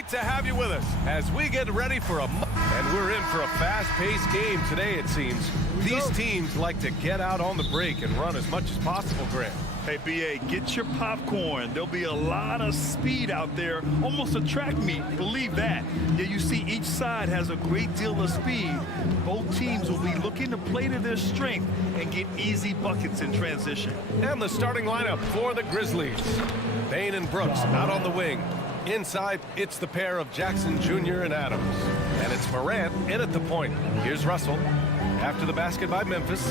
Great to have you with us as we get ready for and we're in for a fast-paced game today, it seems. These teams like to get out on the break and run as much as possible, Grant. Hey, B.A., get your popcorn. There'll be a lot of speed out there, almost a track meet, believe that. Yeah, you see each side has a great deal of speed. Both teams will be looking to play to their strength and get easy buckets in transition. And the starting lineup for the Grizzlies. Bain and Brooks out on the wing. Inside, it's the pair of Jackson Jr. and Adams. And it's Morant in at the point. Here's Russell. After the basket by Memphis.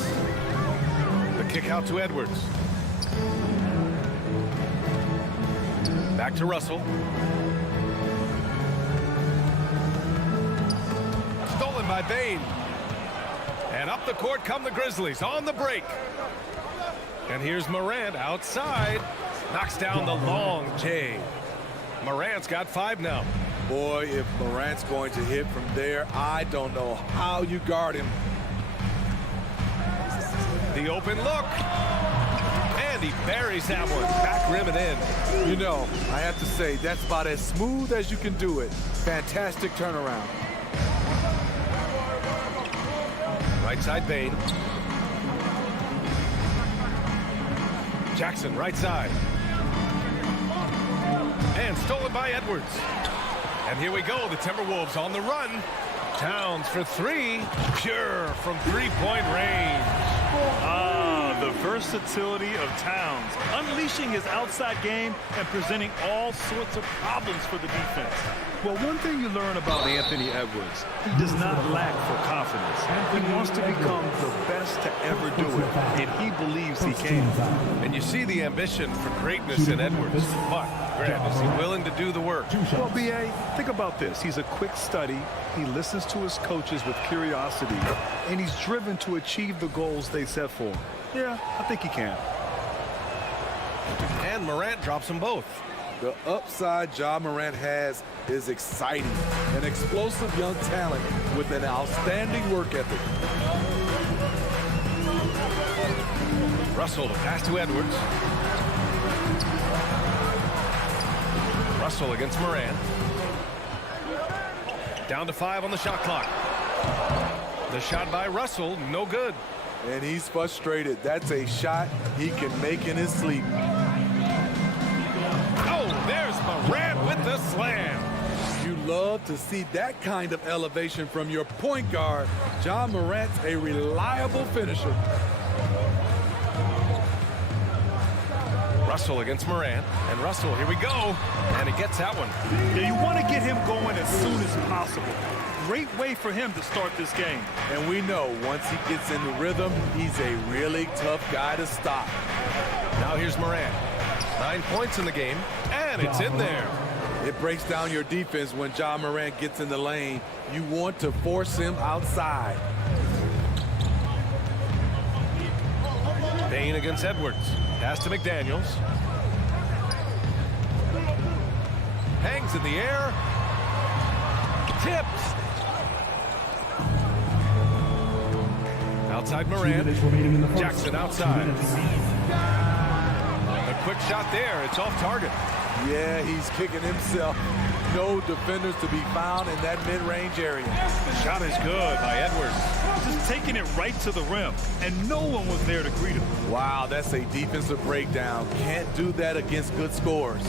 The kick out to Edwards. Back to Russell. Stolen by Bain. And up the court come the Grizzlies on the break. And here's Morant outside. Knocks down the long J. Morant's got 5 now. Boy, if Morant's going to hit from there, I don't know how you guard him. The open look. And he buries that one. Back rim and in. You know, I have to say, that's about as smooth as you can do it. Fantastic turnaround. Right side Bain. Jackson right side. And stolen by Edwards. And here we go, the Timberwolves on the run. Towns for 3. Pure from three-point range. The versatility of Towns, unleashing his outside game and presenting all sorts of problems for the defense. Well, one thing you learn about Anthony Edwards, he does not lack for confidence. He wants to become the best to ever do it, and he believes he can. And you see the ambition for greatness in Edwards. But, Grant, is he willing to do the work? Well, B.A., think about this. He's a quick study. He listens to his coaches with curiosity, and he's driven to achieve the goals they set for him. Yeah, I think he can. And Morant drops them both. The upside Ja Morant has is exciting. An explosive young talent with an outstanding work ethic. Russell, the pass to Edwards. Russell against Morant. Down to 5 on the shot clock. The shot by Russell, no good. And he's frustrated. That's a shot he can make in his sleep. Oh, there's Morant with the slam. You love to see that kind of elevation from your point guard. Ja Morant's a reliable finisher. Russell against Morant. And Russell, here we go. And he gets that one. Yeah, you want to get him going as soon as possible. Great way for him to start this game. And we know once he gets in the rhythm, he's a really tough guy to stop. Now here's Morant. 9 points in the game, and it's in there. It breaks down your defense when Ja Morant gets in the lane. You want to force him outside. Bain against Edwards. Pass to McDaniels. Hangs in the air. Tipped. Outside Morant. Jackson outside. A quick shot there. It's off target. Yeah, he's kicking himself. No defenders to be found in that mid-range area. The shot is good by Edwards. Just taking it right to the rim, and no one was there to greet him. Wow, that's a defensive breakdown. Can't do that against good scores.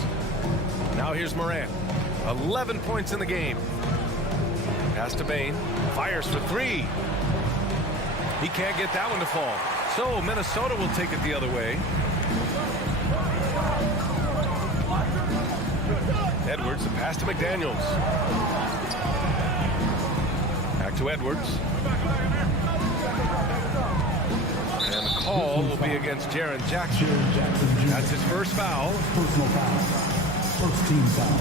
Now here's Morant. 11 points in the game. Pass to Bain. Fires for 3. He can't get that one to fall. So Minnesota will take it the other way. Edwards, the pass to McDaniels. Back to Edwards. And the call will be against Jaren Jackson. That's his first foul. Personal foul. First team foul.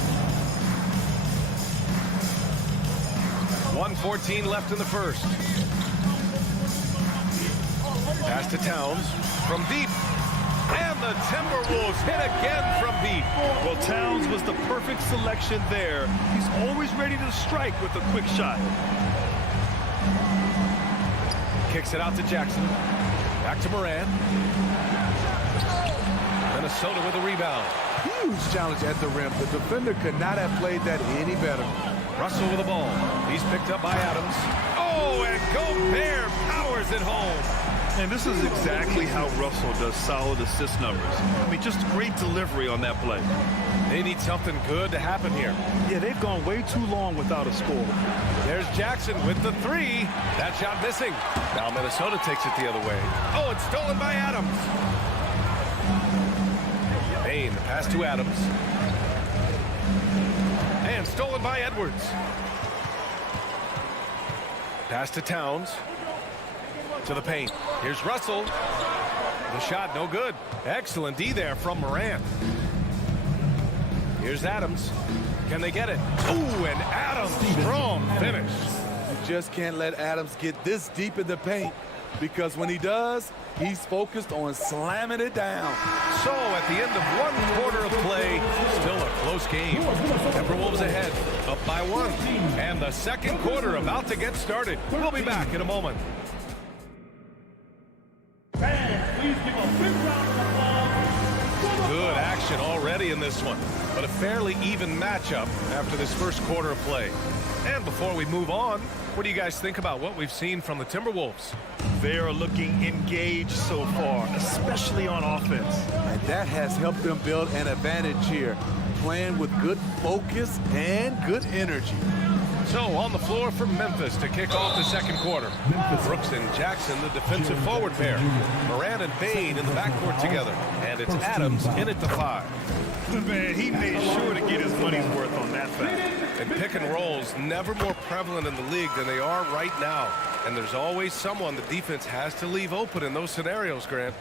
1:14 left in the first. Pass to Towns from deep. And the Timberwolves hit again from deep. Well, Towns was the perfect selection there. He's always ready to strike with a quick shot. Kicks it out to Jackson. Back to Morant. Minnesota with a rebound. Huge challenge at the rim. The defender could not have played that any better. Russell with the ball. He's picked up by Adams. Oh, and Gobert powers it home. And this is exactly how Russell does solid assist numbers. I mean, just great delivery on that play. They need something good to happen here. Yeah, they've gone way too long without a score. There's Jackson with the three. That shot missing. Now Minnesota takes it the other way. Oh, it's stolen by Adams. Payne, the pass to Adams. And stolen by Edwards. Pass to Towns. To the paint. Here's Russell. The shot no good. Excellent D there from Morant. Here's Adams. Can they get it? Ooh, and Adams, strong finish. You just can't let Adams get this deep in the paint, because when he does, he's focused on slamming it down. So at the end of one quarter of play, still a close game. Timberwolves ahead, up by one. And the second quarter about to get started. We'll be back in a moment. Good action already in this one, but a fairly even matchup after this first quarter of play. And before we move on, what do you guys think about what we've seen from the Timberwolves? They are looking engaged so far, especially on offense. And that has helped them build an advantage here, playing with good focus and good energy. So on the floor for Memphis to kick off the second quarter. Brooks and Jackson, the defensive forward pair. Morant and Payne in the backcourt together. And it's Adams in at the 5. Man, he made sure to get his money's worth on that foul. And pick and rolls never more prevalent in the league than they are right now. And there's always someone the defense has to leave open in those scenarios, Grant.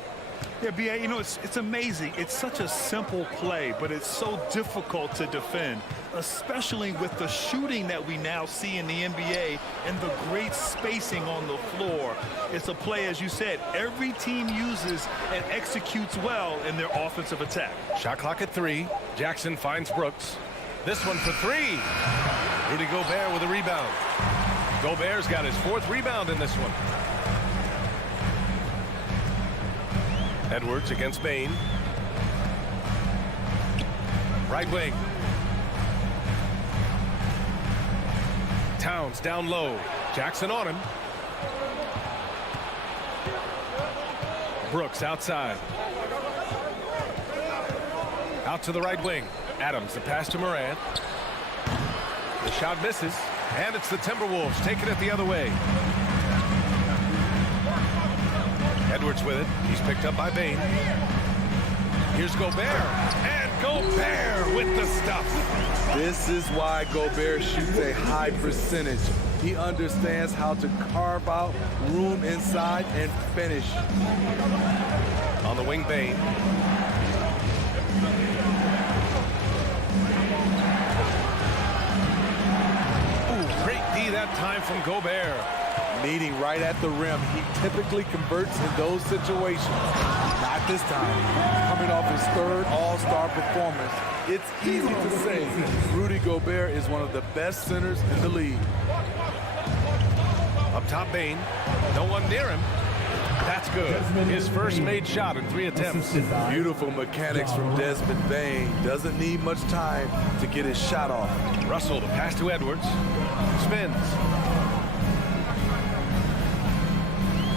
Yeah, B.A., you know, it's amazing. It's such a simple play, but it's so difficult to defend, especially with the shooting that we now see in the NBA and the great spacing on the floor. It's a play, as you said, every team uses and executes well in their offensive attack. Shot clock at 3. Jackson finds Brooks. This one for 3. Rudy Gobert with a rebound. Gobert's got his 4th rebound in this one. Edwards against Payne. Right wing. Towns down low. Jackson on him. Brooks outside. Out to the right wing. Adams, the pass to Morant. The shot misses. And it's the Timberwolves taking it the other way. Edwards with it. He's picked up by Payne. Here's Gobert. And Gobert with the stuff. This is why Gobert shoots a high percentage. He understands how to carve out room inside and finish. On the wing, Payne. Ooh, great D that time from Gobert. Meeting right at the rim. He typically converts in those situations. Not this time. Coming off his 3rd All-Star performance, it's easy to say Rudy Gobert is one of the best centers in the league. Up top, Payne. No one near him. That's good. His first made shot in 3 attempts. Beautiful mechanics from Desmond Bane. Doesn't need much time to get his shot off. Russell, the pass to Edwards. Spins.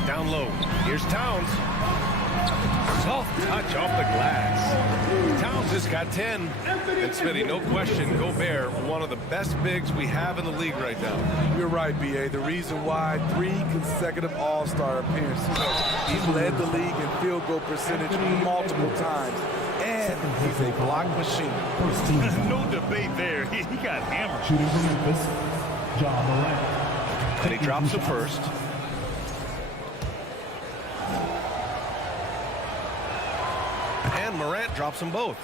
Down low. Here's Towns. Soft touch off the glass. Towns has got 10. And Spydi, no question, Gobert, one of the best bigs we have in the league right now. You're right, B.A. The reason why 3 consecutive All-Star appearances. He's led the league in field goal percentage multiple times. And he's a block machine. No debate there. He got hammered. Shooting for Memphis, Ja Morant. And he drops the first. And Morant drops them both.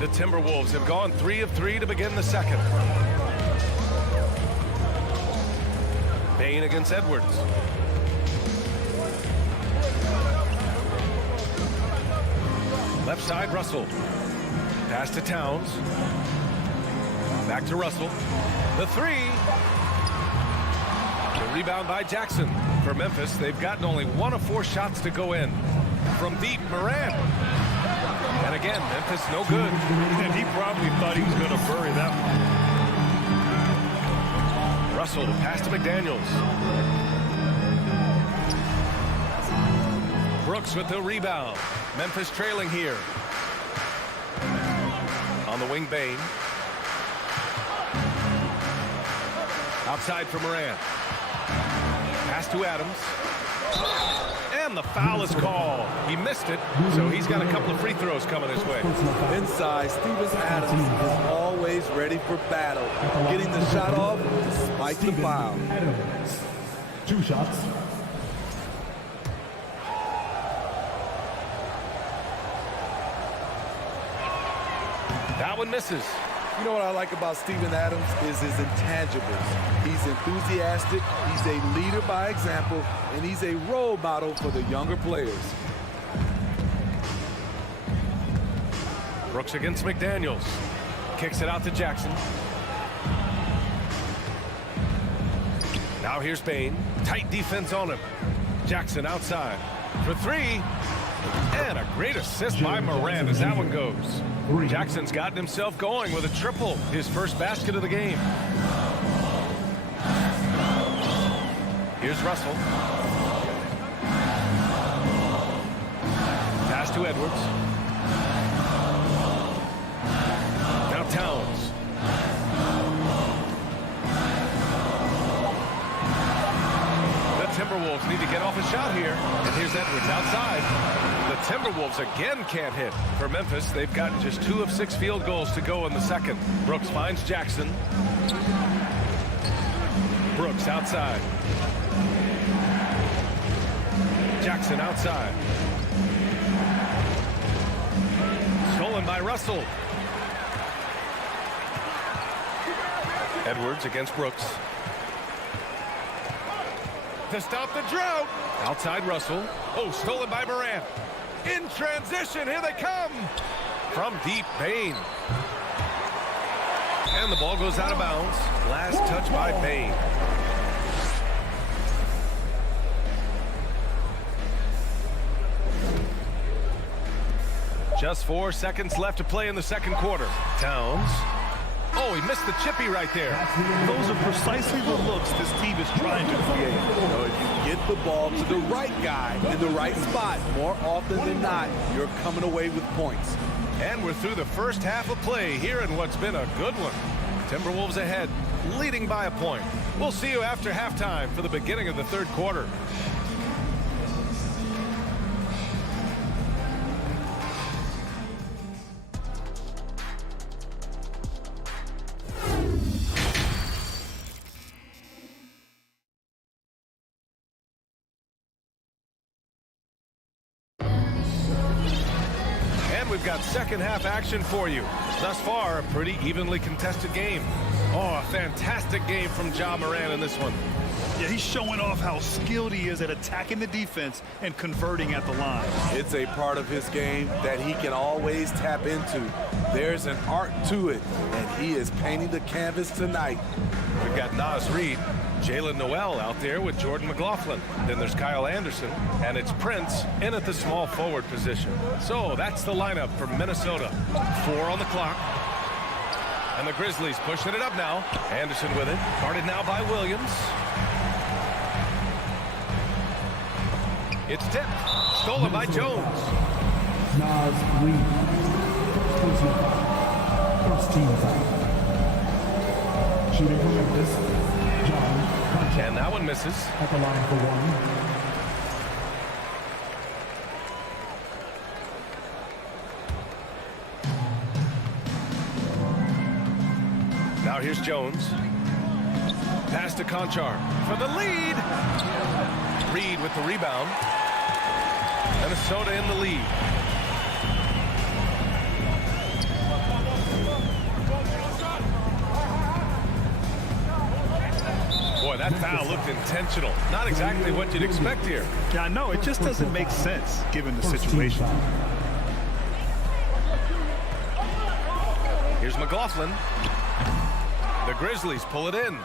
The Timberwolves have gone 3 of 3 to begin the second. Payne against Edwards. Left side, Russell. Pass to Towns. Back to Russell. The 3. The rebound by Jackson. For Memphis, they've gotten only 1 of 4 shots to go in. From deep, Morant. And again, Memphis no good. And he probably thought he was going to bury that one. Russell pass to McDaniels. Brooks with the rebound. Memphis trailing here. On the wing, Bain. Outside for Morant. Pass to Adams. And the foul is called. He missed it, so he's got a couple of free throws coming his way. Inside, Steven Adams is always ready for battle. Getting the shot off despite the foul. Adams. 2 shots. That one misses. You know what I like about Steven Adams is his intangibles. He's enthusiastic, he's a leader by example, and he's a role model for the younger players. Brooks against McDaniels. Kicks it out to Jackson. Now here's Bain. Tight defense on him. Jackson outside for 3. And a great assist by Morant as that one goes. Jackson's gotten himself going with a triple, his first basket of the game. Here's Russell. Pass to Edwards. Now Towns. The Timberwolves need to get off a shot here. And here's Edwards outside. The Timberwolves again can't hit. For Memphis, they've gotten just 2 of 6 field goals to go in the second. Brooks finds Jackson. Brooks outside. Jackson outside. Stolen by Russell. Edwards against Brooks. To stop the drought. Outside Russell. Oh, stolen by Morant. In transition, here they come. From deep, Bain. And the ball goes out of bounds. Last touch by Bain. Just 4 seconds left to play in the second quarter. Towns. Oh, he missed the chippy right there. Those are precisely the looks this team is trying to create. You know, if you get the ball to the right guy in the right spot, more often than not, you're coming away with points. And we're through the first half of play here in what's been a good one. Timberwolves ahead, leading by a point. We'll see you after halftime for the beginning of the third quarter. We've got second half action for you. Thus far, a pretty evenly contested game. Oh, a fantastic game from Ja Morant in this one. Yeah, he's showing off how skilled he is at attacking the defense and converting at the line. It's a part of his game that he can always tap into. There's an art to it, and he is painting the canvas tonight. We've got Nas Reed, Jalen Noel out there with Jordan McLaughlin. Then there's Kyle Anderson, and it's Prince in at the small forward position. So that's the lineup for Minnesota. 4 on the clock. And the Grizzlies pushing it up now. Anderson with it. Guarded now by Williams. It's tipped. Stolen by Jones. Nas Reed. First team foul. Shooting for Memphis. John. And that one misses. At the line for 1. Now here's Jones. Pass to Conchar for the lead. Reed with the rebound. Minnesota in the lead. Boy, that foul looked intentional. Not exactly what you'd expect here. Yeah, I know. It just doesn't make sense given the situation. Here's McLaughlin. The Grizzlies pull it in.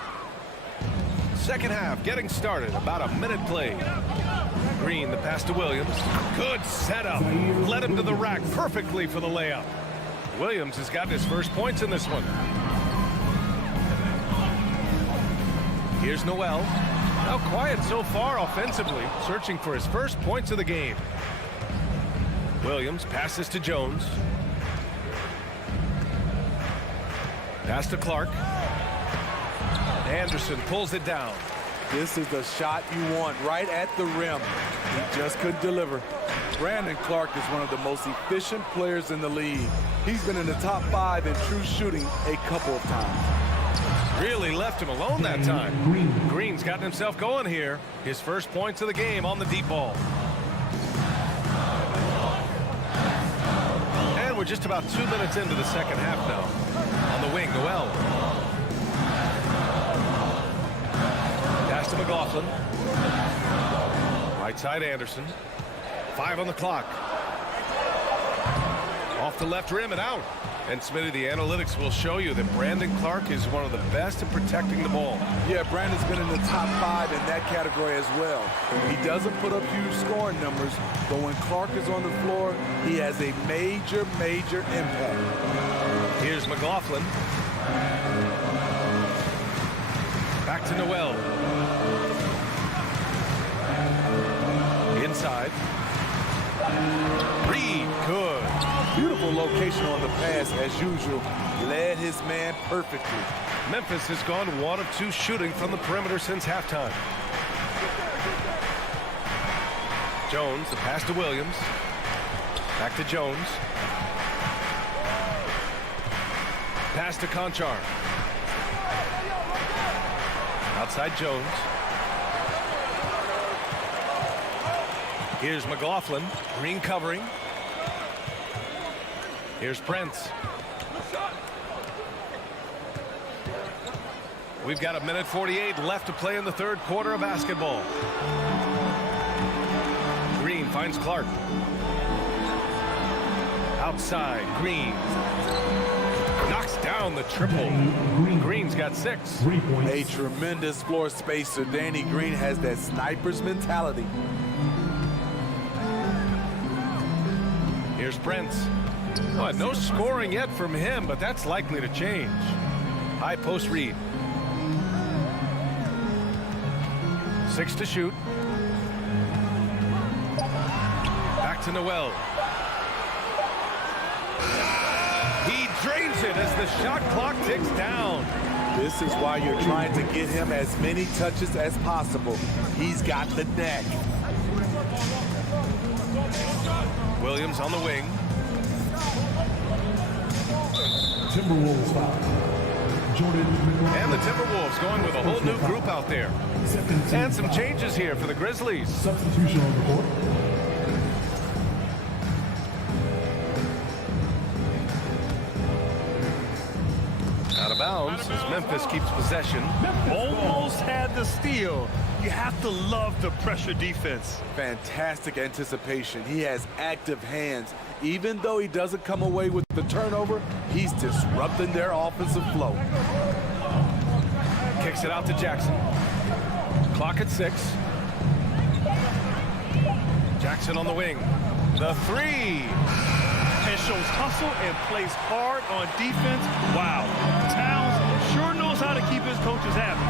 Second half getting started. About a minute played. Green, the pass to Williams. Good setup. Led him to the rack perfectly for the layup. Williams has gotten his first points in this one. Here's Noel. Now quiet so far offensively, searching for his first points of the game. Williams passes to Jones. Pass to Clark. Anderson pulls it down. This is the shot you want, right at the rim. He just couldn't deliver. Brandon Clark is one of the most efficient players in the league. He's been in the top 5 in true shooting a couple of times. Really left him alone that time. Green's gotten himself going here. His first points of the game on the deep ball. And we're just about 2 minutes into the second half now. On the wing, Noel. Pass to McLaughlin. Right side, Anderson. 5 on the clock. Off the left rim and out. And Spydi, the analytics will show you that Brandon Clark is one of the best at protecting the ball. Yeah, Brandon's been in the top 5 in that category as well. He doesn't put up huge scoring numbers, but when Clark is on the floor, he has a major, major impact. Here's McLaughlin. Back to Noel. Inside. Reed, good. Beautiful location on the pass as usual. Led his man perfectly. Memphis has gone 1 of 2 shooting from the perimeter since halftime. Jones, the pass to Williams. Back to Jones. Pass to Conchar. Outside Jones. Here's McLaughlin. Green covering. Here's Prince. We've got 1:48 left to play in the third quarter of basketball. Green finds Clark. Outside, Green. Knocks down the triple. Green's got 6. A tremendous floor spacer. Danny Green has that sniper's mentality. Here's Prince. Oh, no scoring yet from him, but that's likely to change. High post Reed. 6 to shoot. Back to Noel. He drains it as the shot clock ticks down. This is why you're trying to get him as many touches as possible. He's got the neck. Williams on the wing. Timberwolves foul. Jordan. And the Timberwolves going with a whole new group out there. And some changes here for the Grizzlies. Substitution on the court. Out of bounds as Memphis keeps possession. Almost had the steal. You have to love the pressure defense. Fantastic anticipation. He has active hands. Even though he doesn't come away with the turnover, he's disrupting their offensive flow. Kicks it out to Jackson. Clock at 6. Jackson on the wing. The 3. And shows hustle and plays hard on defense. Wow. Towns sure knows how to keep his coaches happy.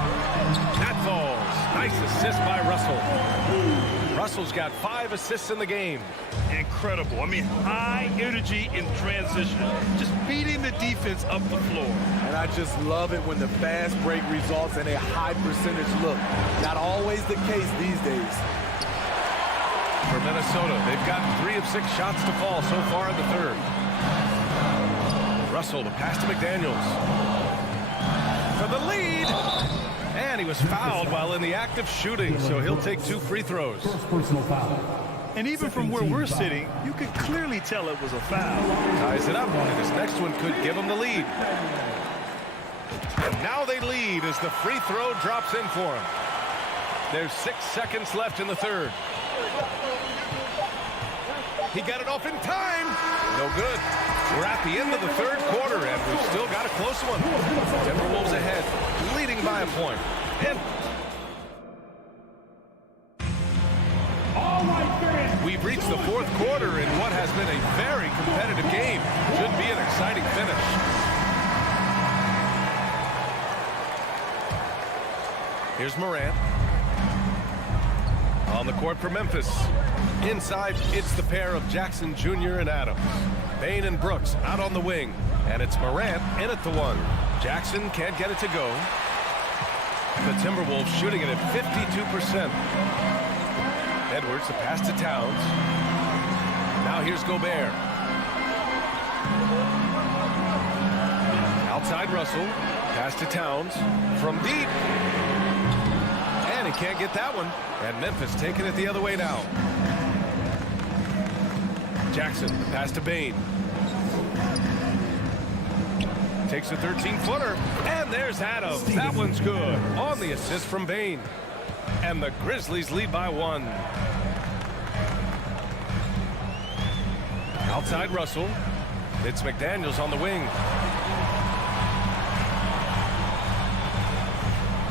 That falls. Nice assist by Russell. Russell's got 5 assists in the game. Incredible. I mean, high energy in transition. Just beating the defense up the floor. And I just love it when the fast break results in a high percentage look. Not always the case these days. For Minnesota, they've gotten 3 of 6 shots to fall so far in the third. Russell, the pass to McDaniels. For the lead. And he was fouled while in the act of shooting, so he'll take 2 free throws. First personal foul. And even from where we're sitting, you can clearly tell it was a foul. Ties it up, and this next one could give him the lead. And now they lead as the free throw drops in for him. There's 6 seconds left in the third. He got it off in time. No good. We're at the end of the third quarter, and we've still got a close one. Timberwolves ahead, leading by a point. And We've reached the fourth quarter in what has been a very competitive game. Should be an exciting finish. Here's Morant. On the court for Memphis. Inside, it's the pair of Jackson Jr. and Adams. Bain and Brooks out on the wing. And it's Morant in at the one. Jackson can't get it to go. The Timberwolves shooting it at 52%. Edwards, the pass to Towns. Now here's Gobert. Outside Russell. Pass to Towns. From deep. And he can't get that one. And Memphis taking it the other way now. Jackson, the pass to Bain. Takes a 13-footer. And there's Adams. That one's good. On the assist from Bain. And the Grizzlies lead by 1. Outside Russell. It's McDaniels on the wing.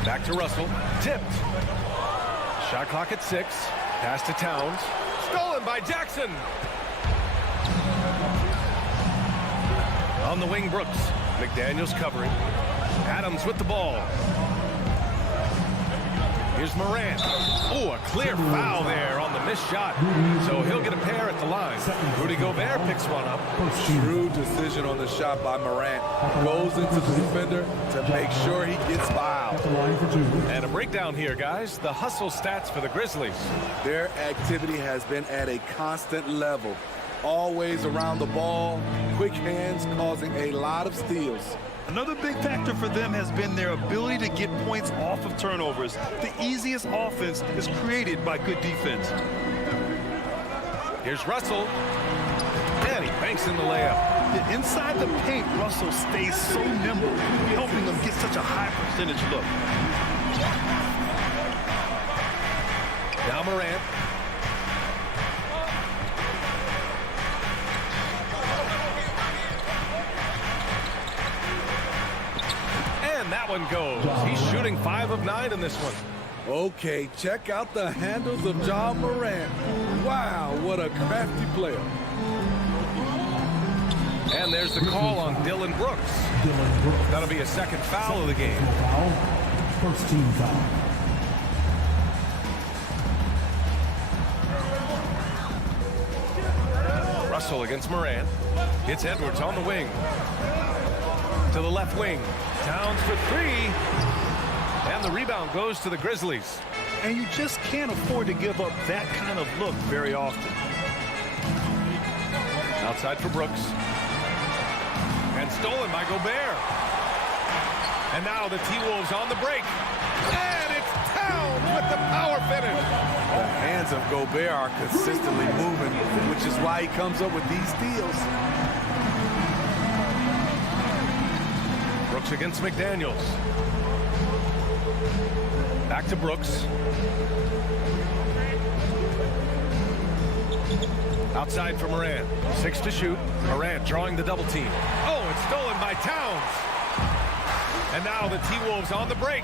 Back to Russell. Tipped. Shot clock at 6. Pass to Towns. Stolen by Jackson. On the wing, Brooks. McDaniels covering. Adams with the ball. Here's Morant. Oh, a clear foul there on the missed shot. So he'll get a pair at the line. Rudy Gobert picks one up. Shrewd decision on the shot by Morant. Goes into the defender to make sure he gets fouled. And a breakdown here, guys. The hustle stats for the Grizzlies. Their activity has been at a constant level. Always around the ball. Quick hands causing a lot of steals. Another big factor for them has been their ability to get points off of turnovers. The easiest offense is created by good defense. Here's Russell. And he banks in the layup. Inside the paint, Russell stays so nimble, helping them get such a high percentage look. Now Morant. And that one goes. He's shooting 5 of 9 in this one. Okay, check out the handles of Ja Morant. Wow, what a crafty player. And there's the call on Dylan Brooks. That'll be a second foul of the game. First team foul. Russell against Morant. It's Edwards on the wing. To the left wing. Towns for 3. And the rebound goes to the Grizzlies. And you just can't afford to give up that kind of look very often. Outside for Brooks. And stolen by Gobert. And now the T-Wolves on the break. And it's Towns with the power finish. The hands of Gobert are consistently moving, which is why he comes up with these steals. Brooks against McDaniels. Back to Brooks. Outside for Morant. 6 to shoot. Morant drawing the double team. Oh, it's stolen by Towns. And now the T-Wolves on the break.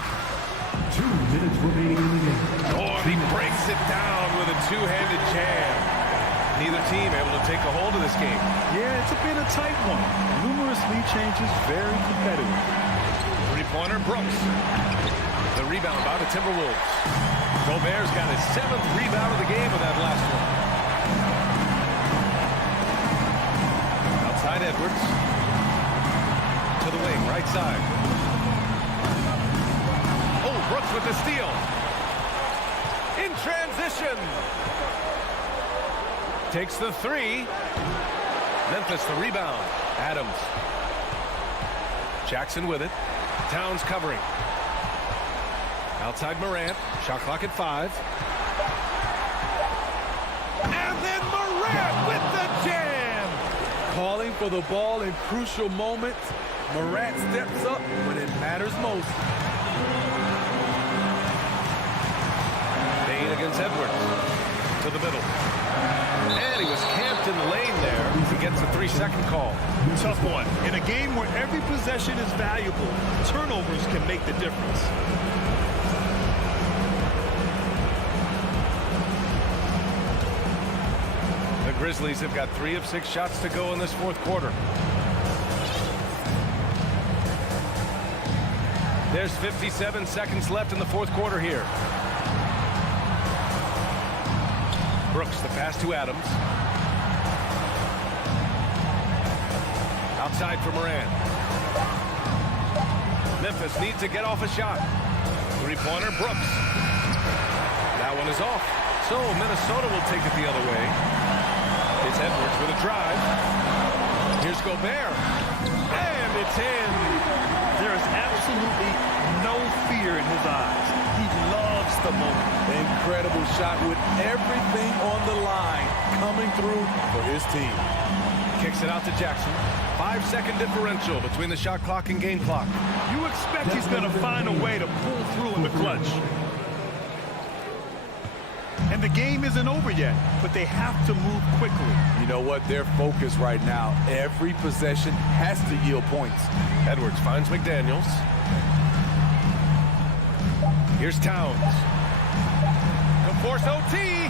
2 minutes remaining in the game. Oh, and he breaks it down with a two-handed jam. Neither team able to take a hold of this game. Yeah, it's been a tight one. Numerous lead changes, very competitive. Three-pointer, Brooks. The rebound by the Timberwolves. Gobert's got his 7th rebound of the game with that last one. Outside Edwards. To the wing, right side. Oh, Brooks with the steal. In transition. Takes the 3. Memphis the rebound. Adams. Jackson with it. Towns covering. Outside Morant. Shot clock at 5. And then Morant with the jam. Calling for the ball in crucial moments. Morant steps up when it matters most. Bain against Edwards. To the middle. And he was camped in the lane there. He gets a 3-second call. Tough one. In a game where every possession is valuable, turnovers can make the difference. Grizzlies have got 3 of 6 shots to go in this fourth quarter. There's 57 seconds left in the fourth quarter here. Brooks, the pass to Adams. Outside for Moran. Memphis needs to get off a shot. Three-pointer, Brooks. That one is off. So Minnesota will take it the other way. It's Edwards with a drive. Here's Gobert. And it's in. There is absolutely no fear in his eyes. He loves the moment. Incredible shot with everything on the line coming through for his team. Kicks it out to Jackson. 5-second differential between the shot clock and game clock. You expect he's going to find a way to pull through in the clutch. And the game isn't over yet, but they have to move quickly. You know what? Their focus right now, every possession has to yield points. Edwards finds McDaniels. Here's Towns. He'll force OT.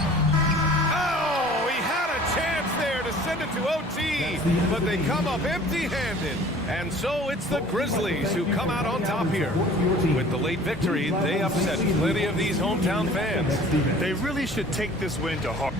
Oh, he had a chance there to send it to OT, but they come up empty-handed. And so it's the Grizzlies who come out on top here. With the late victory, they upset plenty of these hometown fans. They really should take this win to heart.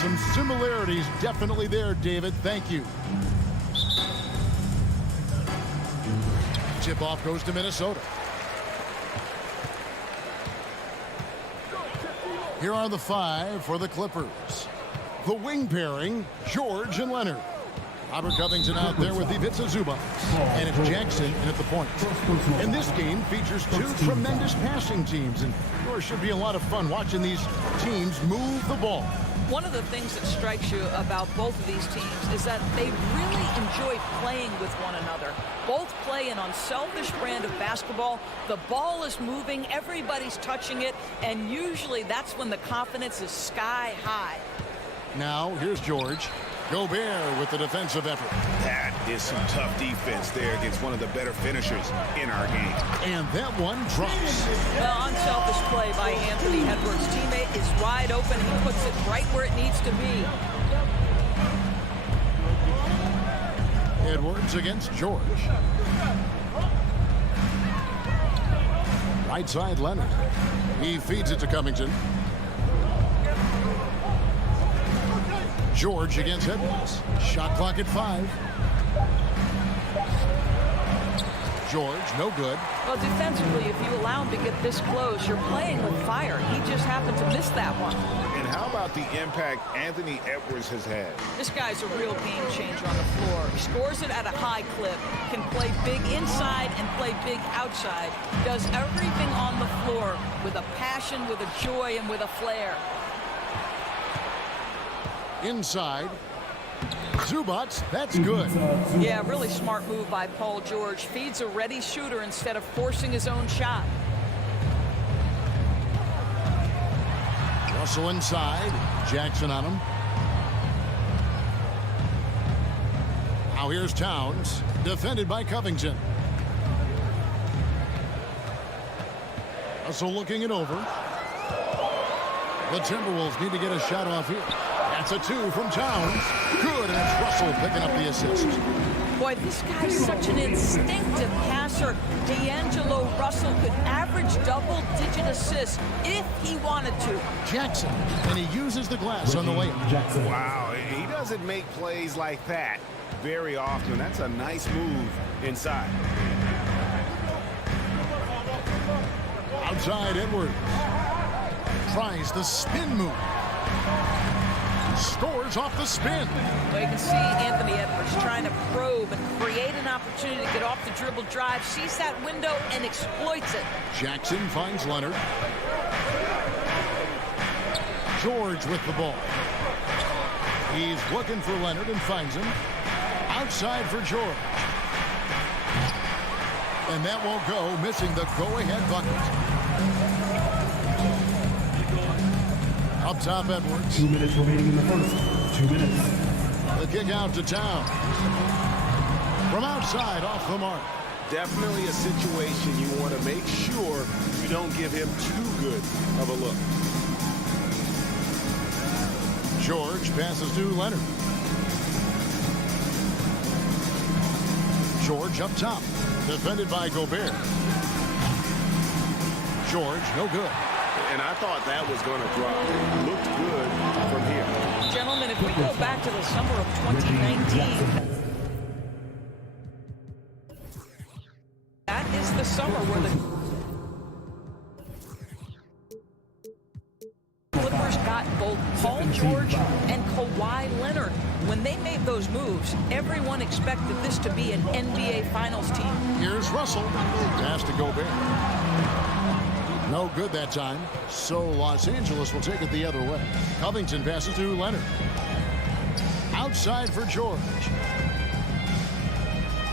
Some similarities definitely there, David. Thank you. Tip off goes to Minnesota. Here are the five for the Clippers. The wing pairing, George and Leonard. Robert Covington out there with Ivica Zubac. And it's Jackson in at the point. And this game features two tremendous passing teams. And there should be a lot of fun watching these teams move the ball. One of the things that strikes you about both of these teams is that they really enjoy playing with one another. Both play an unselfish brand of basketball. The ball is moving, everybody's touching it, and usually that's when the confidence is sky high. Now, here's George. Gobert with the defensive effort. That is some tough defense there against one of the better finishers in our game. And that one drops. Well, unselfish play by Anthony Edwards. Teammate is wide open. He puts it right where it needs to be. Edwards against George. Right side, Leonard. He feeds it to Covington. George against Edwards. Shot clock at 5. George, no good. Well, defensively, if you allow him to get this close, you're playing with fire. He just happened to miss that one. And how about the impact Anthony Edwards has had? This guy's a real game changer on the floor. Scores it at a high clip, can play big inside and play big outside. Does everything on the floor with a passion, with a joy, and with a flair. Inside. Zubats, that's good. Yeah, really smart move by Paul George. Feeds a ready shooter instead of forcing his own shot. Russell inside. Jackson on him. Now here's Towns. Defended by Covington. Russell looking it over. The Timberwolves need to get a shot off here. That's a 2 from Towns. Good, and it's Russell picking up the assist. Boy, this guy's such an instinctive passer. D'Angelo Russell could average double-digit assists if he wanted to. Jackson, and he uses the glass on the layup. Jackson. Wow, he doesn't make plays like that very often. That's a nice move inside. Outside Edwards. Tries the spin move. Scores off the spin. Well, you can see Anthony Edwards trying to probe and create an opportunity to get off the dribble drive, sees that window and exploits it. Jackson finds Leonard. George with the ball. He's looking for Leonard and finds him. Outside for George. And that won't go, missing the go-ahead bucket. Up top, Edwards. 2 minutes remaining in the first. 2 minutes. The kick out to Towns. From outside, off the mark. Definitely a situation you want to make sure you don't give him too good of a look. George passes to Leonard. George up top. Defended by Gobert. George, no good. And I thought that was going to drop. It looked good from here. Gentlemen, if we go back to the summer of 2019, that is the summer where the Clippers got both Paul George and Kawhi Leonard. When they made those moves, everyone expected this to be an NBA Finals team. Here's Russell. Pass to Gobert. No good that time. So Los Angeles will take it the other way. Covington passes to Leonard. Outside for George.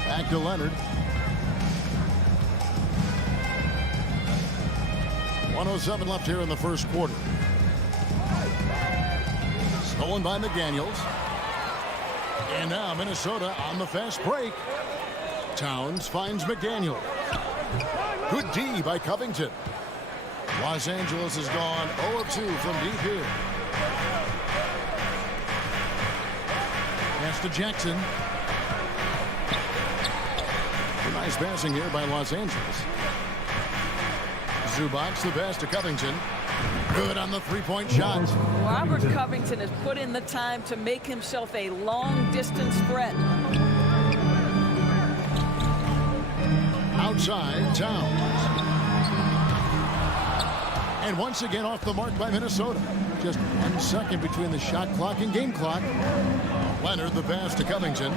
Back to Leonard. 1:07 left here in the first quarter. Stolen by McDaniels. And now Minnesota on the fast break. Towns finds McDaniel. Good D by Covington. Los Angeles has gone 0 of 2 from deep here. Pass to Jackson. A nice passing here by Los Angeles. Zubats the pass to Covington. Good on the three-point shot. Robert Covington has put in the time to make himself a long-distance threat. Outside, Towns. And once again off the mark by Minnesota. Just 1 second between the shot clock and game clock. Leonard the pass to Covington.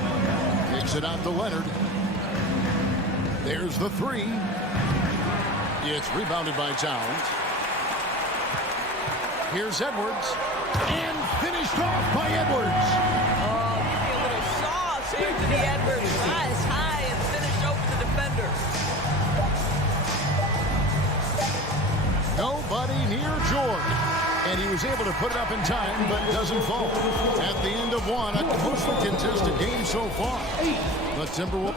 Kicks it out to Leonard. There's the three. It's rebounded by Towns. Here's Edwards. And finished off by Edwards. Oh, a little sauce. Anthony Edwards rise high and finish over the defender. Nobody near George. And he was able to put it up in time, but doesn't fall. At the end of one, a closely contested game so far. The Timberwolves.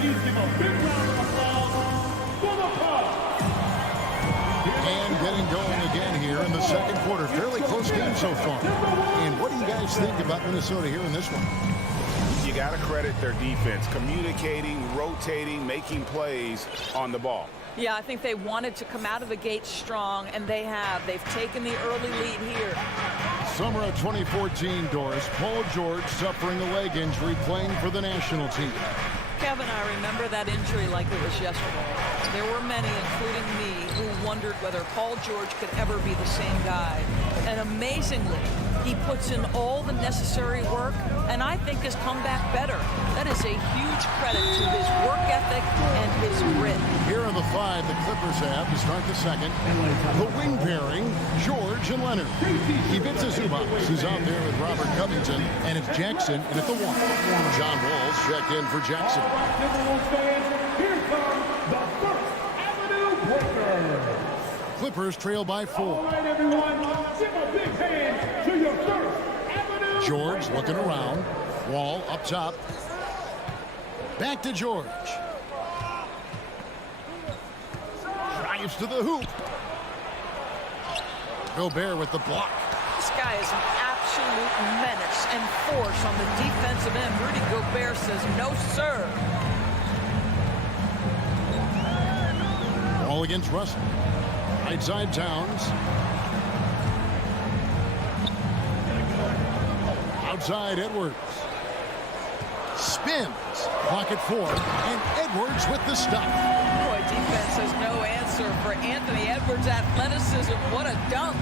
Please give a big round of applause for the Bucks. And getting going again here in the second quarter. Fairly close game so far. And what do you guys think about Minnesota here in this one? You got to credit their defense, communicating, rotating, making plays on the ball. Yeah, I think they wanted to come out of the gate strong, and they have. They've taken the early lead here. Summer of 2014, Doris. Paul George suffering a leg injury playing for the national team. Kevin, I remember that injury like it was yesterday. There were many, including me, who wondered whether Paul George could ever be the same guy. And amazingly, he puts in all the necessary work, and I think has come back better. That is a huge credit to his work ethic and his grit. Here are the 5 the Clippers have to start the second. The wing pairing, George and Leonard. Ivica Zubac is out there with Robert Covington, and it's Jackson in at the 1. John Walls checked in for Jackson. Here comes the First Avenue Breaker. Clippers trail by 4. All right, everyone, give a big hand to your First Avenue. George looking around. Wall up top. Back to George. Drives to the hoop. Gobert with the block. This guy is an absolute menace and force on the defensive end. Rudy Gobert says no, sir. Ball against Russell. Right side Towns. Outside Edwards. Spins. Clock at 4. And Edwards with the stop. Boy, defense has no answer for Anthony Edwards' athleticism. What a dunk.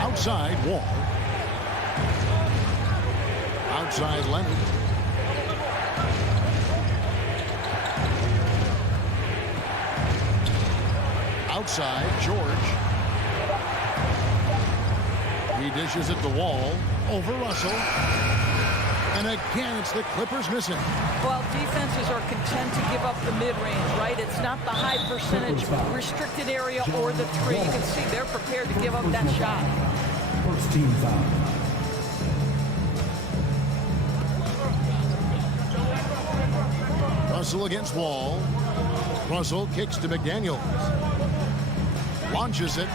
Outside Wall. Outside Leonard. Outside George. He dishes it to Wall. Over Russell. And again, it's the Clippers missing. Well, defenses are content to give up the mid-range, right? It's not the high percentage restricted area or the three. You can see they're prepared to give up that shot. First team foul. Russell against Wall. Russell kicks to McDaniels. Launches it.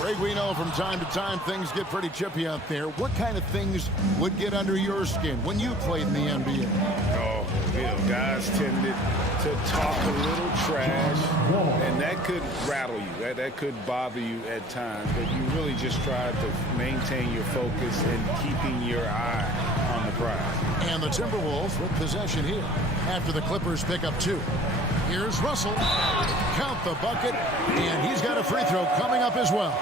Greg, we know from time to time things get pretty chippy out there. What kind of things would get under your skin when you played in the NBA? Oh, you know, guys tended to talk a little trash, and that could rattle you. That could bother you at times, but you really just tried to maintain your focus and keeping your eye on the prize. And the Timberwolves with possession here after the Clippers pick up 2. Here's Russell. Count the bucket, and he's got a free throw coming up as well.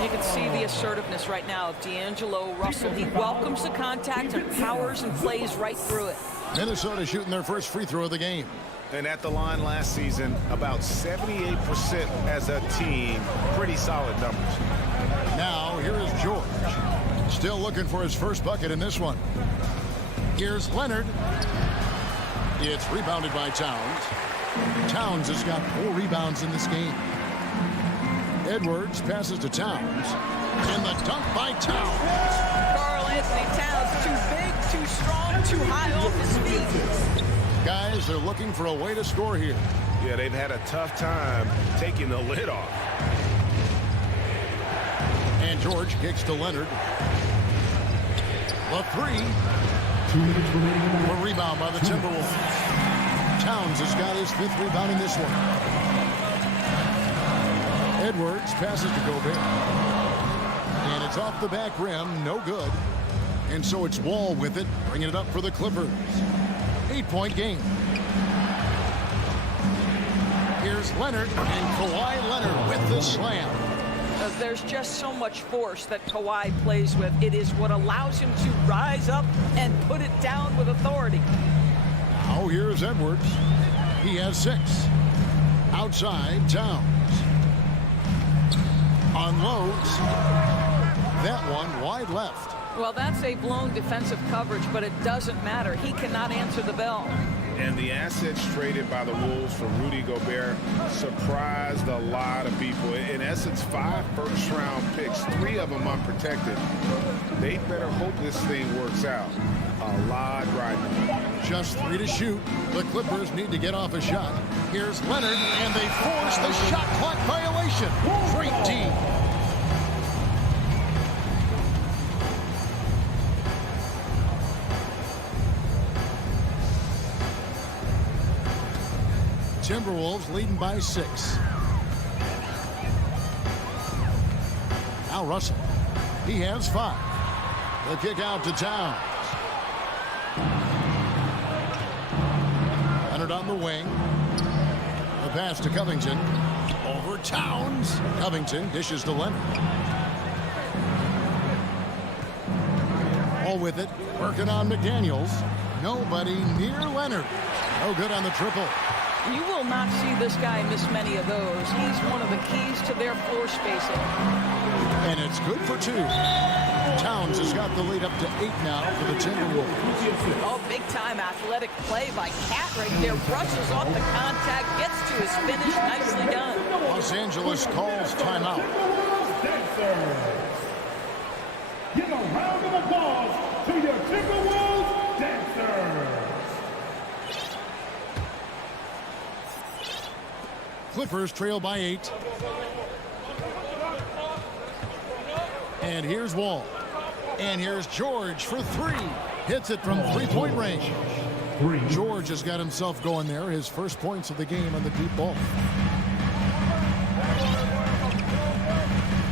You can see the assertiveness right now of D'Angelo Russell. He welcomes the contact and powers and plays right through it. Minnesota shooting their first free throw of the game. And at the line last season, about 78% as a team. Pretty solid numbers. Now, here is George. Still looking for his first bucket in this one. Here's Leonard. It's rebounded by Towns. Towns has got 4 rebounds in this game. Edwards passes to Towns. And the dunk by Towns. Karl Anthony Towns, too big, too strong, too high off his feet. Guys, they're looking for a way to score here. Yeah, they've had a tough time taking the lid off. And George kicks to Leonard. The 3. 2 minutes remaining in the A rebound by the Timberwolves. Towns has got his 5th rebound in this one. Edwards passes to Gobert. And it's off the back rim, no good. And so it's Wall with it, bringing it up for the Clippers. 8-point game. Here's Leonard, and Kawhi Leonard with the slam. There's just so much force that Kawhi plays with. It is what allows him to rise up and put it down with authority. Now here's Edwards. He has 6. Outside, Towns. Unloads. That one wide left. Well, that's a blown defensive coverage, but it doesn't matter. He cannot answer the bell. And the assets traded by the Wolves for Rudy Gobert surprised a lot of people. In essence, 5 first-round picks, 3 of them unprotected. They better hope this thing works out. A lot right now. Just 3 to shoot. The Clippers need to get off a shot. Here's Leonard, and they force the shot clock violation. Great team. Timberwolves leading by 6. Now Russell. He has 5. The kick out to Towns. Leonard on the wing. The pass to Covington. Over Towns. Covington dishes to Leonard. All with it. Working on McDaniels. Nobody near Leonard. No good on the triple. You will not see this guy miss many of those. He's one of the keys to their floor spacing. And it's good for 2. Towns has got the lead up to 8 now for the Timberwolves. Oh, big-time athletic play by Cat right there. Brushes off the contact, gets to his finish. Nicely done. Los Angeles calls timeout. Give a round of applause to your Timberwolves dancers. Clippers trail by 8. And here's Wall. And here's George for 3. Hits it from 3-point range. George has got himself going there. His first points of the game on the deep ball.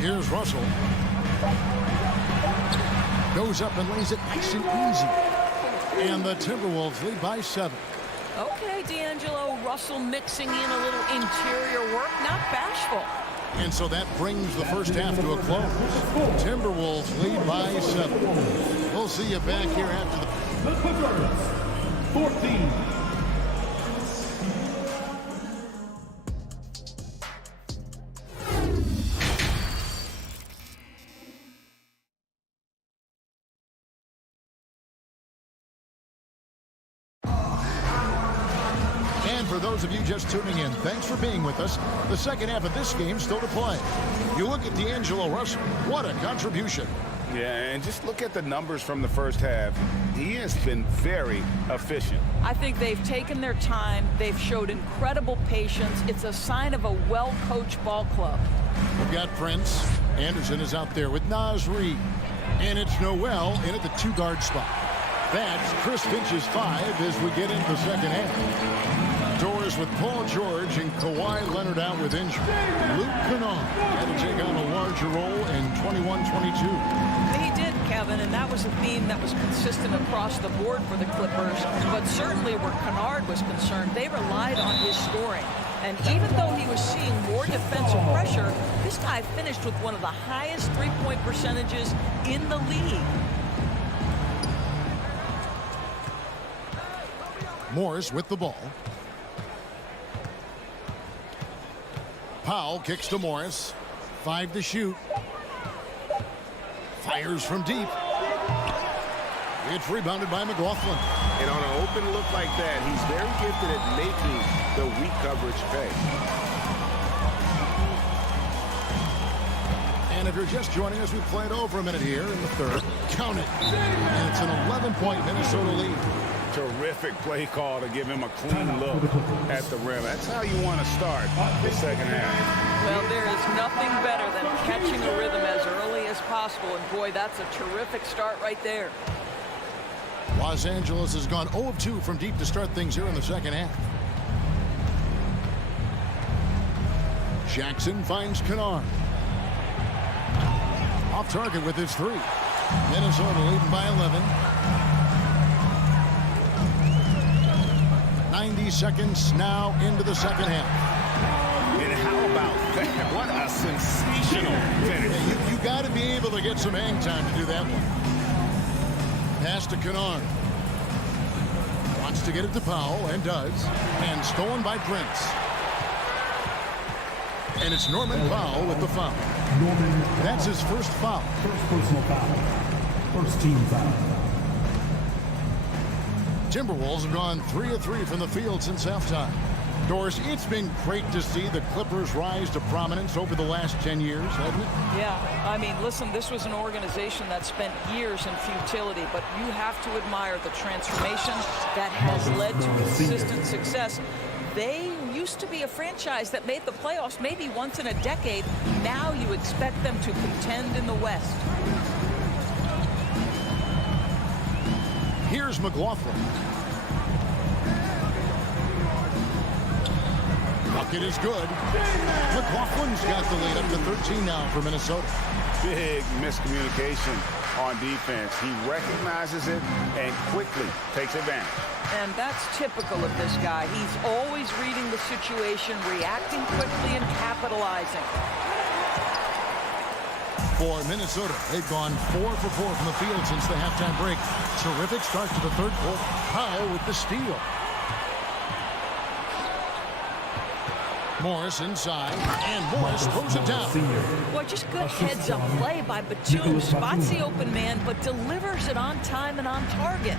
Here's Russell. Goes up and lays it nice and easy. And the Timberwolves lead by 7. Okay, D'Angelo, Russell mixing in a little interior work, not bashful. And so that brings the first half to a close. Timberwolves lead by 7. We'll see you back here after The Clippers, 14. For those of you just tuning in, thanks for being with us. The second half of this game still to play. You look at D'Angelo Russell, what a contribution. Yeah, and just look at the numbers from the first half. He has been very efficient. I think they've taken their time. They've showed incredible patience. It's a sign of a well-coached ball club. We've got Prince. Anderson is out there with Naz Reid. And it's Noel in at the 2-guard spot. That's Chris Finch's 5 as we get into the second half. Doors with Paul George and Kawhi Leonard out with injury. Luke Kennard had to take on a larger role in 21-22. He did, Kevin, and that was a theme that was consistent across the board for the Clippers. But certainly where Kennard was concerned, they relied on his scoring. And even though he was seeing more defensive pressure, this guy finished with one of the highest three-point percentages in the league. Morris with the ball. Powell kicks to Morris. 5 to shoot. Fires from deep. It's rebounded by McLaughlin. And on an open look like that, he's very gifted at making the weak coverage pay. And if you're just joining us, we played over a minute here in the third. Count it. And it's an 11-point Minnesota lead. Terrific play call to give him a clean look at the rim. That's how you want to start the second half. Well, there is nothing better than catching a rhythm as early as possible. And boy, that's a terrific start right there. Los Angeles has gone 0 of 2 from deep to start things here in the second half. Jackson finds Kennard. Off target with his 3. Minnesota leading by 11. 90 seconds now into the second half. And how about that? What a sensational finish. Yeah, you got to be able to get some hang time to do that one. Pass to Kennard. Wants to get it to Powell, and does. And stolen by Prince. And it's Norman Powell with the foul. That's his first foul. First personal foul. First team foul. Timberwolves have gone 3 of 3 from the field since halftime. Doris, it's been great to see the Clippers rise to prominence over the last 10 years, hasn't it? Yeah, I mean, listen, this was an organization that spent years in futility, but you have to admire the transformation that has led to consistent success. They used to be a franchise that made the playoffs maybe once in a decade. Now you expect them to contend in the West. Here's McLaughlin. Bucket is good. McLaughlin's got the lead up to 13 now for Minnesota. big miscommunication on defense. He recognizes it and quickly takes advantage. And that's typical of this guy. He's always reading the situation, reacting quickly, and capitalizing. For Minnesota, they've gone 4 for 4 from the field since the halftime break. Terrific start to the third quarter. Powell with the steal. Morris inside, and Morris throws it down. Boy, just good heads-up play by Batum. Spots the open man, but delivers it on time and on target.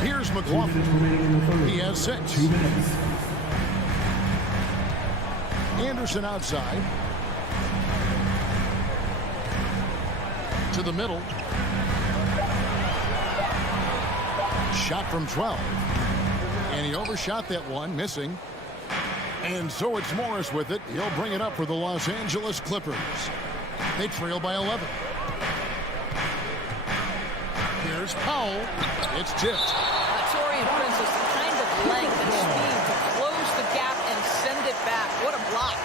Here's McLaughlin. He has 6. 2 minutes. Anderson outside. To the middle. Shot from 12. And he overshot that one, missing. And so it's Morris with it. He'll bring it up for the Los Angeles Clippers. They trail by 11. Here's Powell. It's tipped. Torian Prince has the kind of length and speed to close the gap and send it back. What a block.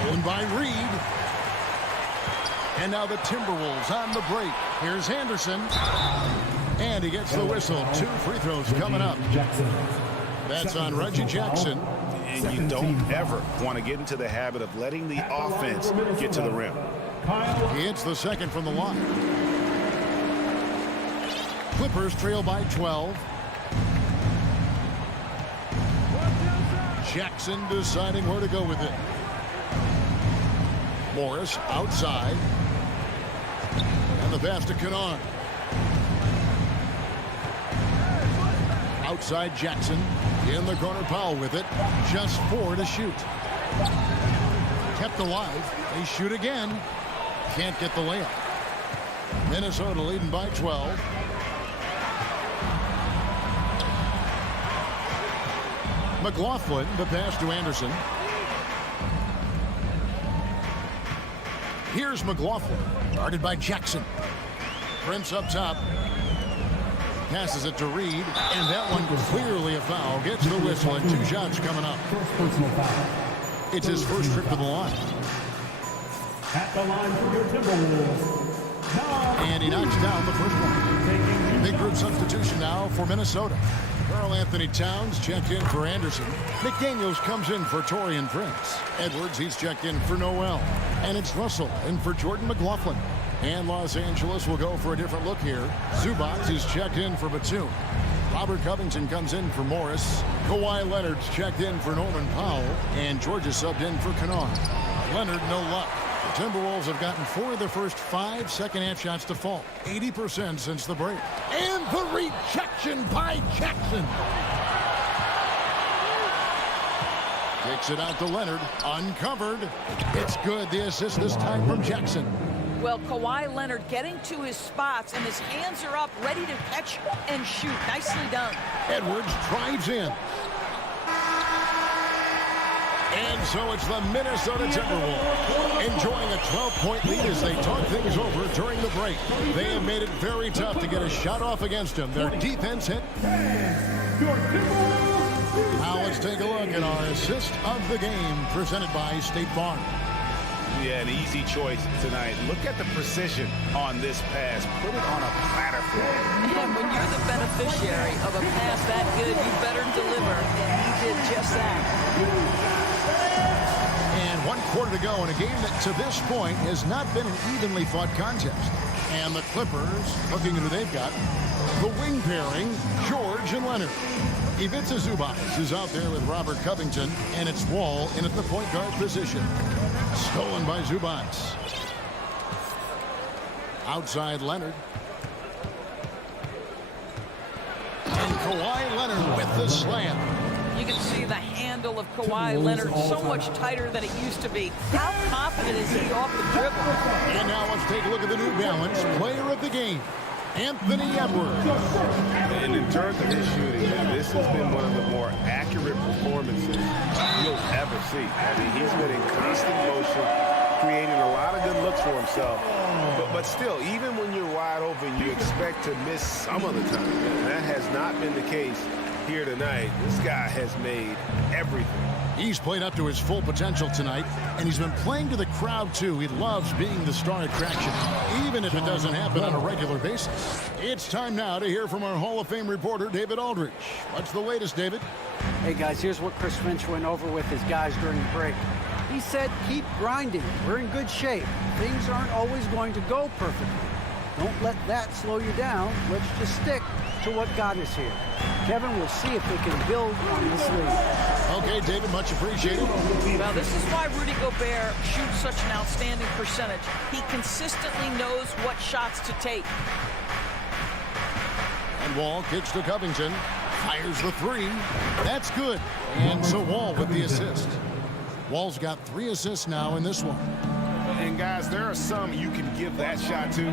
Stolen by Reed. And now the Timberwolves on the break. Here's Henderson. And he gets the whistle. 2 free throws coming up. That's on Reggie Jackson. And you don't ever want to get into the habit of letting the offense get to the rim. He hits the second from the line. Clippers trail by 12. Jackson deciding where to go with it. Morris outside. And the pass to Kennard. Outside Jackson. In the corner, Powell with it. Just 4 to shoot. Kept alive. They shoot again. Can't get the layup. Minnesota leading by 12. McLaughlin, the pass to Anderson. Here's McLaughlin, guarded by Jackson. Prince up top. Passes it to Reed, and that one clearly a foul. Gets the whistle, and 2 shots coming up. It's his first trip to the line. At the line for your Timberwolves. And he knocks down the first one. Big group substitution now for Minnesota. Karl Anthony Towns checked in for Anderson. McDaniels comes in for Torian Prince. Edwards, he's checked in for Noel. And it's Russell in for Jordan McLaughlin. And Los Angeles will go for a different look here. Zubac is checked in for Batum. Robert Covington comes in for Morris. Kawhi Leonard's checked in for Norman Powell. And Georgia subbed in for Kennard. Leonard, no luck. The Timberwolves have gotten 4 of their first 5 second-half shots to fall. 80% since the break. And the rejection by Jackson. Kicks it out to Leonard. Uncovered. It's good. The assist this time from Jackson. Well, Kawhi Leonard getting to his spots, and his hands are up, ready to catch and shoot. Nicely done. Edwards drives in. And so it's the Minnesota Timberwolves enjoying a 12-point lead as they talk things over during the break. They have made it very tough to get a shot off against them. Their defense hit. Now let's take a look at our assist of the game presented by State Farm. Yeah, an easy choice tonight. Look at the precision on this pass. Put it on a platter for him. And when you're the beneficiary of a pass that good, you better deliver. And he did just that. And 1 quarter to go in a game that to this point has not been an evenly fought contest. And the Clippers, looking at who they've got, the wing pairing, George and Leonard. Ivica Zubac is out there with Robert Covington, and it's Wall in at the point guard position. Stolen by Zubac. Outside Leonard. And Kawhi Leonard with the slam. You can see the handle of Kawhi Leonard so much tighter than it used to be. How confident is he off the dribble? And now let's take a look at the New Balance player of the game, Anthony Edwards. And in terms of his shooting, this has been one of the more accurate performances you'll ever see. I mean, he's been in constant motion, creating a lot of good looks for himself. But still, even when you're wide open, you expect to miss some of the time. That has not been the case here tonight. This guy has made everything. He's played up to his full potential tonight, and he's been playing to the crowd, too. He loves being the star attraction, even if it doesn't happen on a regular basis. It's time now to hear from our Hall of Fame reporter, David Aldridge. What's the latest, David? Hey, guys, here's what Chris Finch went over with his guys during the break. He said, keep grinding. We're in good shape. Things aren't always going to go perfectly. Don't let that slow you down. Let's just stick to what got us here. Kevin, we'll see if they can build on this lead. Okay, David, much appreciated. Well, this is why Rudy Gobert shoots such an outstanding percentage. He consistently knows what shots to take. And Wall kicks to Covington. Fires the three. That's good. And so Wall with the assist. Wall's got 3 assists now in this one. And guys, there are some you can give that shot to,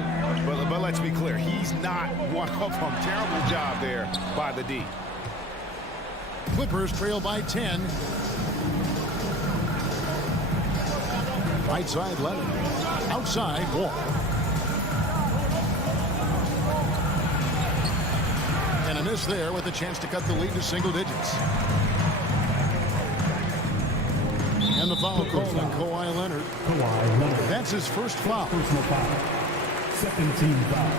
but let's be clear, he's not one of them. Terrible job there by the D. Clippers trail by 10. Right side Leonard. Outside Wall. And a miss there with a chance to cut the lead to single digits. And the foul called on Kawhi Leonard. That's his first foul. Personal foul. Second team foul.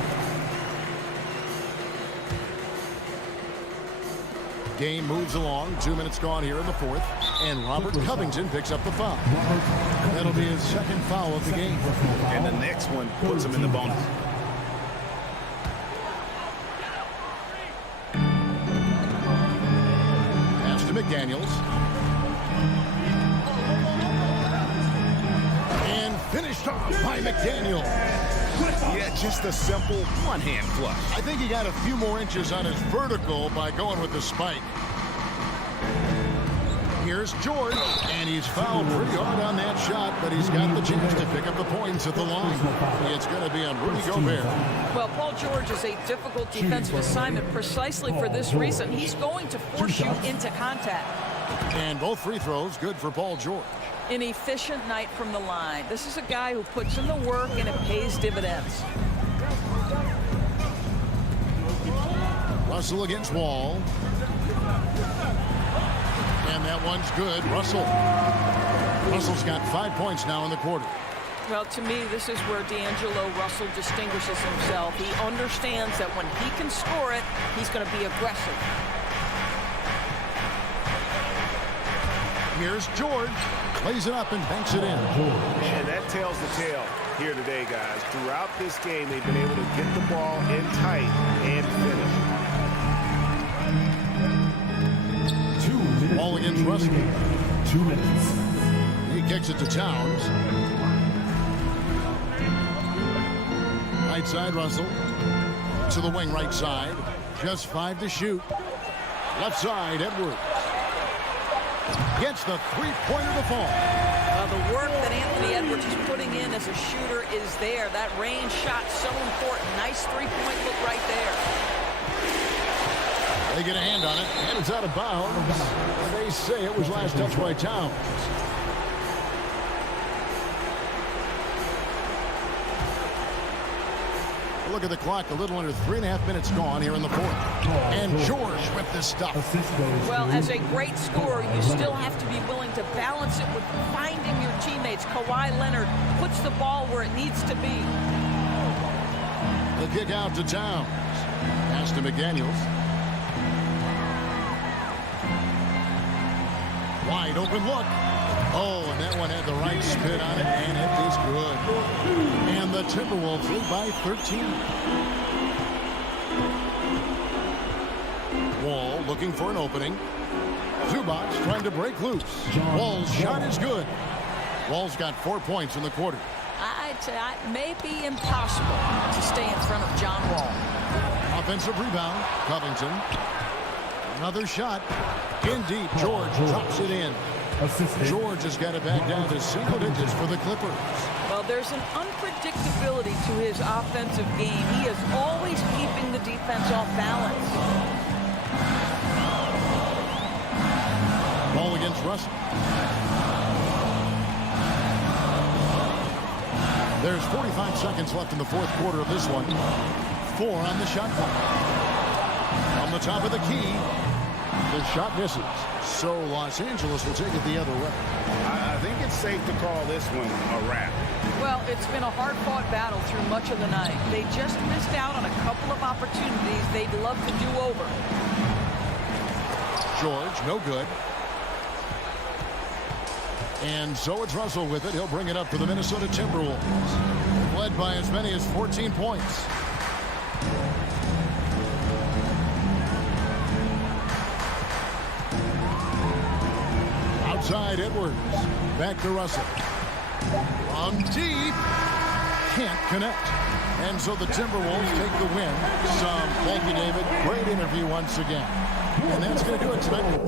Game moves along. 2 minutes gone here in the fourth. And Robert Covington picks up the foul. That'll be his second foul of the game. And the next one puts him in the bonus. Pass to McDaniels. Finished off by McDaniel. Yeah, just a simple one-hand flush. I think he got a few more inches on his vertical by going with the spike. Here's George, and he's fouled pretty hard on that shot, but he's got the chance to pick up the points at the line. It's going to be on Rudy Gobert. Well, Paul George is a difficult defensive assignment precisely for this reason. He's going to force you into contact. And both free throws good for Paul George. An efficient night from the line. This is a guy who puts in the work and it pays dividends. Russell against Wall. And that one's good. Russell's got 5 points now in the quarter. Well, to me, this is where D'Angelo Russell distinguishes himself. He understands that when he can score it, he's going to be aggressive. Here's George. Lays it up and banks it in. And that tells the tale here today, guys. Throughout this game, they've been able to get the ball in tight and finish. Ball against Russell. 2 minutes. He kicks it to Towns. Right side Russell. To the wing right side. Just 5 to shoot. Left side Edwards. Gets the three-pointer to fall. The work that Anthony Edwards is putting in as a shooter is there. That range shot so important. Nice three-point look right there. They get a hand on it, and it's out of bounds. They say it was last touched by Towns. Look at the clock, a little under 3.5 minutes gone here in the fourth. And George with the stuff. Well, as a great scorer, you still have to be willing to balance it with finding your teammates. Kawhi Leonard puts the ball where it needs to be. The kick out to Towns. Pass to McDaniels. Wide open look. Oh, and that one had the right spin on it, and it is good. And the Timberwolves lead by 13. Wall looking for an opening. Zubac trying to break loose. Wall's shot is good. Wall's got 4 points in the quarter. I'd say it may be impossible to stay in front of John Wall. Offensive rebound. Covington. Another shot. In deep. George drops it in. George has got it back down to single digits for the Clippers. Well, there's an unpredictability to his offensive game. He is always keeping the defense off balance. Ball against Russell. There's 45 seconds left in the fourth quarter of this one. 4 on the shot clock. From the top of the key. The shot misses. So Los Angeles will take it the other way. I think it's safe to call this one a wrap. Well, it's been a hard-fought battle through much of the night. They just missed out on a couple of opportunities they'd love to do over. George, no good. And so it's Russell with it. He'll bring it up for the Minnesota Timberwolves. Led by as many as 14 points. Outside Edwards. Back to Russell. From deep. Can't connect. And so the Timberwolves take the win. Thank you, David. Great interview once again. And that's going to do it tonight.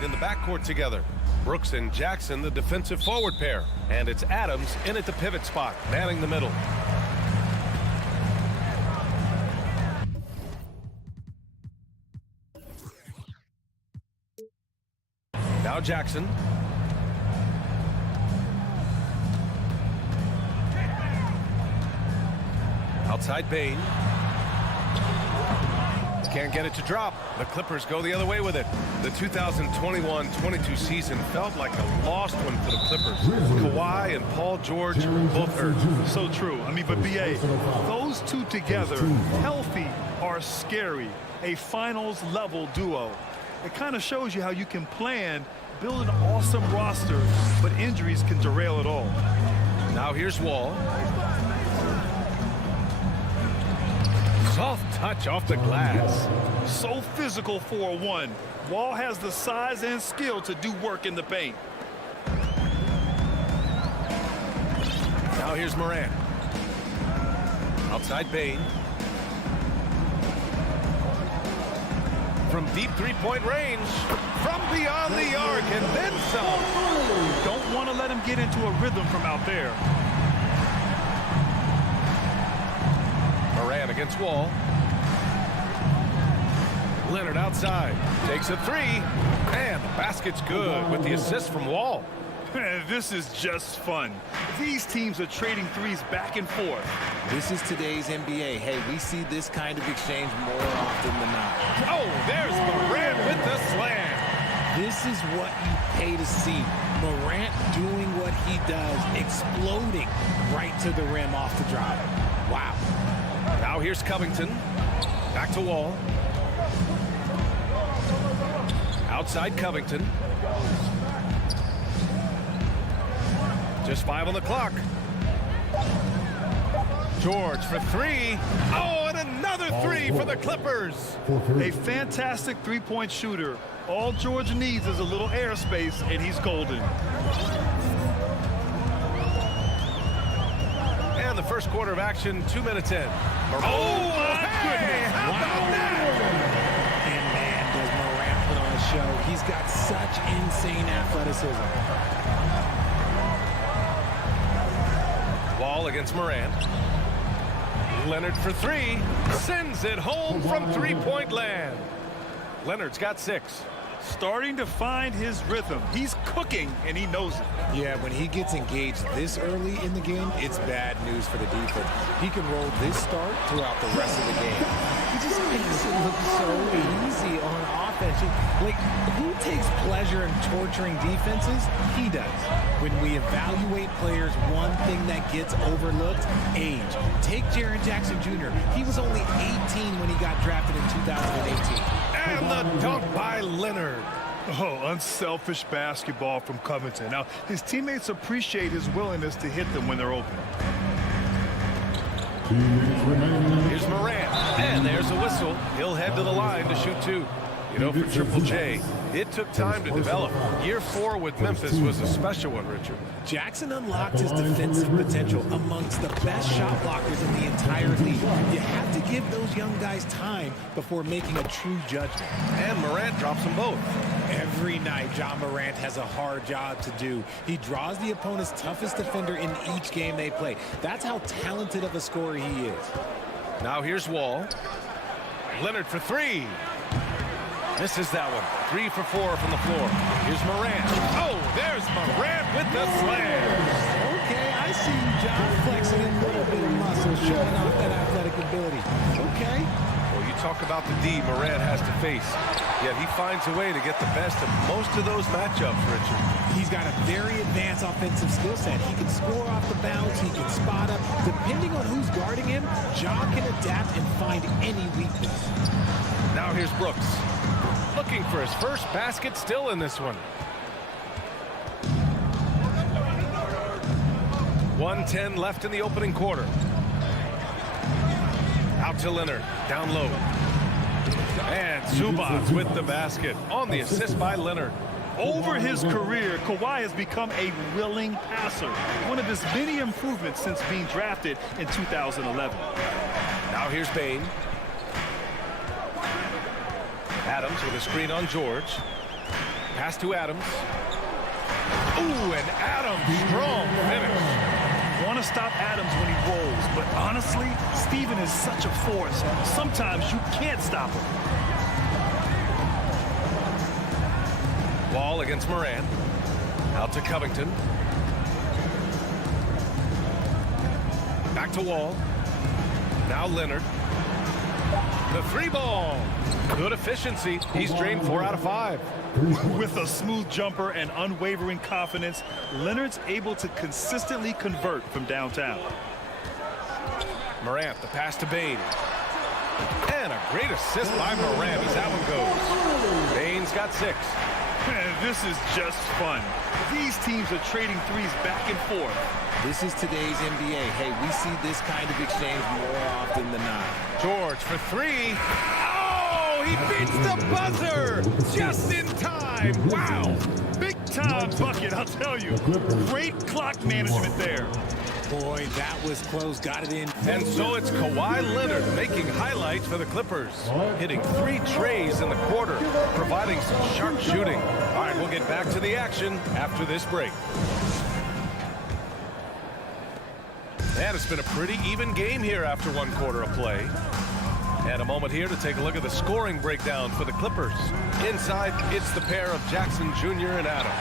In the backcourt together. Brooks and Jackson, the defensive forward pair. And it's Adams in at the pivot spot, manning the middle. Now Jackson. Outside Bain. Can't get it to drop. The Clippers go the other way with it. The 2021-22 season felt like a lost one for the Clippers. Kawhi and Paul George both hurt. So true. I mean, but B.A., those two together, healthy, are scary. A finals-level duo. It kind of shows you how you can plan, build an awesome roster, but injuries can derail it all. Now here's Wall. Soft touch off the glass. So physical for a one. Wall has the size and skill to do work in the paint. Now here's Morant. Outside Bain. From deep three-point range. From beyond the arc and then some. Don't want to let him get into a rhythm from out there. Morant against Wall. Leonard outside. Takes a three. And the basket's good with the assist from Wall. This is just fun. These teams are trading threes back and forth. This is today's NBA. Hey, we see this kind of exchange more often than not. Oh, there's Morant with the slam. This is what you pay to see. Morant doing what he does, exploding right to the rim off the drive. Wow. here's Covington. Back to Wall. Outside Covington. Just 5 on the clock. George for 3. Oh, and another 3 for the Clippers. A fantastic three-point shooter. All George needs is a little airspace, and he's golden. And the first quarter of action, 2 minutes in. Oh, my goodness. How about that? And man, does Morant put on a show. He's got such insane athleticism. Wall against Morant. Leonard for 3. Sends it home from three-point land. Leonard's got 6. Starting to find his rhythm. He's cooking, and he knows it. Yeah, when he gets engaged this early in the game, it's bad news for the defense. He can roll this start throughout the rest of the game. He just makes it look so easy on offense. Like, who takes pleasure in torturing defenses? He does. When we evaluate players, one thing that gets overlooked, age. Take Jaren Jackson Jr. He was only 18 when he got drafted in 2018. And the dunk by Leonard. Oh, unselfish basketball from Covington. Now, his teammates appreciate his willingness to hit them when they're open. Here's Morant. And there's a whistle. He'll head to the line to shoot 2. You know, for Triple J, it took time to develop. Year 4 with Memphis was a special one, Richard. Jackson unlocked his defensive potential amongst the best shot blockers in the entire league. You have to give those young guys time before making a true judgment. And Morant drops them both. Every night, John Morant has a hard job to do. He draws the opponent's toughest defender in each game they play. That's how talented of a scorer he is. Now here's Wall. Leonard for 3. Misses that one. 3 for 4 from the floor. Here's Morant. Oh, there's Morant with the slam. Okay, I see you, John, flexing a little bit of muscle, showing off that athletic ability. Okay. Well, you talk about the D Morant has to face. Yet he finds a way to get the best of most of those matchups, Richard. He's got a very advanced offensive skill set. He can score off the bounce. He can spot up. Depending on who's guarding him, Ja can adapt and find any weakness. Now here's Brooks. Looking for his first basket still in this one. 1:10 left in the opening quarter. Out to Leonard. Down low. And Zubac with the basket on the assist by Leonard. Over his career, Kawhi has become a willing passer. One of his many improvements since being drafted in 2011. Now here's Bane. Adams with a screen on George. Pass to Adams. Ooh, and Adams, strong finish. Want to stop Adams when he rolls, but honestly, Steven is such a force. Sometimes you can't stop him. Wall against Morant. Out to Covington. Back to Wall. Now Leonard. The 3 ball. Good efficiency. He's drained 4 out of 5. With a smooth jumper and unwavering confidence, Leonard's able to consistently convert from downtown. Morant, the pass to Bane. And a great assist by Morant as that one goes. Bane's got 6. This is just fun. These teams are trading threes back and forth. This is today's NBA. Hey, we see this kind of exchange more often than not. George for 3. Oh, he beats the buzzer just in time. Wow. Big time bucket, I'll tell you. Great clock management there. Boy, that was close. Got it in. And so it's Kawhi Leonard making highlights for the Clippers. Hitting 3 trays in the quarter, providing some sharp shooting. All right, we'll get back to the action after this break. And it's been a pretty even game here after 1 quarter of play. And a moment here to take a look at the scoring breakdown for the Clippers. Inside, it's the pair of Jackson Jr. and Adams.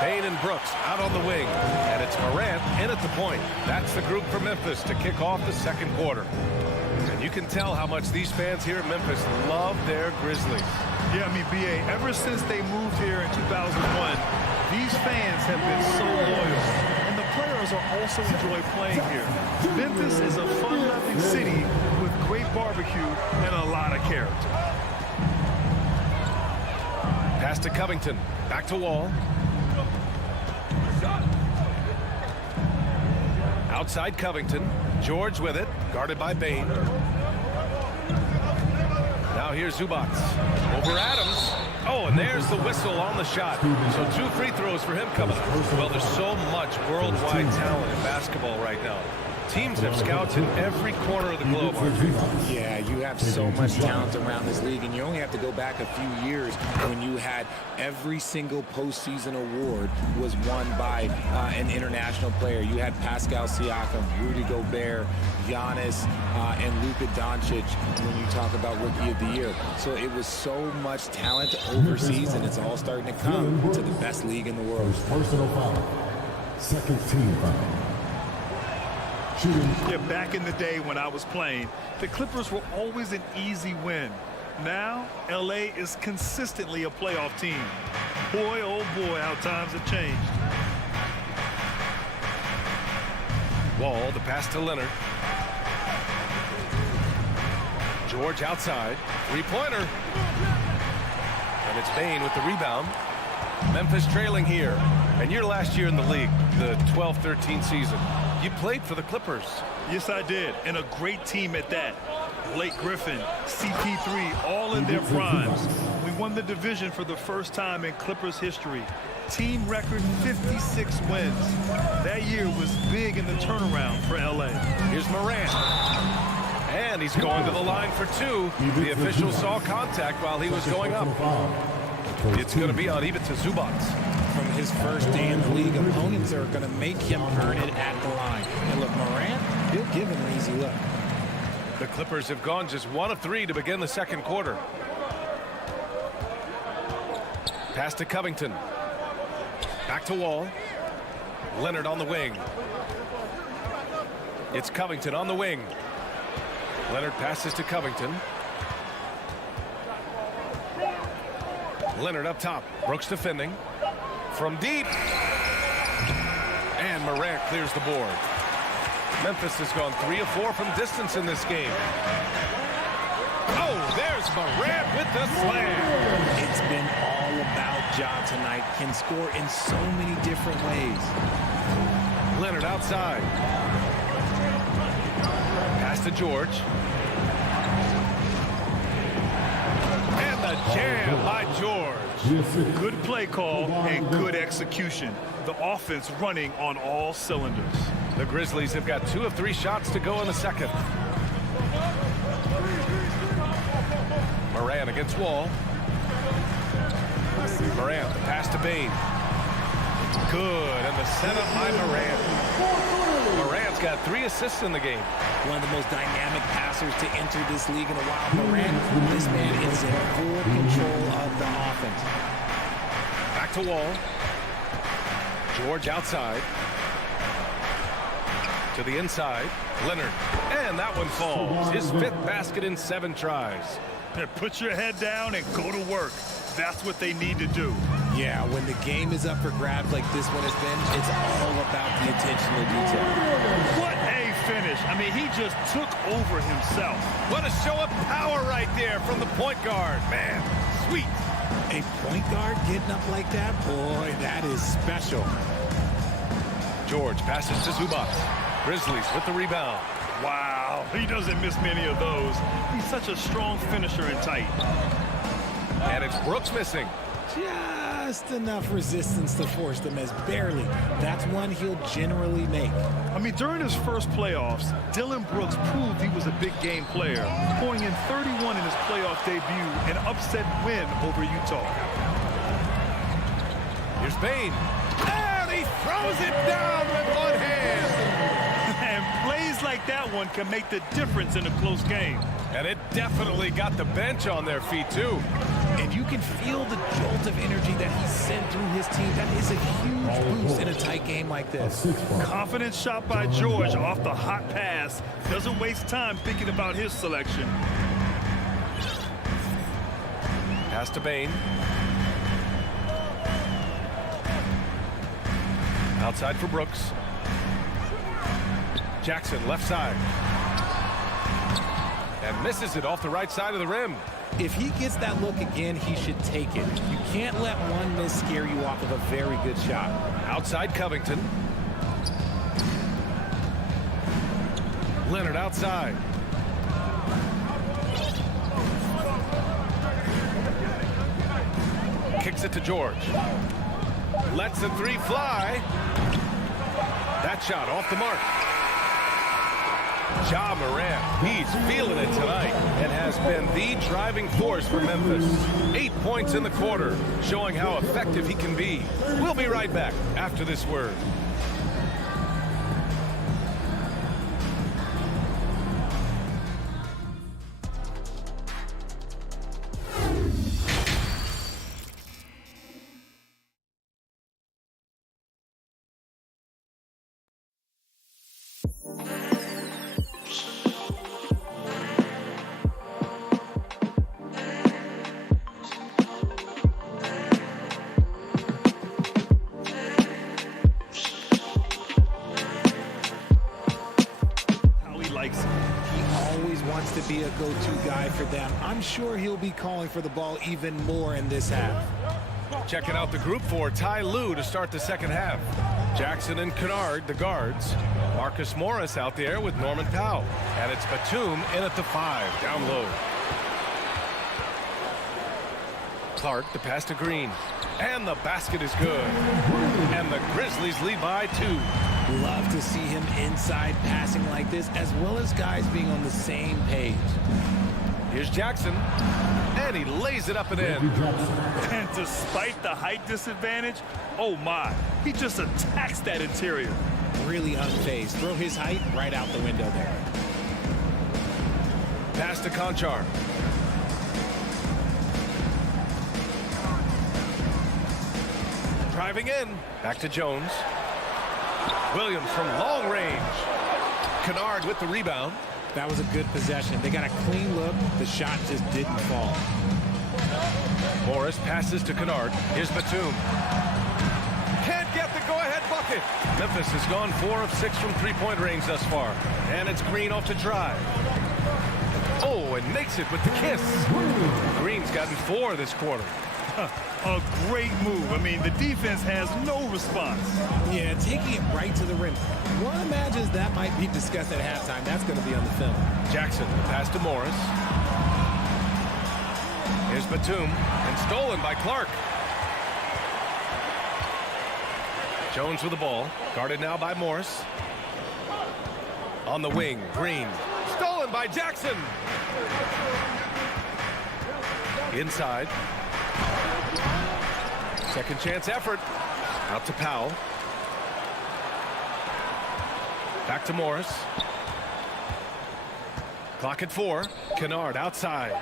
Bane and Brooks out on the wing. And it's Morant in at the point. That's the group for Memphis to kick off the 2nd quarter. And you can tell how much these fans here in Memphis love their Grizzlies. Yeah, I mean, B.A., ever since they moved here in 2001, these fans have been so loyal. And the players are also enjoy playing here. Memphis is a fun-loving city with great and a lot of character. Pass to Covington. Back to Wall. Outside Covington. George with it. Guarded by Bain. Now here's Zubats. Over Adams. Oh, and there's the whistle on the shot. So 2 free throws for him coming up. Well, there's so much worldwide talent in basketball right now. Teams have scouts in every corner of the globe. Yeah, you have so much talent around this league, and you only have to go back a few years when you had every single postseason award was won by an international player. You had Pascal Siakam, Rudy Gobert, Giannis, and Luka Doncic when you talk about Rookie of the Year. So it was so much talent overseas, and it's all starting to come to the best league in the world. Personal foul. Second team foul. Yeah, back in the day when I was playing, the Clippers were always an easy win. Now, LA is consistently a playoff team. Boy, oh boy, how times have changed. Wall, the pass to Leonard. George outside. 3-pointer. And it's Bain with the rebound. Memphis trailing here. And your last year in the league, the 12-13 season. You played for the Clippers. Yes, I did, and a great team at that. Blake Griffin, CP3, all in their primes. We won the division for the first time in Clippers history. Team record 56 wins. That year was big in the turnaround for LA. Here's Morant. And he's going to the line for 2. The official saw contact while he was going up. It's going to be on Ivica Zubats. From his first day in the league, opponents are going to make him earn it at the line. And look, Morant, he'll give him an easy look. The Clippers have gone just 1 of 3 to begin the second quarter. Pass to Covington. Back to Wall. Leonard on the wing. It's Covington on the wing. Leonard passes to Covington. Leonard up top. Brooks defending. From deep. And Morant clears the board. Memphis has gone 3 of 4 from distance in this game. Oh, there's Morant with the slam. It's been all about Ja tonight. Can score in so many different ways. Leonard outside. Pass to George. And the jam by George. Good play call and good execution. The offense running on all cylinders. The Grizzlies have got 2 of 3 shots to go in the second. Morant against Wall. Morant, the pass to Bain. Good, and the setup by Morant. Morant's got 3 assists in the game. One of the most dynamic passers to enter this league in a while. Morant, this man is in full control of the offense. Back to Wall. George outside. To the inside. Leonard. And that one falls. His 5th basket in 7 tries. Put your head down and go to work. That's what they need to do. Yeah, when the game is up for grabs like this one has been, it's all about the attention to detail. What a finish. I mean, he just took over himself. What a show of power right there from the point guard. Man, sweet. A point guard getting up like that? Boy, that is special. George passes to Zubats. Grizzlies with the rebound. Wow, he doesn't miss many of those. He's such a strong finisher and tight. And it's Brooks missing. Just enough resistance to force the miss. Barely. That's one he'll generally make. I mean, during his first playoffs, Dillon Brooks proved he was a big game player, pouring in 31 in his playoff debut, an upset win over Utah. Here's Bain. And he throws it down with one hand. And plays like that one can make the difference in a close game. And it definitely got the bench on their feet, too. And you can feel the jolt of energy that he sent through his team. That is a huge boost in a tight game like this. Confident shot by George off the hot pass. Doesn't waste time thinking about his selection. Pass to Bain. Outside for Brooks. Jackson left side. And And misses it off the right side of the rim. If he gets that look again, he should take it. You can't let one miss scare you off of a very good shot. Outside Covington. Leonard outside. Kicks it to George. Lets the three fly. That shot off the mark. Ja Morant, he's feeling it tonight and has been the driving force for Memphis. 8 points in the quarter, showing how effective he can be. We'll be right back after this word. To be a go-to guy for them. I'm sure he'll be calling for the ball even more in this half. Checking out the group for Ty Lue to start the second half. Jackson and Kennard, the guards. Marcus Morris out there with Norman Powell. And it's Batum in at the 5, down low. Clark, the pass to Green. And the basket is good. And the Grizzlies lead by 2. Love to see him inside passing like this, as well as guys being on the same page. Here's Jackson, and he lays it up and in. And despite the height disadvantage, oh my, he just attacks that interior. Really unfazed. Throw his height right out the window there. Pass to Conchar. Driving in, back to Jones. Williams from long range. Kennard with the rebound. That was a good possession. They got a clean look. The shot just didn't fall. Morris passes to Kennard. Here's Batum. Can't get the go-ahead bucket. Memphis has gone 4 of 6 from three-point range thus far. And it's Green off to drive. Oh, and makes it with the kiss. Green's gotten 4 this quarter. A great move. I mean, the defense has no response. Yeah, taking it right to the rim. One imagines that might be discussed at halftime. That's going to be on the film. Jackson, pass to Morris. Here's Batum, and stolen by Clark. Jones with the ball, guarded now by Morris. On the wing, Green. Stolen by Jackson. Inside. Second chance effort. Out to Powell. Back to Morris. Clock at 4. Kennard outside.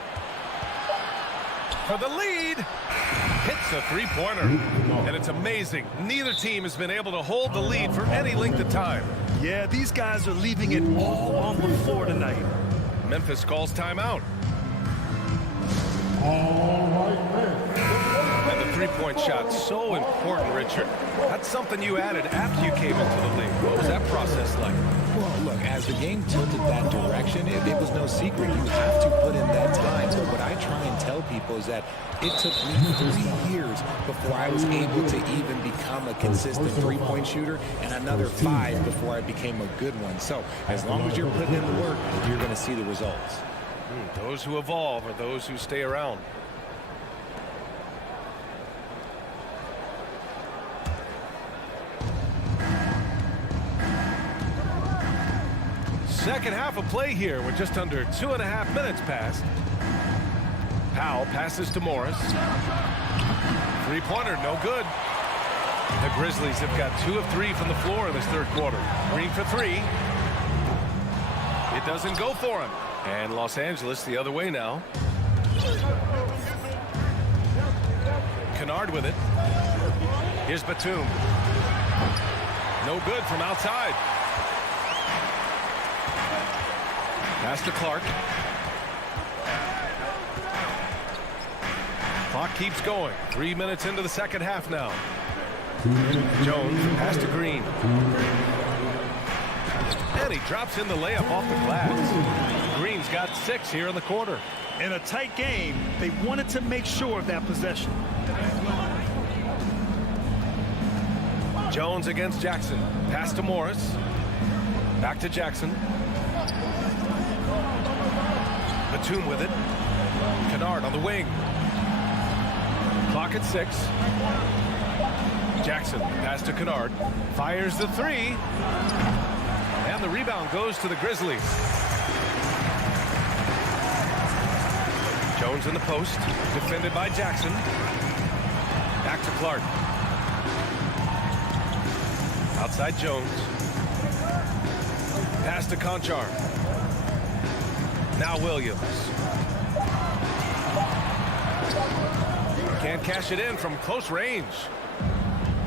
For the lead. Hits a three-pointer. And it's amazing. Neither team has been able to hold the lead for any length of time. Yeah, these guys are leaving it all on the floor tonight. Memphis calls timeout. All right, men. And the three-point shot, so important, Richard. That's something you added after you came into the league. What was that process like? Well, look, as the game tilted that direction, it was no secret. You have to put in that time. But what I try and tell people is that it took me 3 years before I was able to even become a consistent three-point shooter, and another 5 before I became a good one. So as long as you're putting in the work, you're going to see the results. Those who evolve are those who stay around. Second half of play here with just under 2.5 minutes passed. Powell passes to Morris. Three-pointer, no good. The Grizzlies have got 2 of 3 from the floor in this third quarter. Green for 3. It doesn't go for him. And Los Angeles the other way now. Kennard with it. Here's Batum. No good from outside. Pass to Clark. Clock keeps going. 3 minutes into the second half now. Jones, pass to Green. And he drops in the layup off the glass. Green's got got 6 here in the quarter. In a tight game, they wanted to make sure of that possession. Jones against Jackson. Pass to Morris. Back to Jackson. Batum with it. Kennard on the wing. Clock at 6. Jackson, pass to Kennard. Fires the 3. And the rebound goes to the Grizzlies. Jones in the post. Defended by Jackson. Back to Clark. Outside Jones. Pass to Conchar. Now Williams. Can't cash it in from close range.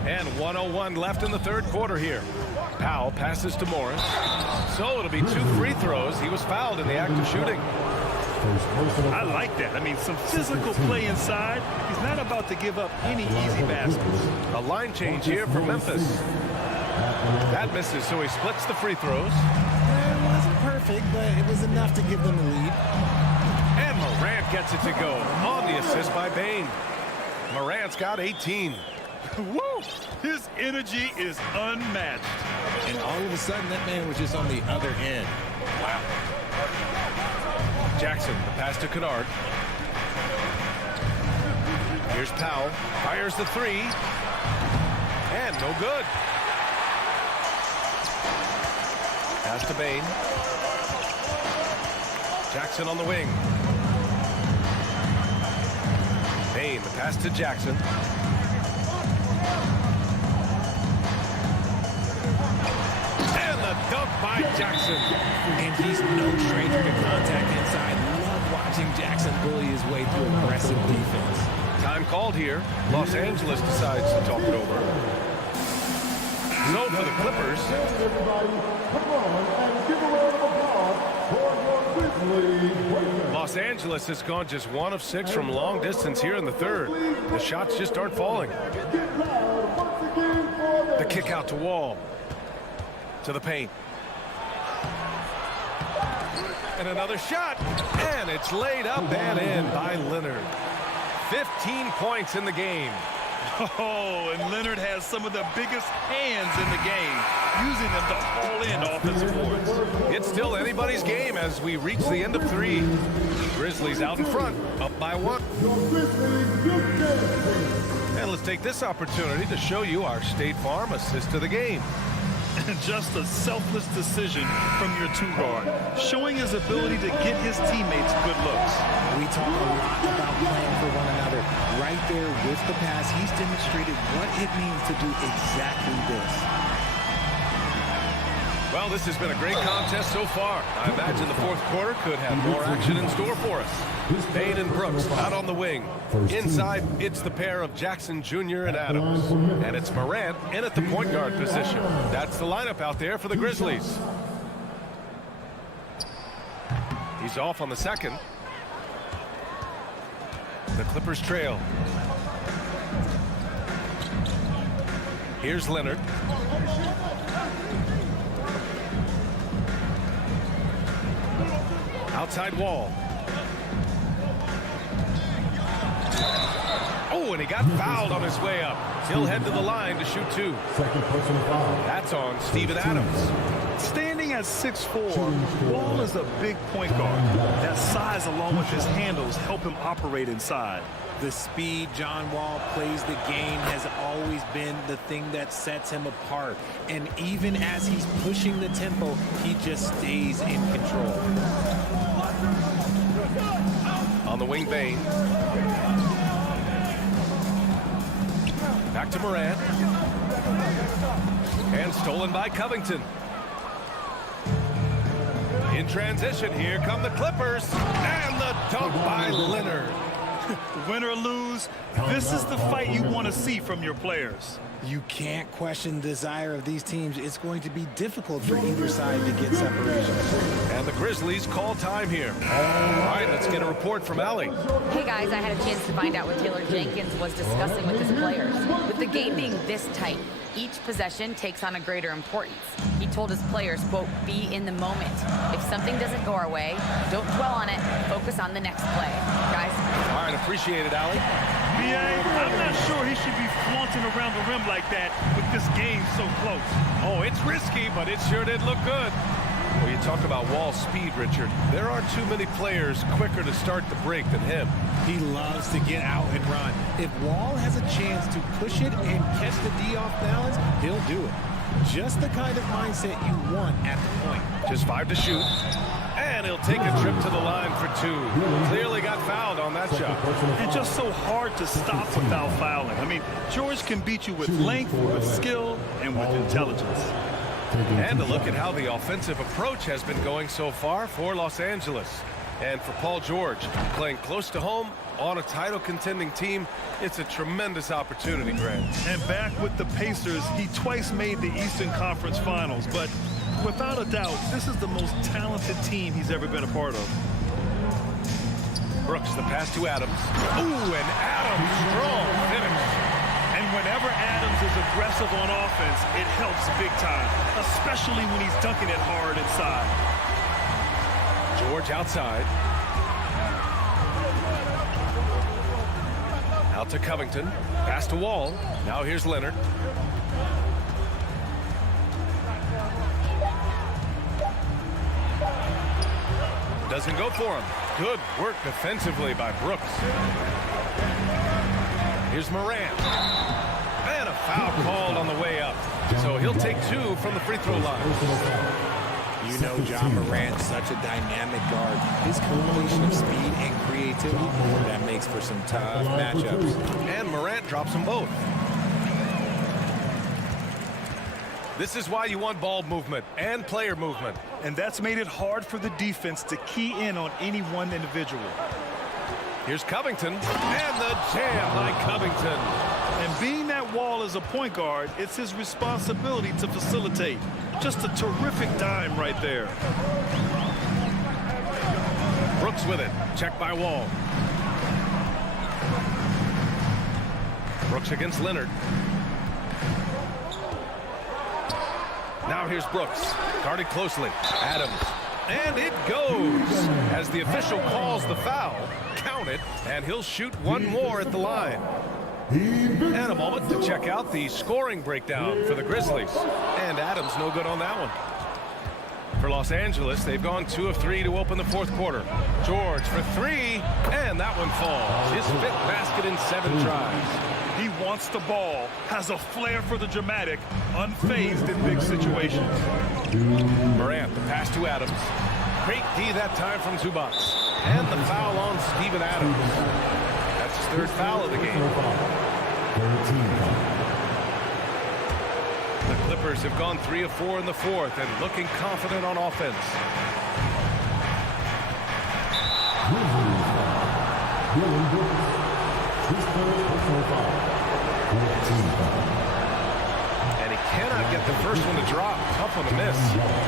And 1:01 left in the third quarter here. Powell passes to Morris. So it'll be 2 free throws. He was fouled in the act of shooting. I like that. I mean, some physical play inside. He's not about to give up any easy baskets. A line change here for Memphis. That misses, so he splits the free throws. It wasn't perfect, but it was enough to give them the lead. And Morant gets it to go on the assist by Bane. Morant's got 18. Woo! His energy is unmatched. And all of a sudden, that man was just on the other end. Wow. Jackson, the pass to Kennard. Here's Powell. Fires the 3. And no good. Pass to Bane. Jackson on the wing. Bane, the pass to Jackson. And the dunk by Jackson. And he's no stranger to contact inside. Love watching Jackson bully his way through aggressive defense. Time called here. Los Angeles decides to talk it over. So for the Clippers. Everybody, come on and give a round of applause for your Grizzlies. Los Angeles has gone just 1 of 6 from long distance here in the third. The shots just aren't falling. The kick out to Wall. To the paint. And another shot. And it's laid up and in by Leonard. 15 points in the game. Oh, and Leonard has some of the biggest hands in the game, using them to haul in offensive boards. It's still anybody's game as we reach the end of 3. Grizzlies out in front, up by 1. And let's take this opportunity to show you our State Farm assist to the game. Just a selfless decision from your 2-guard, showing his ability to get his teammates good looks. We talk a lot about playing for one another. Right there with the pass, he's demonstrated what it means to do exactly this. Well, this has been a great contest so far. I imagine the fourth quarter could have more action in store for us. Bane and Brooks out on the wing. Inside, it's the pair of Jackson Jr. and Adams. And it's Morant in at the point guard position. That's the lineup out there for the Grizzlies. He's off on the second. The Clippers trail. Here's Leonard. Outside Wall. Oh, and he got fouled on his way up. He'll head to the line to shoot 2. That's on Steven Adams. Standing at 6'4", Wall is a big point guard. That size along with his handles help him operate inside. The speed John Wall plays the game has always been the thing that sets him apart. And even as he's pushing the tempo, he just stays in control. On the wing, Bane. Back to Morant. And stolen by Covington. In transition, here come the Clippers. And the dunk by Leonard. Win or lose, this is the fight you want to see from your players. You can't question the desire of these teams. It's going to be difficult for either side to get separation. And the Grizzlies call time here. All right, let's get a report from Allie. Hey guys, I had a chance to find out what Taylor Jenkins was discussing with his players. With the game being this tight, each possession takes on a greater importance. He told his players, quote, be in the moment. If something doesn't go our way, don't dwell on it, focus on the next play. Guys? All right, appreciate it, Allie. I'm not sure he should be flaunting around the rim like that with this game so close. Oh, it's risky, but it sure did look good. Well, you talk about Wall's speed, Richard. There aren't too many players quicker to start the break than him. He loves to get out and run. If Wall has a chance to push it and catch the D off balance, he'll do it. Just the kind of mindset you want at the point. Just 5 to shoot. And he'll take a trip to the line for 2. Clearly got fouled on that shot. And just so hard to stop without fouling. I mean, George can beat you with length, with skill, and with intelligence. And a look at how the offensive approach has been going so far for Los Angeles. And for Paul George, playing close to home on a title-contending team, it's a tremendous opportunity, Grant. And back with the Pacers, he twice made the Eastern Conference Finals. But without a doubt, this is the most talented team he's ever been a part of. Brooks, the pass to Adams. Ooh, and Adams, strong finish. And whenever Adams is aggressive on offense, it helps big time, especially when he's dunking it hard inside. George outside. Out to Covington. Pass to Wall. Now here's Leonard. Doesn't go for him. Good work defensively by Brooks. Here's Morant. And a foul called on the way up. So he'll take 2 from the free throw line. You know John Morant's such a dynamic guard. His combination of speed and creativity, that makes for some tough matchups. And Morant drops them both. This is why you want ball movement and player movement. And that's made it hard for the defense to key in on any one individual. Here's Covington, and the jam by Covington. And being that Wall is a point guard, it's his responsibility to facilitate. Just a terrific dime right there. Brooks with it. Check by Wall. Brooks against Leonard. Now here's Brooks. Guarded closely. Adams. And it goes. As the official calls the foul, count it, and he'll shoot one more at the line. And a moment to check out the scoring breakdown for the Grizzlies. And Adams no good on that one. For Los Angeles, they've gone 2 of 3 to open the 4th quarter. George for 3, and that one falls. His 5th basket in 7 tries. He wants the ball, has a flair for the dramatic, unfazed in big situations. Morant, the pass to Adams. Great D that time from Zubac. And the foul on Steven Adams. That's his 3rd foul of the game. The Clippers have gone 3 of 4 in the 4th and looking confident on offense. And he cannot get the first one to drop. Tough one to miss.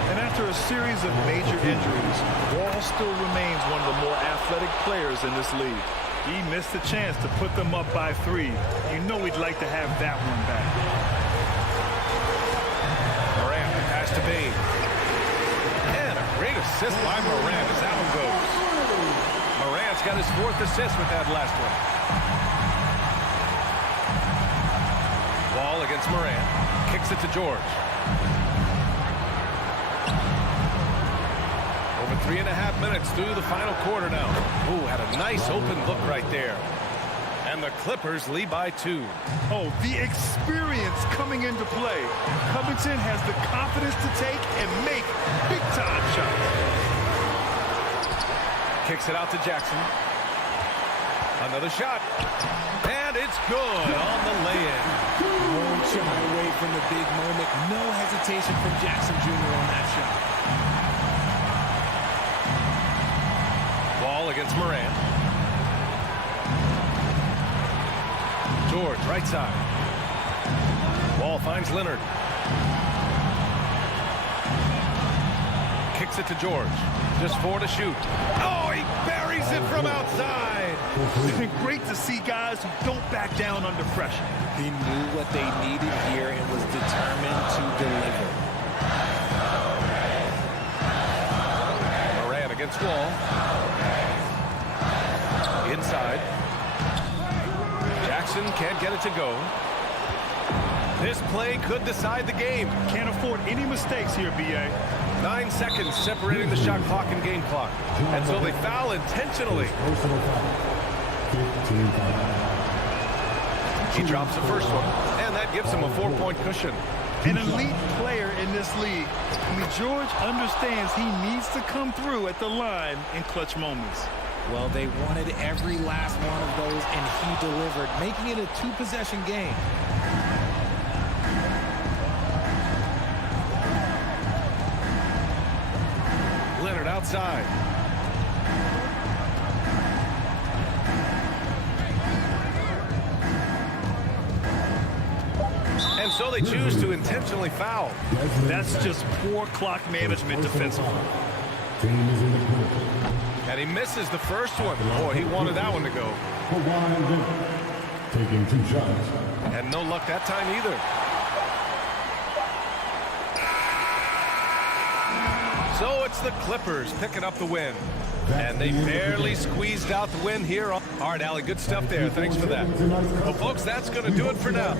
And after a series of major injuries, Wall still remains one of the more athletic players in this league. He missed the chance to put them up by 3. You know he'd like to have that one back. Morant, pass to Bain. And a great assist by Morant as that one goes. Morant's got his 4th assist with that last one. Wall against Morant. Kicks it to George. Over 3.5 minutes through the final quarter now. Ooh, had a nice open look right there. And the Clippers lead by 2. Oh, the experience coming into play. Covington has the confidence to take and make big-time shots. Kicks it out to Jackson. Another shot. And it's good on the lay-in. Won't shy away from the big moment. No hesitation from Jackson Jr. on that shot. Wall against Morant. George, right side. Ball finds Leonard. Kicks it to George. Just 4 to shoot. Oh, he buries it from outside. Great to see guys who don't back down under pressure. He knew what they needed here and was determined to deliver. Moran against Wall. Inside. Jackson can't get it to go. This play could decide the game. Can't afford any mistakes here, B.A. 9 seconds separating the shot clock and game clock. And so they foul intentionally. He drops the first one, and that gives him a 4-point cushion. An elite player in this league. I mean, George understands he needs to come through at the line in clutch moments. Well, they wanted every last one of those, and he delivered, making it a 2-possession game. Leonard outside. And so they choose to intentionally foul. That's just poor clock management defensively. And he misses the first one. Boy, he wanted that one to go. Taking 2 shots. And no luck that time either. So it's the Clippers picking up the win. And they barely squeezed out the win here. All right, Allie, good stuff there. Thanks for that. Well, folks, that's going to do it for now.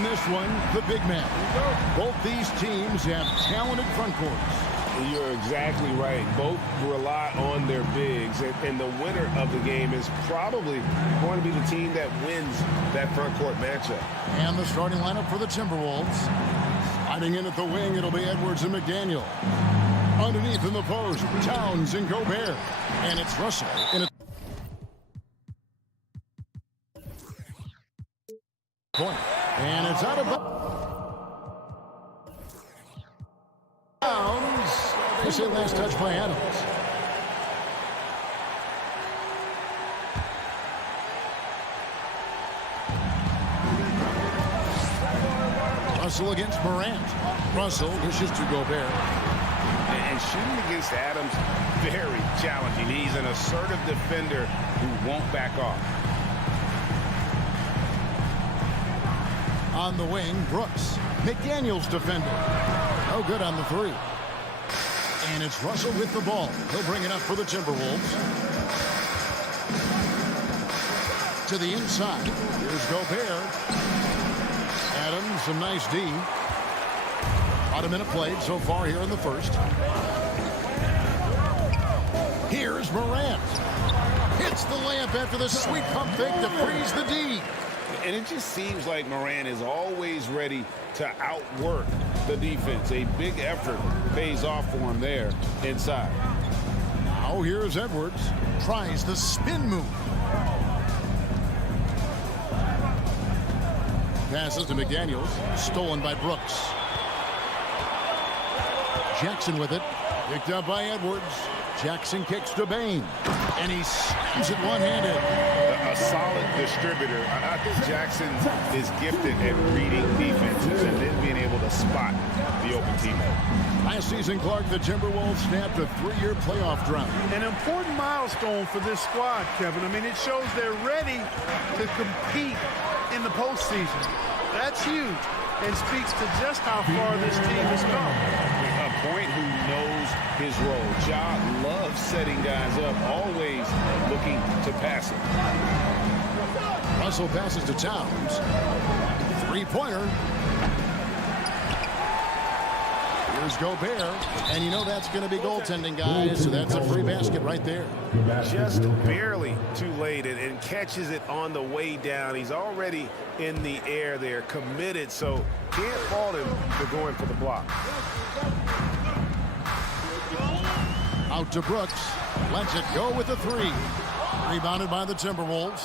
in this one, the big man. Both these teams have talented front courts. You're exactly right. Both rely on their bigs, and the winner of the game is probably going to be the team that wins that front court matchup. And the starting lineup for the Timberwolves. Hiding in at the wing, it'll be Edwards and McDaniel. Underneath in the post, Towns and Gobert. And it's Russell in a point. And it's out of bounds. They say last touch by Adams. Russell against Morant. Russell dishes to Gobert. And shooting against Adams, very challenging. He's an assertive defender who won't back off. On the wing, Brooks. McDaniels defending. No good on the three. And it's Russell with the ball. He'll bring it up for the Timberwolves. To the inside. Here's Gobert. Adams, some nice D. About a minute played so far here in the first. Here's Morant. Hits the layup after the sweet pump fake to freeze the D. And it just seems like Morant is always ready to outwork the defense. A big effort pays off for him there inside. Now here's Edwards. Tries the spin move. Passes to McDaniels. Stolen by Brooks. Jackson with it. Picked up by Edwards. Jackson kicks to Bain. And he slams it one-handed. A solid distributor. I think Jackson is gifted at reading defenses and then being able to spot the open teammate. Last season, Clark, the Timberwolves snapped a 3-year playoff drought. An important milestone for this squad, Kevin. I mean, it shows they're ready to compete in the postseason. That's huge and speaks to just how far this team has come. A point who knows his role. Ja loves setting guys up, always looking to pass it. Russell passes to Towns. Three-pointer. Here's Gobert. And you know that's going to be goaltending, guys. So that's a free basket right there. Just barely too late and catches it on the way down. He's already in the air there, committed, so can't fault him for going for the block. Out to Brooks. Lets it go with the three. Rebounded by the Timberwolves.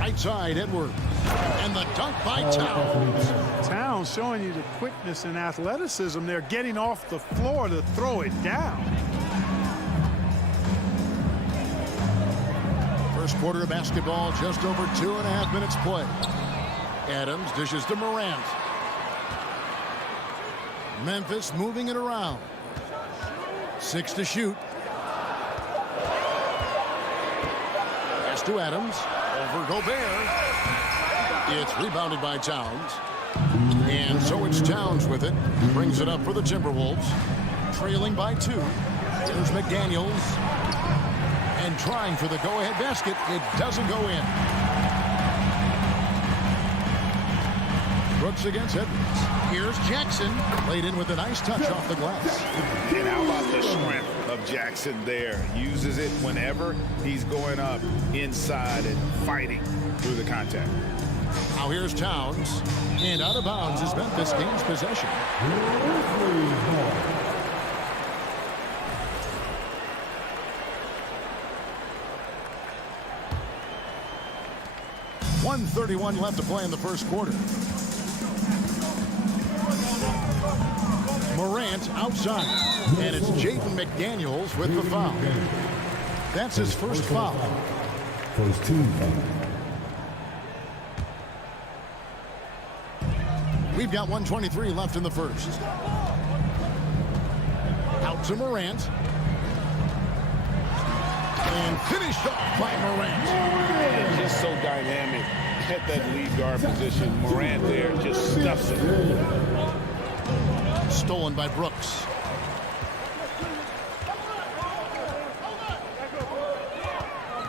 Right side, Edwards. And the dunk by Towns. Towns showing you the quickness and athleticism. They're getting off the floor to throw it down. First quarter of basketball, just over 2.5 minutes play. Adams dishes to Morant. Memphis moving it around. 6 to shoot. Pass to Adams. Over Gobert. It's rebounded by Towns. And so it's Towns with it. Brings it up for the Timberwolves. Trailing by 2. There's McDaniels. And trying for the go-ahead basket. It doesn't go in. Brooks against Edwards. Here's Jackson. Laid in with a nice touch off the glass. And how about the strength of Jackson there? Uses it whenever he's going up inside and fighting through the contact. Now here's Towns. And out of bounds as Memphis gains possession. 1:31 left to play in the first quarter. Morant outside. And it's Jaden McDaniels with the foul. That's his first foul. First team foul. We've got 1:23 left in the first. Out to Morant. And finished off by Morant. And just so dynamic at that lead guard position. Morant there just stuffs it. Stolen by Brooks.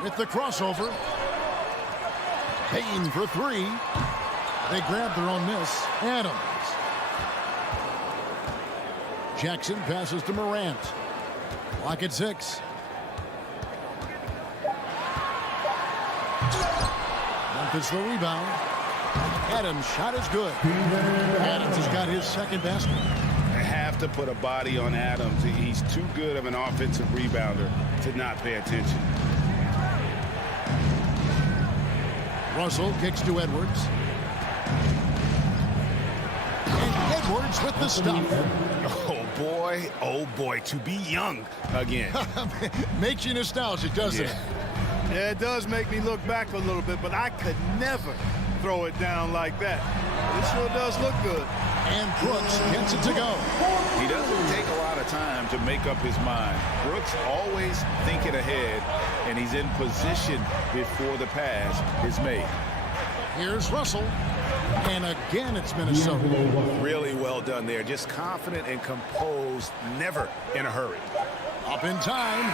With the crossover. Payne for three. They grab their own miss. Adams. Jackson passes to Morant. Clock at 6. Memphis the rebound. Adams' shot is good. Adams has got his second basket. I have to put a body on Adams. He's too good of an offensive rebounder to not pay attention. Russell kicks to Edwards. And Edwards with the stuff. Oh boy, to be young again. Makes you nostalgic, doesn't it? Yeah, it does make me look back a little bit, but I could never throw it down like that. It sure does look good. And Brooks gets it to go. He doesn't take a lot of time to make up his mind. Brooks always thinking ahead, and he's in position before the pass is made. Here's Russell. And again, it's Minnesota. Really well done there. Just confident and composed, never in a hurry. Up in time.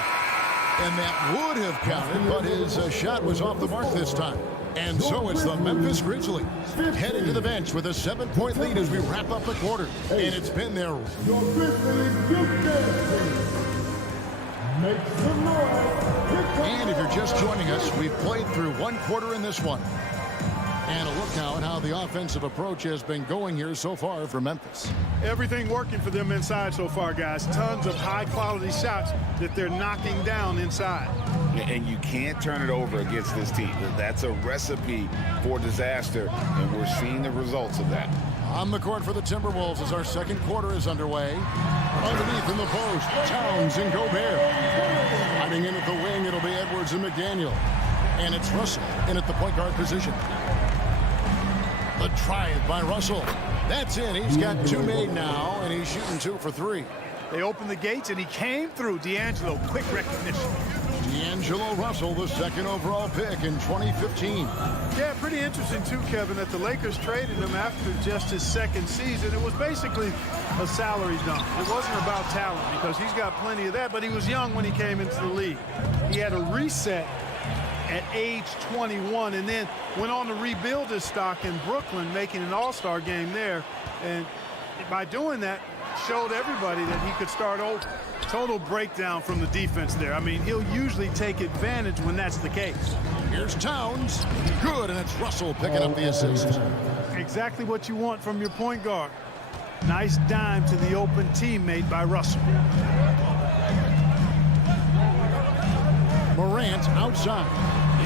And that would have counted, but his shot was off the mark this time. And so it's the Memphis Grizzlies heading to the bench with a 7-point lead as we wrap up the quarter. And it's been their... Your Grizzlies youth dance team. Make some noise. And if you're just joining us, we've played through one quarter in this one. And a look now at how the offensive approach has been going here so far for Memphis. Everything working for them inside so far, guys. Tons of high-quality shots that they're knocking down inside. And you can't turn it over against this team. That's a recipe for disaster, and we're seeing the results of that. On the court for the Timberwolves as our second quarter is underway. Underneath in the post, Towns and Gobert. Hiding in at the wing, it'll be Edwards and McDaniel. And it's Russell in at the point guard position. The drive by Russell. That's in. He's got 2 made now, and he's shooting 2 for 3. They opened the gates, and he came through. D'Angelo, quick recognition. D'Angelo Russell, the second overall pick in 2015. Yeah, pretty interesting, too, Kevin, that the Lakers traded him after just his second season. It was basically a salary dump. It wasn't about talent because he's got plenty of that, but he was young when he came into the league. He had a reset at age 21 and then went on to rebuild his stock in Brooklyn, making an all-star game there. And by doing that, showed everybody that he could start over. Total breakdown from the defense there. I mean, he'll usually take advantage when that's the case. Here's Towns. Good, and it's Russell picking up the assist. Exactly what you want from your point guard. Nice dime to the open teammate by Russell. Morant outside.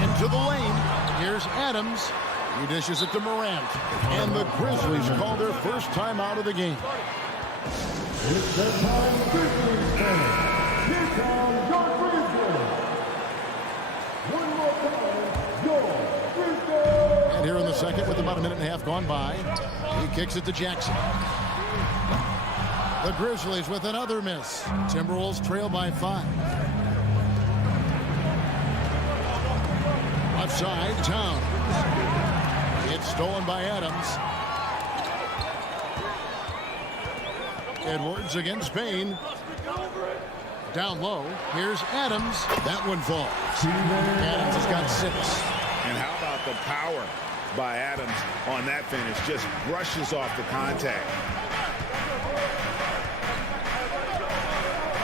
Into the lane. Here's Adams. He dishes it to Morant. And the Grizzlies call their first time out of the game. It's the time Grizzlies fans. Here comes your Grizzlies. One more time, your Grizzlies. And here in the second with about a minute and a half gone by, he kicks it to Jackson. The Grizzlies with another miss. Timberwolves trail by 5. Left side, Towns. It's stolen by Adams. Edwards against Payne. Down low. Here's Adams. That one falls. Adams has got 6. And how about the power by Adams on that finish? Just brushes off the contact.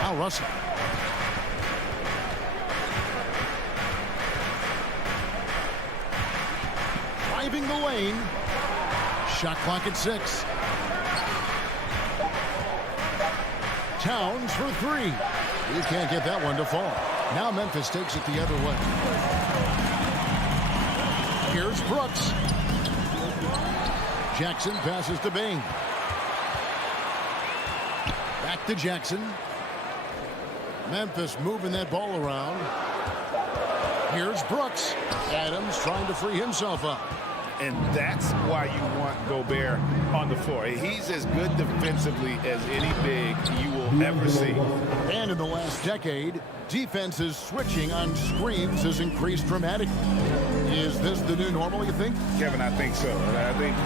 Now Russell. Driving the lane. Shot clock at 6. Towns for 3. He can't get that one to fall. Now Memphis takes it the other way. Here's Brooks. Jackson passes to Bing. Back to Jackson. Memphis moving that ball around. Here's Brooks. Adams trying to free himself up. And that's why you want Gobert on the floor. He's as good defensively as any big you will ever see. And in the last decade, defenses switching on screens has increased dramatically. Is this the new normal, you think? Kevin, I think so. I think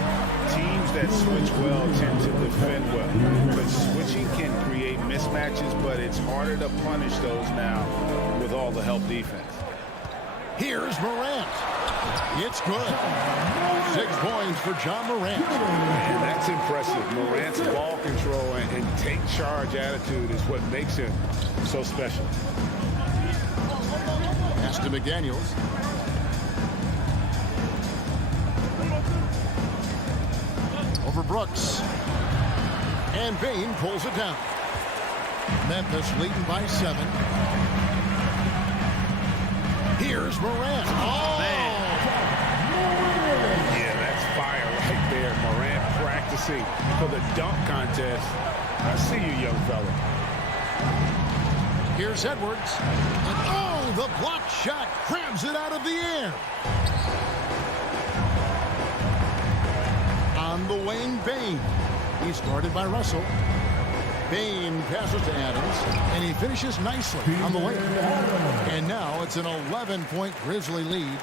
teams that switch well tend to defend well. But switching can create mismatches, but it's harder to punish those now with all the help defense. Here's Morant. It's good. 6 points for John Morant. And that's impressive. Morant's ball control and take charge attitude is what makes him so special. Pass to McDaniels. Over Brooks. And Bain pulls it down. Memphis leading by 7. Here's Morant. Oh, man. Yeah, that's fire right there. Morant practicing for the dunk contest. I see you, young fella. Here's Edwards. And oh, the block shot grabs it out of the air. On the wing, Bain. He's guarded by Russell. Bain passes to Adams, and he finishes nicely on the wing. And now it's an 11-point Grizzly lead.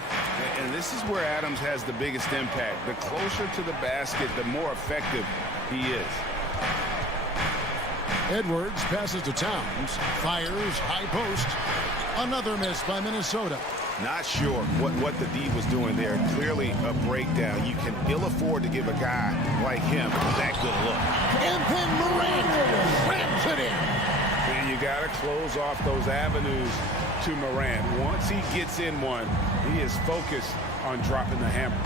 And this is where Adams has the biggest impact. The closer to the basket, the more effective he is. Edwards passes to Towns, fires, high post. Another miss by Minnesota. Not sure what the D was doing there. Clearly a breakdown. You can ill afford to give a guy like him that good look. And then Morant grabs it in. And you got to close off those avenues to Morant. Once he gets in one, he is focused on dropping the hammer.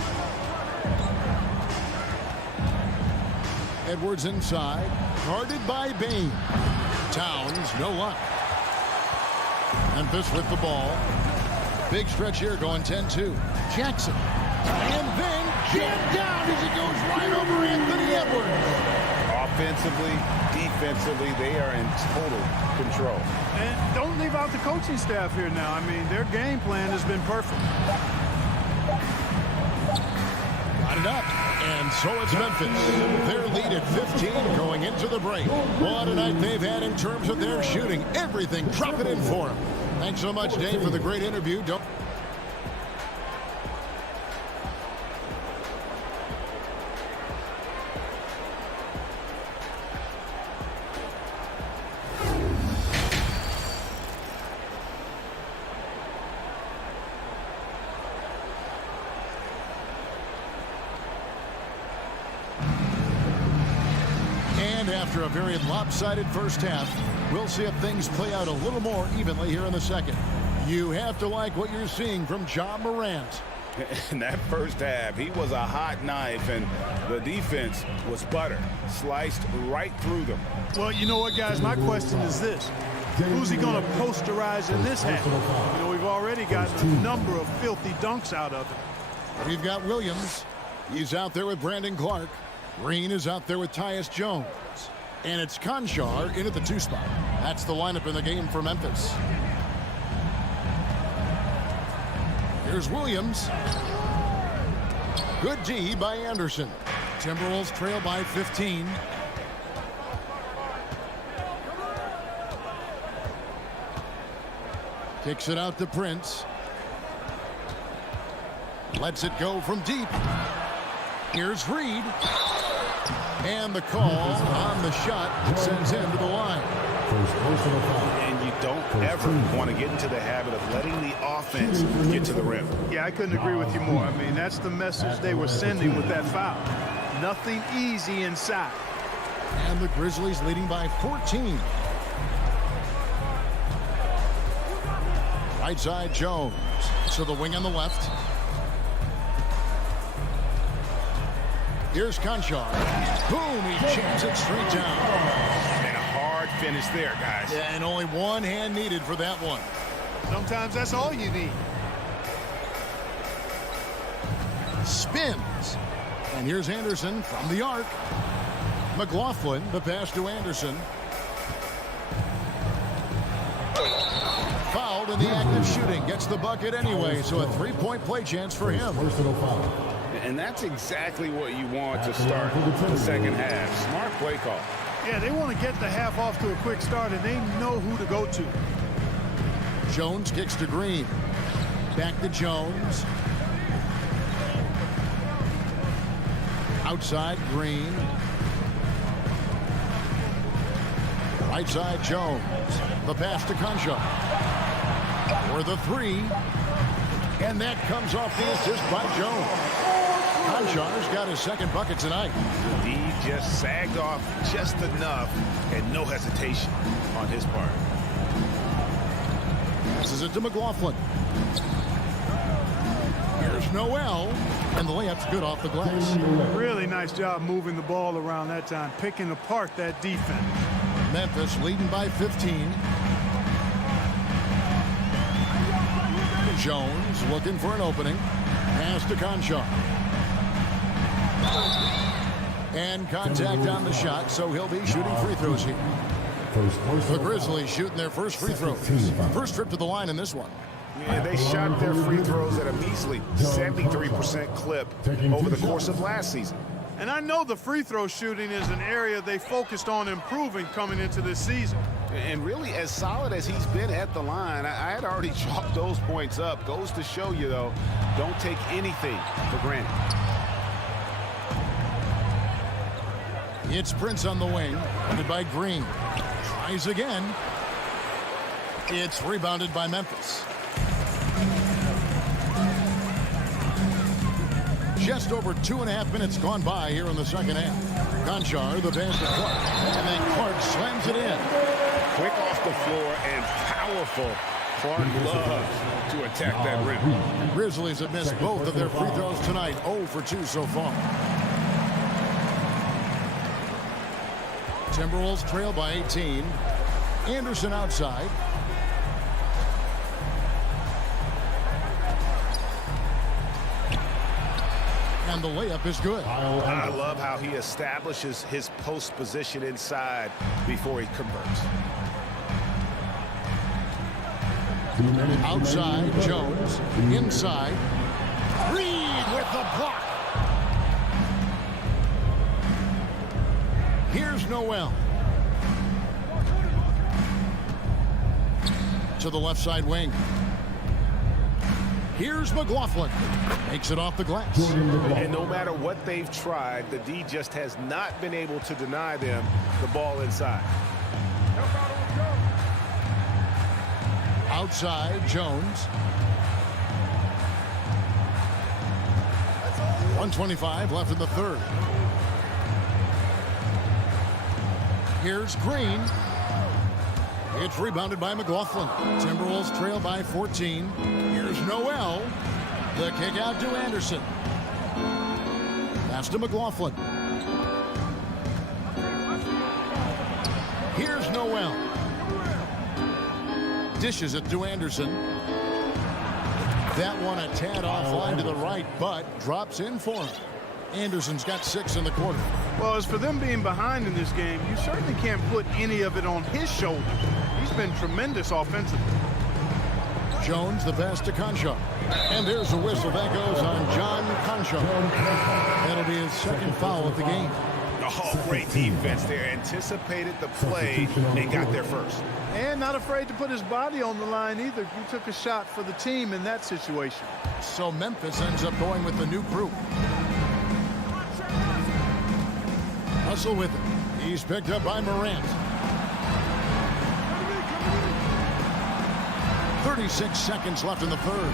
Edwards inside, guarded by Bain. Towns, no luck. Memphis with the ball. Big stretch here going 10-2. Jackson. And then jammed down as he goes right over Anthony Edwards. Offensively, defensively, they are in total control. And don't leave out the coaching staff here now. I mean, their game plan has been perfect. Got it up. And so it's Memphis. Their lead at 15 going into the break. What a night they've had in terms of their shooting. Everything dropping in for them. Thanks so much, Dave, for the great interview. After a very lopsided first half, we'll see if things play out a little more evenly here in the second. You have to like what you're seeing from John Morant. In that first half, he was a hot knife, and the defense was butter, sliced right through them. Well, you know what, guys? My question is this. Who's he going to posterize in this half? You know, we've already gotten a number of filthy dunks out of him. We've got Williams. He's out there with Brandon Clark. Green is out there with Tyus Jones. And it's Conchar in at the 2 spot. That's the lineup in the game for Memphis. Here's Williams. Good D by Anderson. Timberwolves trail by 15. Kicks it out to Prince. Lets it go from deep. Here's Reed. And the call on the shot that sends him to the line. And you don't ever want to get into the habit of letting the offense get to the rim. Yeah, I couldn't agree with you more. I mean, that's the message they were sending with that foul. Nothing easy inside. And the Grizzlies leading by 14. Right side Jones. So the wing on the left. Here's Conchar. Boom, he jams it straight down. And a hard finish there, guys. Yeah, and only one hand needed for that one. Sometimes that's all you need. Spins. And here's Anderson from the arc. McLaughlin, the pass to Anderson. Fouled in the act of shooting. Gets the bucket anyway, so a 3-point play chance for him. And that's exactly what you want to start the second half. Smart play call. Yeah, they want to get the half off to a quick start, and they know who to go to. Jones kicks to Green. Back to Jones. Outside Green. Right side Jones. The pass to Conchar. For the 3. And that comes off the assist by Jones. Conchar's got his second bucket tonight. D just sagged off just enough and no hesitation on his part. Passes it to McLaughlin. Here's Noel, and the layup's good off the glass. Really nice job moving the ball around that time, picking apart that defense. Memphis leading by 15. Jones looking for an opening. Pass to Conchar. And contact on the shot, so he'll be shooting free throws here. The Grizzlies shooting their first free throws. First trip to the line in this one. Yeah, they shot their free throws at a measly 73% clip over the course of last season. And I know the free throw shooting is an area they focused on improving coming into this season. And really, as solid as he's been at the line, I had already chalked those points up. Goes to show you, though, don't take anything for granted. It's Prince on the wing, funded by Green. Tries again. It's rebounded by Memphis. Just over 2.5 minutes gone by here in the second half. Conchar, the pass to Clark. And then Clark slams it in. Quick off the floor and powerful. Clark loves to attack that rim. Grizzlies have missed both of their free throws tonight. 0 for 2 so far. Timberwolves trail by 18. Anderson outside. And the layup is good. I love how he establishes his post position inside before he converts. Outside, Jones. Inside. Reed with the block. Here's Noel. To the left side wing. Here's McLaughlin. Makes it off the glass. And no matter what they've tried, the D just has not been able to deny them the ball inside. Outside, Jones. 1:25 left in the third. Here's Green. It's rebounded by McLaughlin. Timberwolves trail by 14. Here's Noel. The kick out to Anderson. Pass to McLaughlin. Here's Noel. Dishes it to Anderson. That one a tad offline to the right, but drops in for him. Anderson's got 6 in the quarter. Well, as for them being behind in this game, you certainly can't put any of it on his shoulders. He's been tremendous offensively. Jones, the pass to Conchar. And there's a whistle. That goes on John Conchar. That'll be his second foul of the game. Oh, great defense there. Anticipated the play and got there first. And not afraid to put his body on the line either. He took a shot for the team in that situation. So Memphis ends up going with the new group. Hustle with it. He's picked up by Morant. 36 seconds left in the third.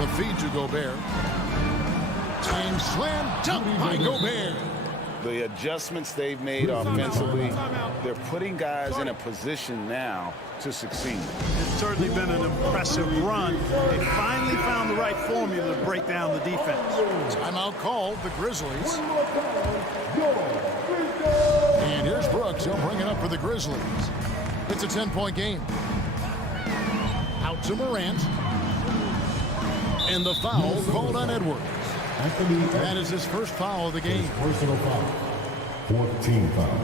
The feed to Gobert. And slam dunk by Gobert. The adjustments they've made offensively, they're putting guys in a position now to succeed. It's certainly been an impressive run. They finally found the right formula to break down the defense. Timeout called, the Grizzlies. And here's Brooks. He'll bring it up for the Grizzlies. It's a 10-point game. Out to Morant. And the foul called on Edwards. That is his first foul of the game. Personal foul. 14 foul.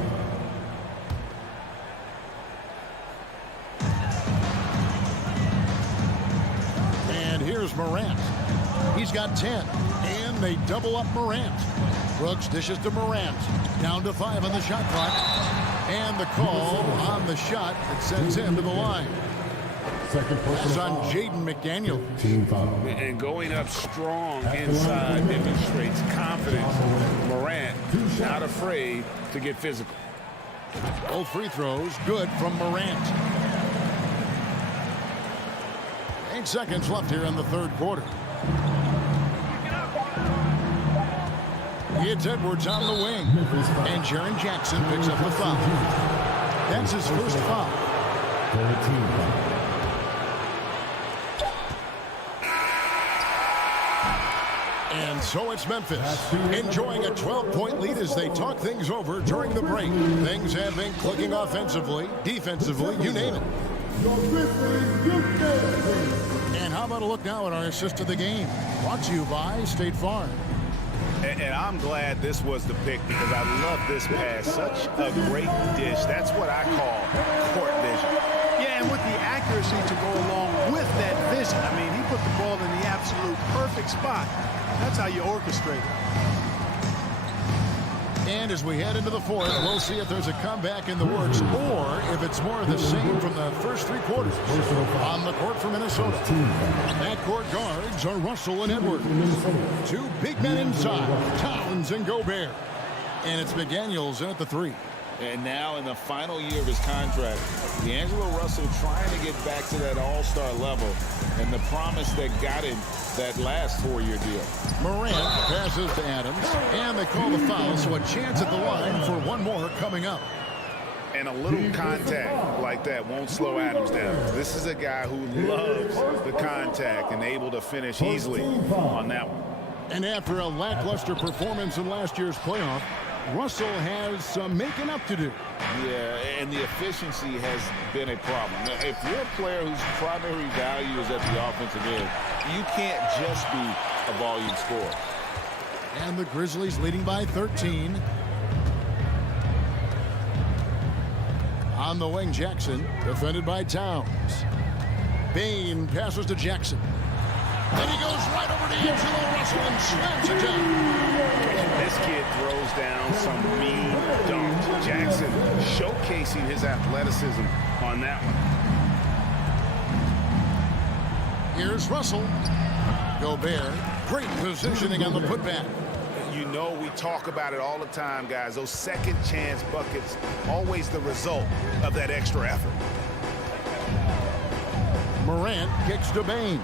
And here's Morant. He's got 10. And they double up Morant. Brooks dishes to Morant. Down to 5 on the shot clock. And the call on the shot that sends him to the line. Second It's on Jaden McDaniel. Team foul. And going up strong inside demonstrates confidence. Morant not afraid to get physical. Both free throws good from Morant. 6 seconds left here in the third quarter. It's Edwards on the wing. And Jaren Jackson picks up the foul. That's his first foul. And so it's Memphis, enjoying a 12-point lead as they talk things over during the break. Things have been clicking offensively, defensively, you name it. And how about a look now at our assist of the game? Brought to you by State Farm. And I'm glad this was the pick because I love this pass. Such a great dish. That's what I call court vision. Yeah, and with the accuracy to go along with that vision. I mean, he put the ball in the absolute perfect spot. That's how you orchestrate it. And as we head into the fourth, we'll see if there's a comeback in the works or if it's more of the same from the first 3 quarters. On the court for Minnesota, backcourt guards are Russell and Edwards. 2 big men inside, Towns and Gobert. And it's McDaniels in at the 3. And now in the final year of his contract, D'Angelo Russell trying to get back to that all-star level and the promise that got him that last 4-year deal. Morant passes to Adams, and they call the foul, so a chance at the line for one more coming up. And a little contact like that won't slow Adams down. This is a guy who loves the contact and able to finish easily on that one. And after a lackluster performance in last year's playoff, Russell has some making up to do. Yeah, and the efficiency has been a problem. If you're a player whose primary value is at the offensive end, you can't just be a volume scorer. And the Grizzlies leading by 13. On the wing, Jackson, defended by Towns. Bain passes to Jackson. Then he goes right over to D'Angelo Russell and slams it down. This kid throws down some mean dunks. Jackson showcasing his athleticism on that one. Here's Russell. Gobert, great positioning on the putback. You know we talk about it all the time, guys. Those second chance buckets, always the result of that extra effort. Morant kicks to Bain.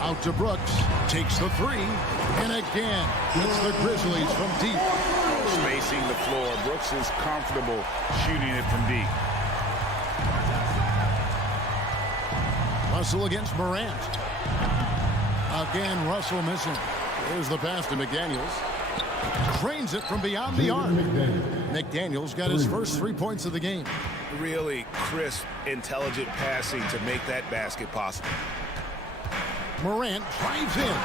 Out to Brooks, takes the 3, and again, it's the Grizzlies from deep. Spacing the floor. Brooks is comfortable shooting it from deep. Russell against Morant. Again, Russell missing. There's the pass to McDaniels. Trains it from beyond the arc. McDaniels got his first 3 points of the game. Really crisp, intelligent passing to make that basket possible. Morant drives in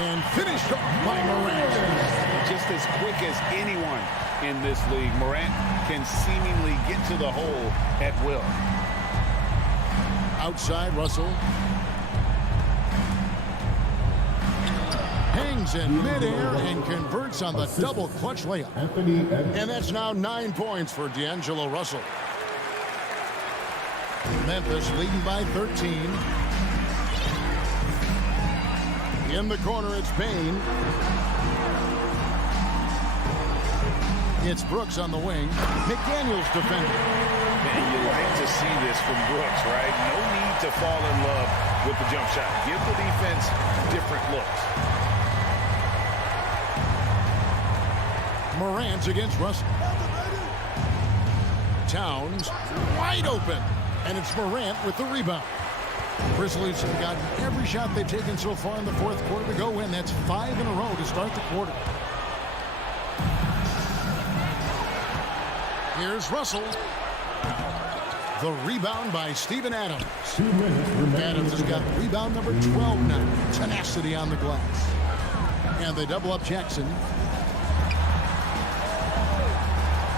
and finished off by Morant. Just as quick as anyone in this league, Morant can seemingly get to the hole at will. Outside, Russell. Hangs in midair and converts on the double clutch layup. And that's now 9 points for D'Angelo Russell. Memphis leading by 13. In the corner, it's Bain. It's Brooks on the wing. McDaniels defending. Man, you like to see this from Brooks, right? No need to fall in love with the jump shot. Give the defense different looks. Morant against Russell. Towns wide open. And it's Morant with the rebound. Grizzlies have gotten every shot they've taken so far in the fourth quarter to go in. That's 5 in a row to start the quarter. Here's Russell. The rebound by Steven Adams. Adams has got rebound number 12 now. Tenacity on the glass. And they double up Jackson.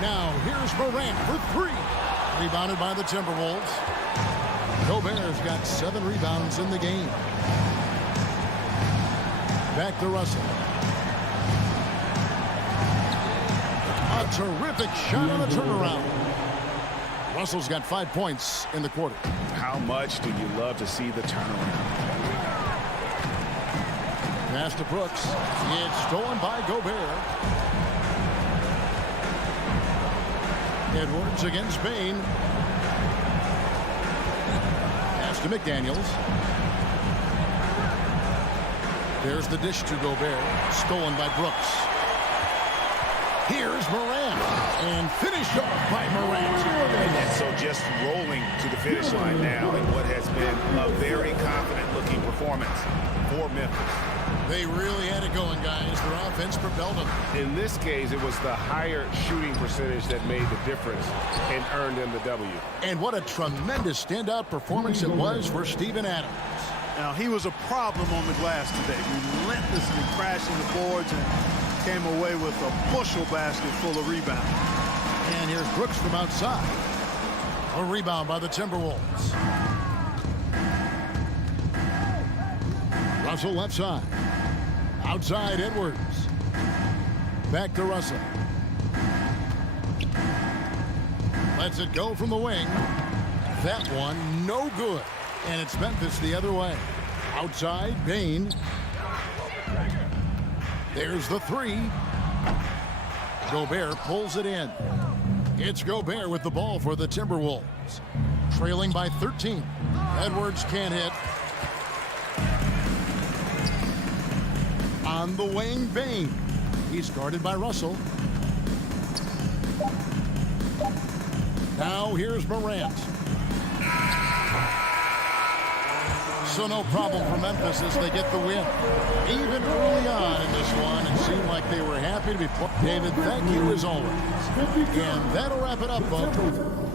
Now here's Morant for 3. Rebounded by the Timberwolves. Gobert's got 7 rebounds in the game. Back to Russell. A terrific shot on the turnaround. Russell's got 5 points in the quarter. How much do you love to see the turnaround? Pass to Brooks. It's stolen by Gobert. Edwards against Bain. pass to McDaniels. There's the dish to Gobert. Stolen by Brooks. Here's Morant. And finished off by Morant. And so just rolling to the finish line now in what has been a very confident-looking performance for Memphis. They really had it going, guys. Their offense propelled them. In this case, it was the higher shooting percentage that made the difference and earned them the W. And what a tremendous standout performance it was for Steven Adams. Now, he was a problem on the glass today, relentlessly crashing the boards and came away with a bushel basket full of rebounds. And here's Brooks from outside. A rebound by the Timberwolves. Russell left side. Outside Edwards. Back to Russell. Lets it go from the wing. That one no good. And it's Memphis the other way. Outside Bain. There's the three. Gobert pulls it in. It's Gobert with the ball for the Timberwolves. Trailing by 13. Edwards can't hit. On the wing, Bain. He's guarded by Russell. Now here's Morant. So no problem for Memphis as they get the win. Even early on in this one, it seemed like they were happy to be put. David, thank you as always. And that'll wrap it up, folks.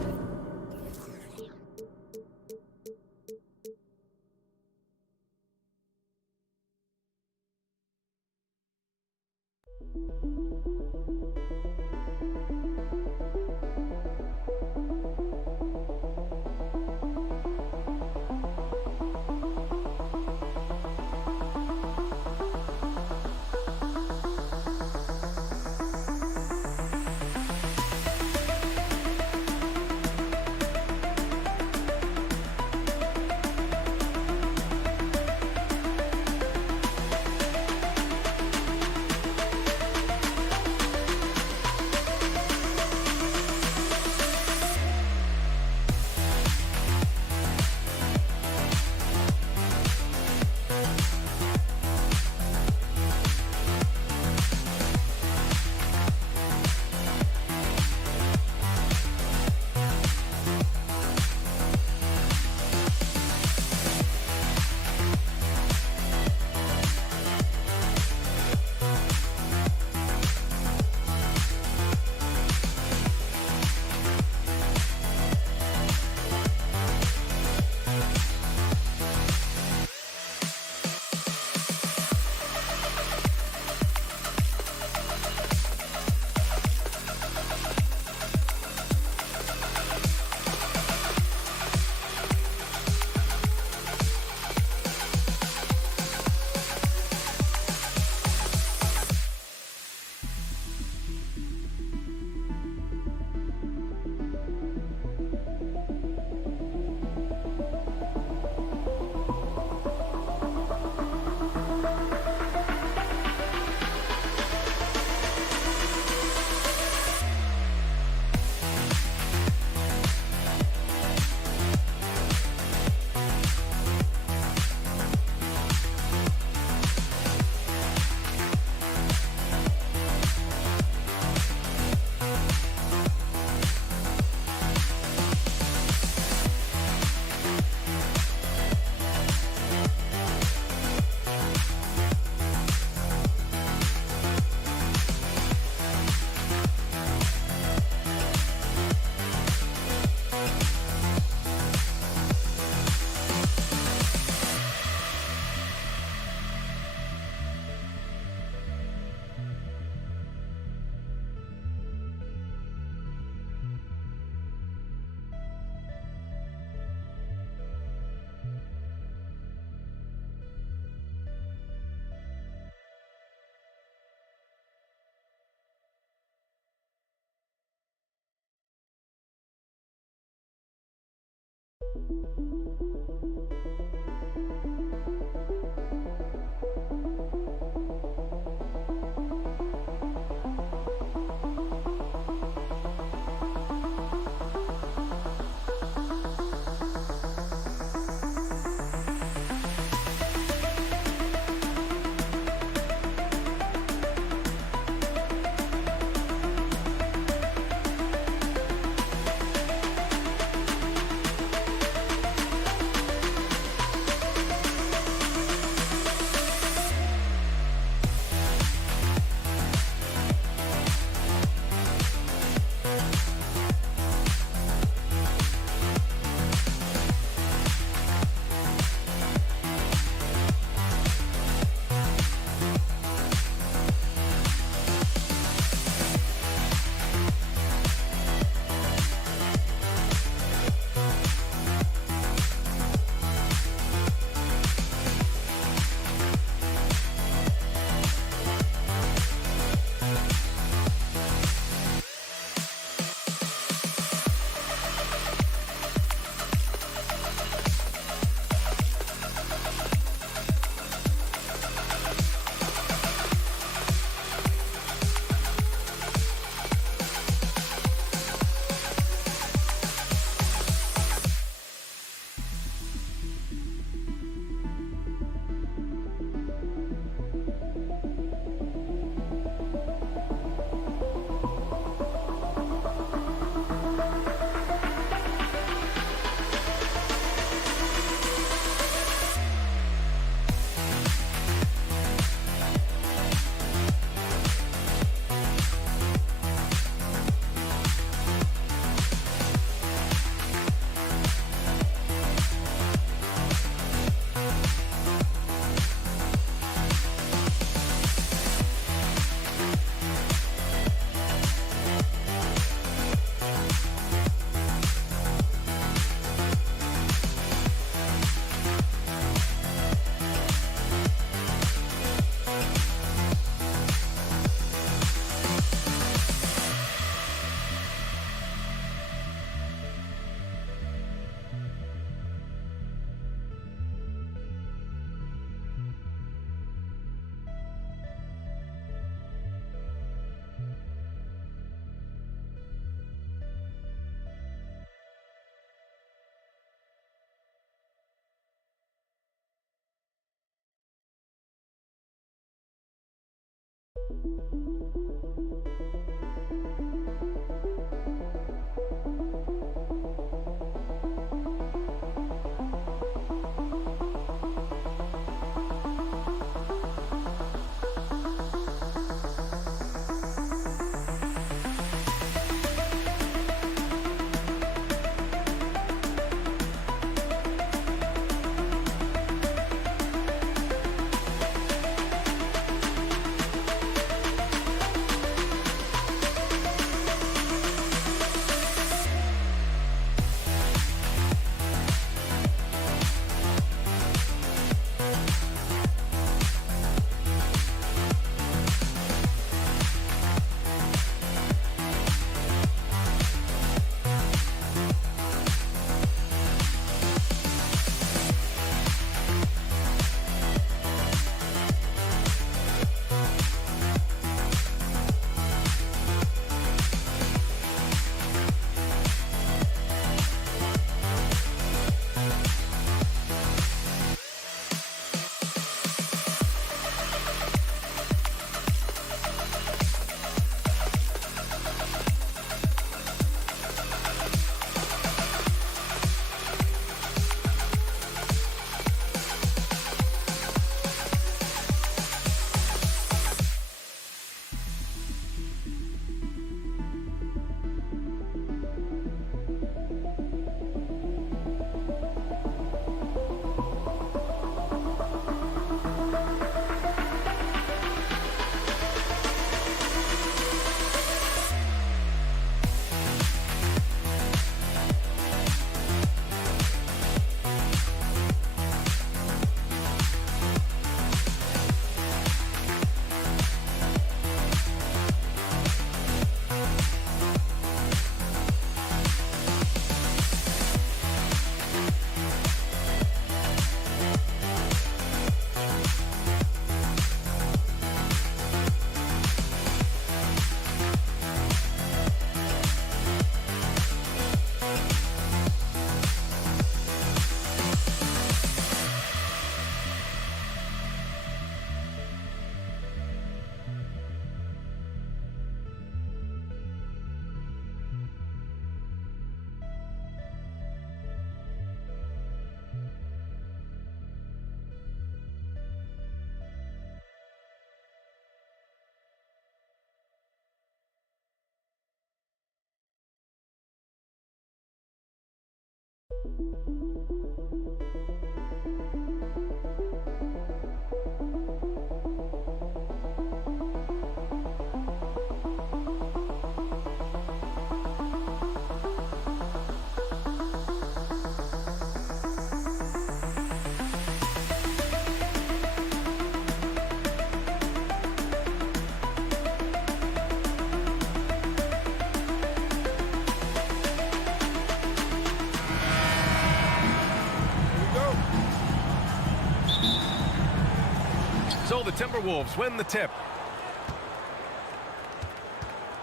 So the Timberwolves win the tip.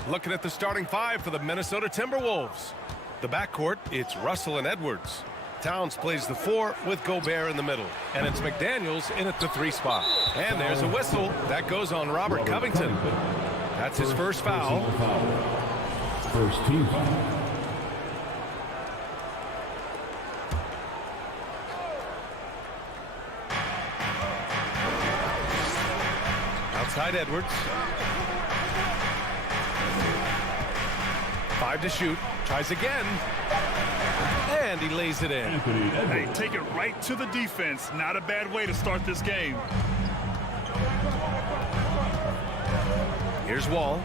Looking at the starting five for the Minnesota Timberwolves. The backcourt, it's Russell and Edwards. Towns plays the 4 with Gobert in the middle. And it's McDaniels in at the 3 spot. And there's a whistle. That goes on Robert Covington. That's his first foul. First team foul. Outside Edwards. 5 to shoot. Tries again. And he lays it in. Hey, take it right to the defense. Not a bad way to start this game. Here's Wall.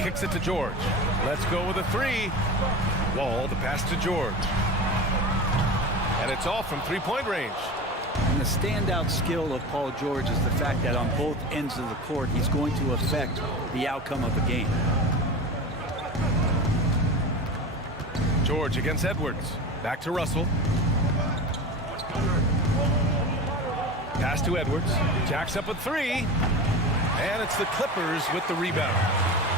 Kicks it to George. Let's go with a 3. Wall, the pass to George. And it's off from three-point range. And the standout skill of Paul George is the fact that on both ends of the court, he's going to affect the outcome of the game. George against Edwards. Back to Russell. Pass to Edwards. Jacks up a 3. And it's the Clippers with the rebound.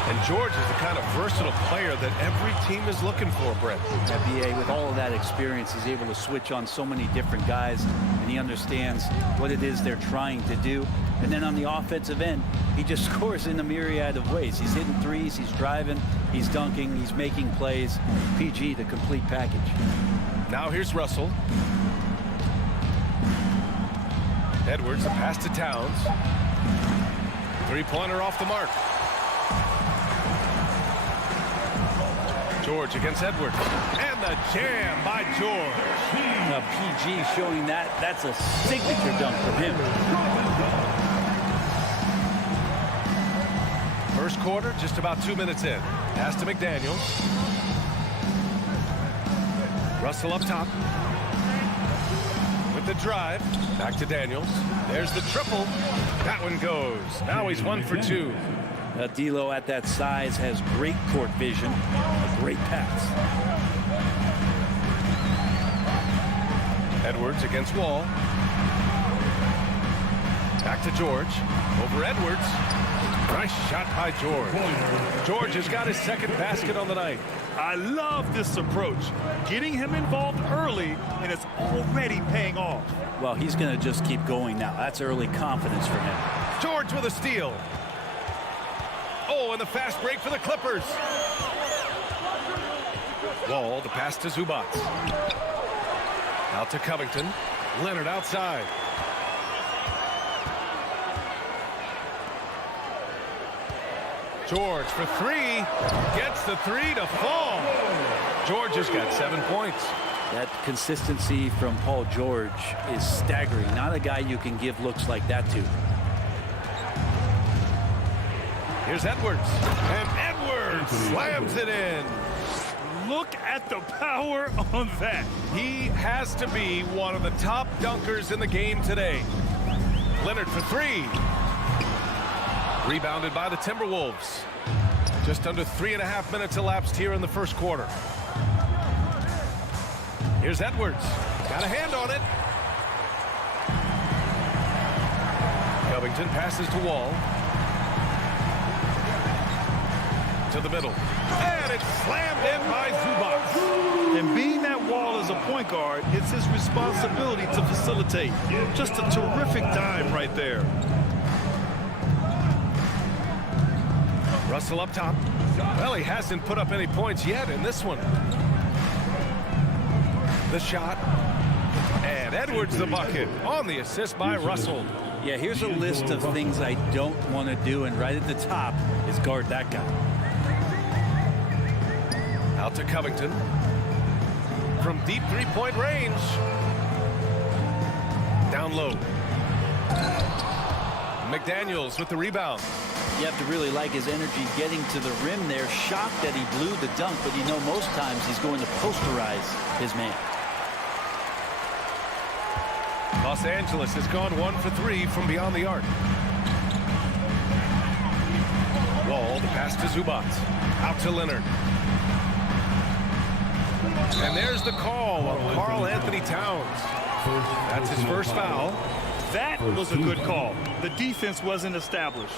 And George is the kind of versatile player that every team is looking for, Brett. BA, with all of that experience, he's able to switch on so many different guys, and he understands what it is they're trying to do. And then on the offensive end, he just scores in a myriad of ways. He's hitting threes, he's driving, he's dunking, he's making plays. PG, the complete package. Now here's Russell. Edwards, a pass to Towns. Three-pointer off the mark. George against Edwards. And the jam by George. PG showing that's a signature dunk from him. First quarter, just about 2 minutes in. Pass to McDaniels. Russell up top. With the drive. Back to Daniels. There's the triple. That one goes. Now he's 1 for 2. D'Lo at that size has great court vision, a great pass. Edwards against Wall. Back to George. Over Edwards. Nice shot by George. George has got his second basket on the night. I love this approach. Getting him involved early, and it's already paying off. Well, he's going to just keep going now. That's early confidence for him. George with a steal. Oh, and the fast break for the Clippers. Wall, the pass to Zubac. Out to Covington. Leonard outside. George for three. Gets the three to fall. George has got 7 points. That consistency from Paul George is staggering. Not a guy you can give looks like that to. Here's Edwards. And Edwards slams it in. Look at the power on that. He has to be one of the top dunkers in the game today. Leonard for three. Rebounded by the Timberwolves. Just under 3.5 minutes elapsed here in the first quarter. Here's Edwards. Got a hand on it. Covington passes to Wall. To the middle. And it's slammed in by Zubac. And being that Wall is a point guard, it's his responsibility to facilitate. Just a terrific dime right there. Russell up top. Well, he hasn't put up any points yet in this one. The shot. And Edwards the bucket on the assist by Russell. Yeah, here's a list of things I don't want to do, and right at the top is guard that guy. Out to Covington. From deep three-point range. Down low. McDaniels with the rebound. You have to really like his energy getting to the rim there. Shocked that he blew the dunk, but you know most times he's going to posterize his man. Los Angeles has gone 1 for 3 from beyond the arc. Wall, the pass to Zubac. Out to Leonard. And there's the call on Karl Anthony Towns. That's his first foul. That was a good call. The defense wasn't established.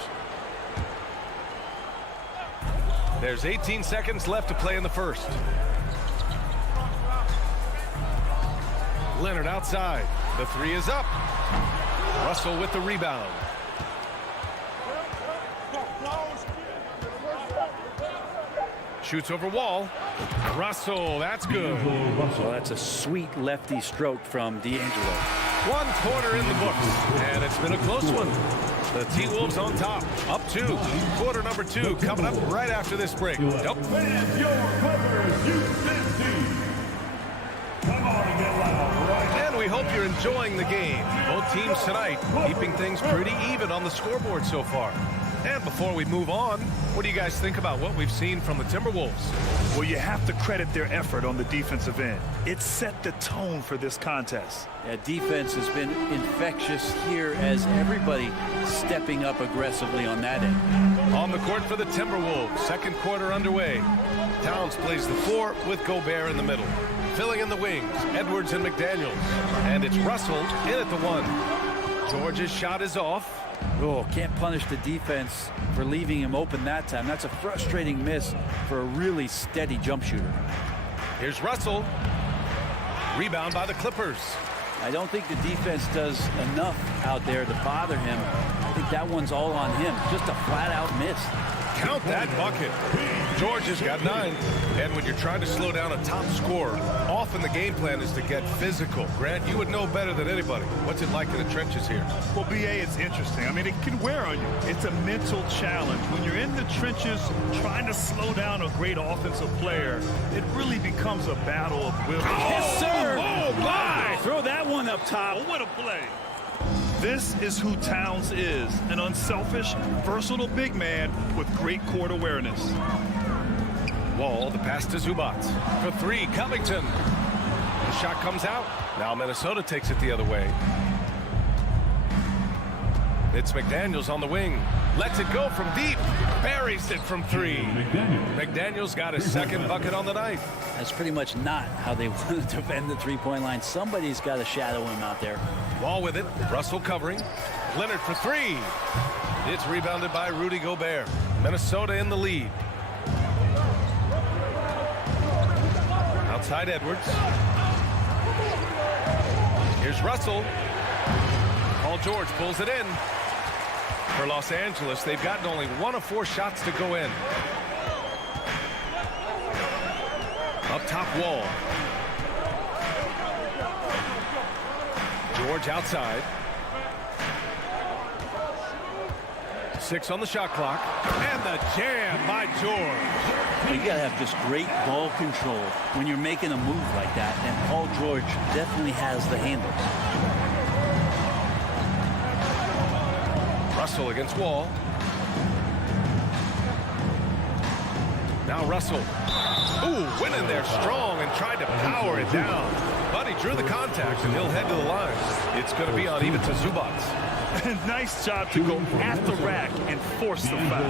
There's 18 seconds left to play in the first. Leonard outside. The three is up. Russell with the rebound. Shoots over Wall. Russell, that's good. Well, that's a sweet lefty stroke from D'Angelo. 1 quarter in the books, and it's been a close one. The T-Wolves on top, up 2. Quarter number 2 coming up right after this break. Nope. With your Clippers, Houston team. Come on and get loud, right? And we hope you're enjoying the game. Both teams tonight keeping things pretty even on the scoreboard so far. And before we move on, what do you guys think about what we've seen from the Timberwolves? Well, you have to credit their effort on the defensive end. It set the tone for this contest. Yeah, defense has been infectious here as everybody stepping up aggressively on that end. On the court for the Timberwolves, second quarter underway. Towns plays the 4 with Gobert in the middle. Filling in the wings, Edwards and McDaniels. And it's Russell in at the 1. George's shot is off. Oh, can't punish the defense for leaving him open that time. That's a frustrating miss for a really steady jump shooter. Here's Russell. Rebound by the Clippers. I don't think the defense does enough out there to bother him. I think that one's all on him. Just a flat-out miss. Count that bucket. George has got 9. And when you're trying to slow down a top scorer, often the game plan is to get physical. Grant, you would know better than anybody. What's it like in the trenches here? Well, BA, it's interesting. I mean, it can wear on you. It's a mental challenge. When you're in the trenches trying to slow down a great offensive player, it really becomes a battle of will. Yes, sir. Oh, my! Throw that one up top. Oh, what a play. This is who Towns is, an unselfish, versatile big man with great court awareness. Wall, the pass to Zubac. For 3, Covington. The shot comes out. Now Minnesota takes it the other way. It's McDaniels on the wing. Lets it go from deep. Buries it from 3. McDaniels got his second bucket on the night. That's pretty much not how they want to defend the three-point line. Somebody's got to shadow him out there. Wall with it. Russell covering. Leonard for 3. It's rebounded by Rudy Gobert. Minnesota in the lead. Outside Edwards. Here's Russell. Paul George pulls it in. For Los Angeles, they've gotten only 1 of 4 shots to go in. Up top, Wall. George outside. 6 on the shot clock. And the jam by George. You got to have just great ball control when you're making a move like that. And Paul George definitely has the handle. Russell against Wall. Now Russell. Ooh, went in there strong and tried to power it down. But he drew the contact, and he'll head to the line. It's going to be on Ivica Zubac. Nice job to go at the rack and force the foul.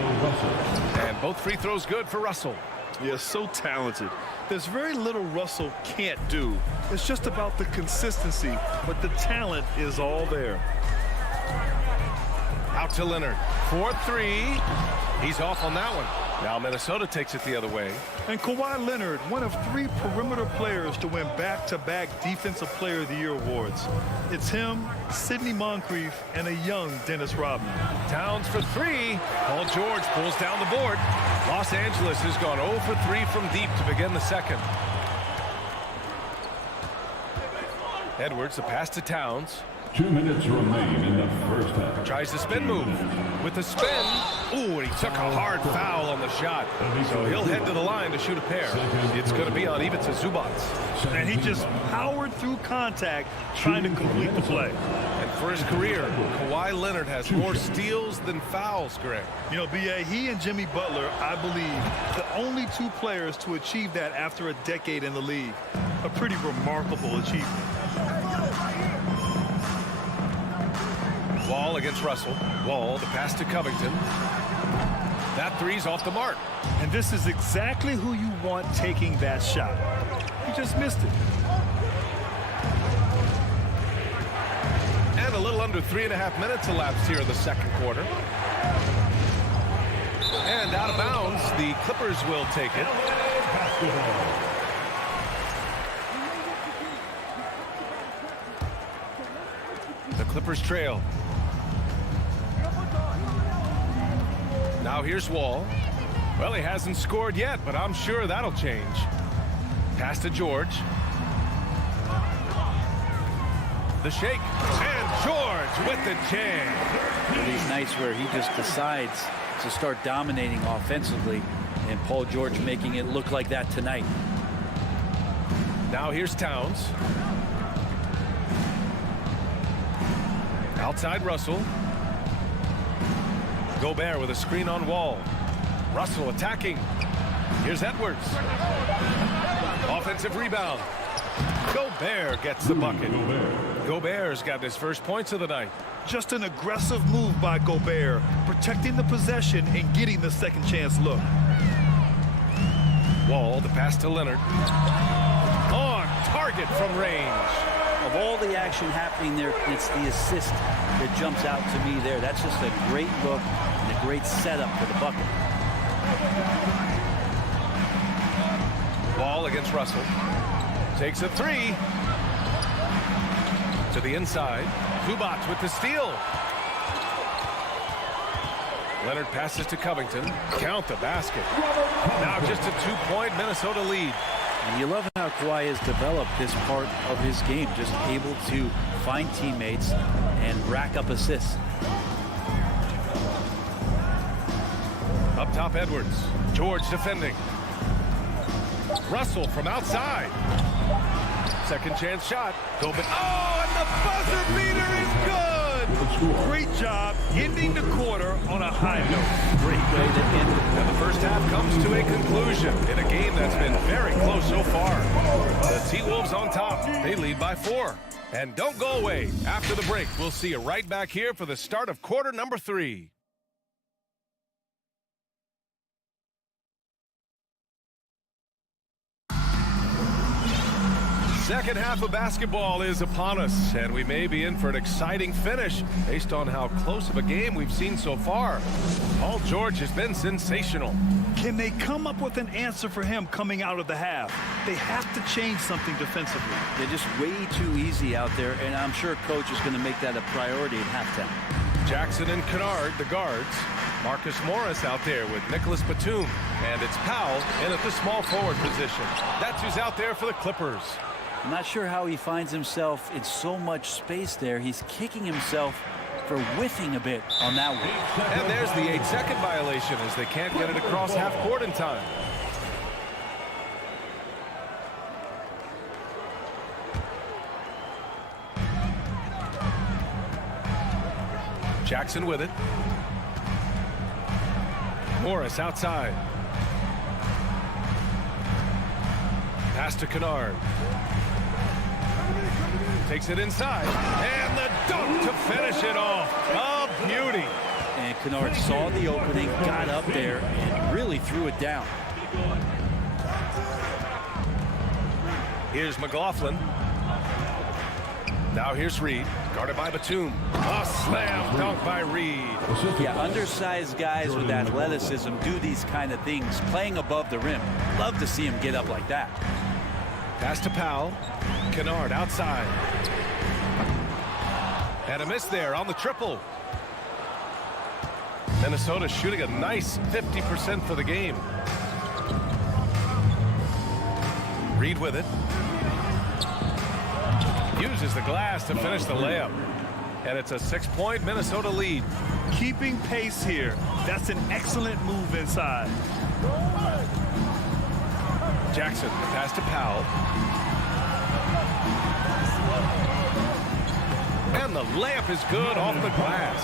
And both free throws good for Russell. Yeah, so talented. There's very little Russell can't do. It's just about the consistency, but the talent is all there. Out to Leonard. 4-3. He's off on that one. Now Minnesota takes it the other way. And Kawhi Leonard, one of 3 perimeter players to win back-to-back Defensive Player of the Year awards. It's him, Sidney Moncrief, and a young Dennis Rodman. Towns for 3. Paul George pulls down the board. Los Angeles has gone 0 for 3 from deep to begin the second. Edwards, the pass to Towns. 2 minutes remain in the first half. Tries the spin move. With the spin. Ooh, and he took a hard foul on the shot. So he'll head to the line to shoot a pair. It's going to be on Ivica Zubac. And he just powered through contact trying to complete the play. And for his career, Kawhi Leonard has more steals than fouls, Greg. You know, B.A., he and Jimmy Butler, I believe, the only 2 players to achieve that after a decade in the league. A pretty remarkable achievement. Wall against Russell. Wall, the pass to Covington. That 3's off the mark. And this is exactly who you want taking that shot. You just missed it. And a little under 3.5 minutes elapsed here in the second quarter. And out of bounds, the Clippers will take it. The Clippers trail. Now here's Wall. Well, he hasn't scored yet, but I'm sure that'll change. Pass to George. The shake. And George with the jam. These nights where he just decides to start dominating offensively, and Paul George making it look like that tonight. Now here's Towns. Outside Russell. Gobert with a screen on Wall. Russell attacking. Here's Edwards. Offensive rebound. Gobert gets the bucket. Gobert's got his first points of the night. Just an aggressive move by Gobert, protecting the possession and getting the second chance look. Wall, the pass to Leonard. On target from range. of all the action happening there, it's the assist that jumps out to me there. That's just a great look and a great setup for the bucket. Ball against Russell. Takes a three. To the inside. Kubac with the steal. Leonard passes to Covington. Count the basket. Now just a 2-point Minnesota lead. And you love how Kawhi has developed this part of his game, just able to find teammates and rack up assists. Up top, Edwards. George defending. Russell from outside. Second chance shot. Gobin. Oh, and the buzzer beater is good. Great job ending the quarter on a high note. Great way to end it. And the first half comes to a conclusion in a game that's been very close so far. The T-Wolves on top. They lead by 4. And don't go away. After the break, we'll see you right back here for the start of quarter number 3. Second half of basketball is upon us, and we may be in for an exciting finish based on how close of a game we've seen so far. Paul George has been sensational. Can they come up with an answer for him coming out of the half? They have to change something defensively. They're just way too easy out there, and I'm sure coach is going to make that a priority at halftime. Jackson and Kennard, the guards. Marcus Morris out there with Nicholas Batum. And it's Powell in at the small forward position. That's who's out there for the Clippers. I'm not sure how he finds himself in so much space there. He's kicking himself for whiffing a bit on that one. And there's the 8-second violation as they can't get it across half court in time. Jackson with it. Morris outside. Pass to Kennard. Takes it inside. And the dunk to finish it off. A beauty. And Kennard saw the opening, got up there, and really threw it down. Here's McLaughlin. Now here's Reed, guarded by Batum. A slam dunk by Reed. Yeah, undersized guys with athleticism do these kind of things, playing above the rim. Love to see him get up like that. Pass to Powell. Kennard outside. And a miss there on the triple. Minnesota shooting a nice 50% for the game. Reed with it. Uses the glass to finish the layup. And it's a 6-point Minnesota lead. Keeping pace here. That's an excellent move inside. Jackson, the pass to Powell. And the layup is good off the glass.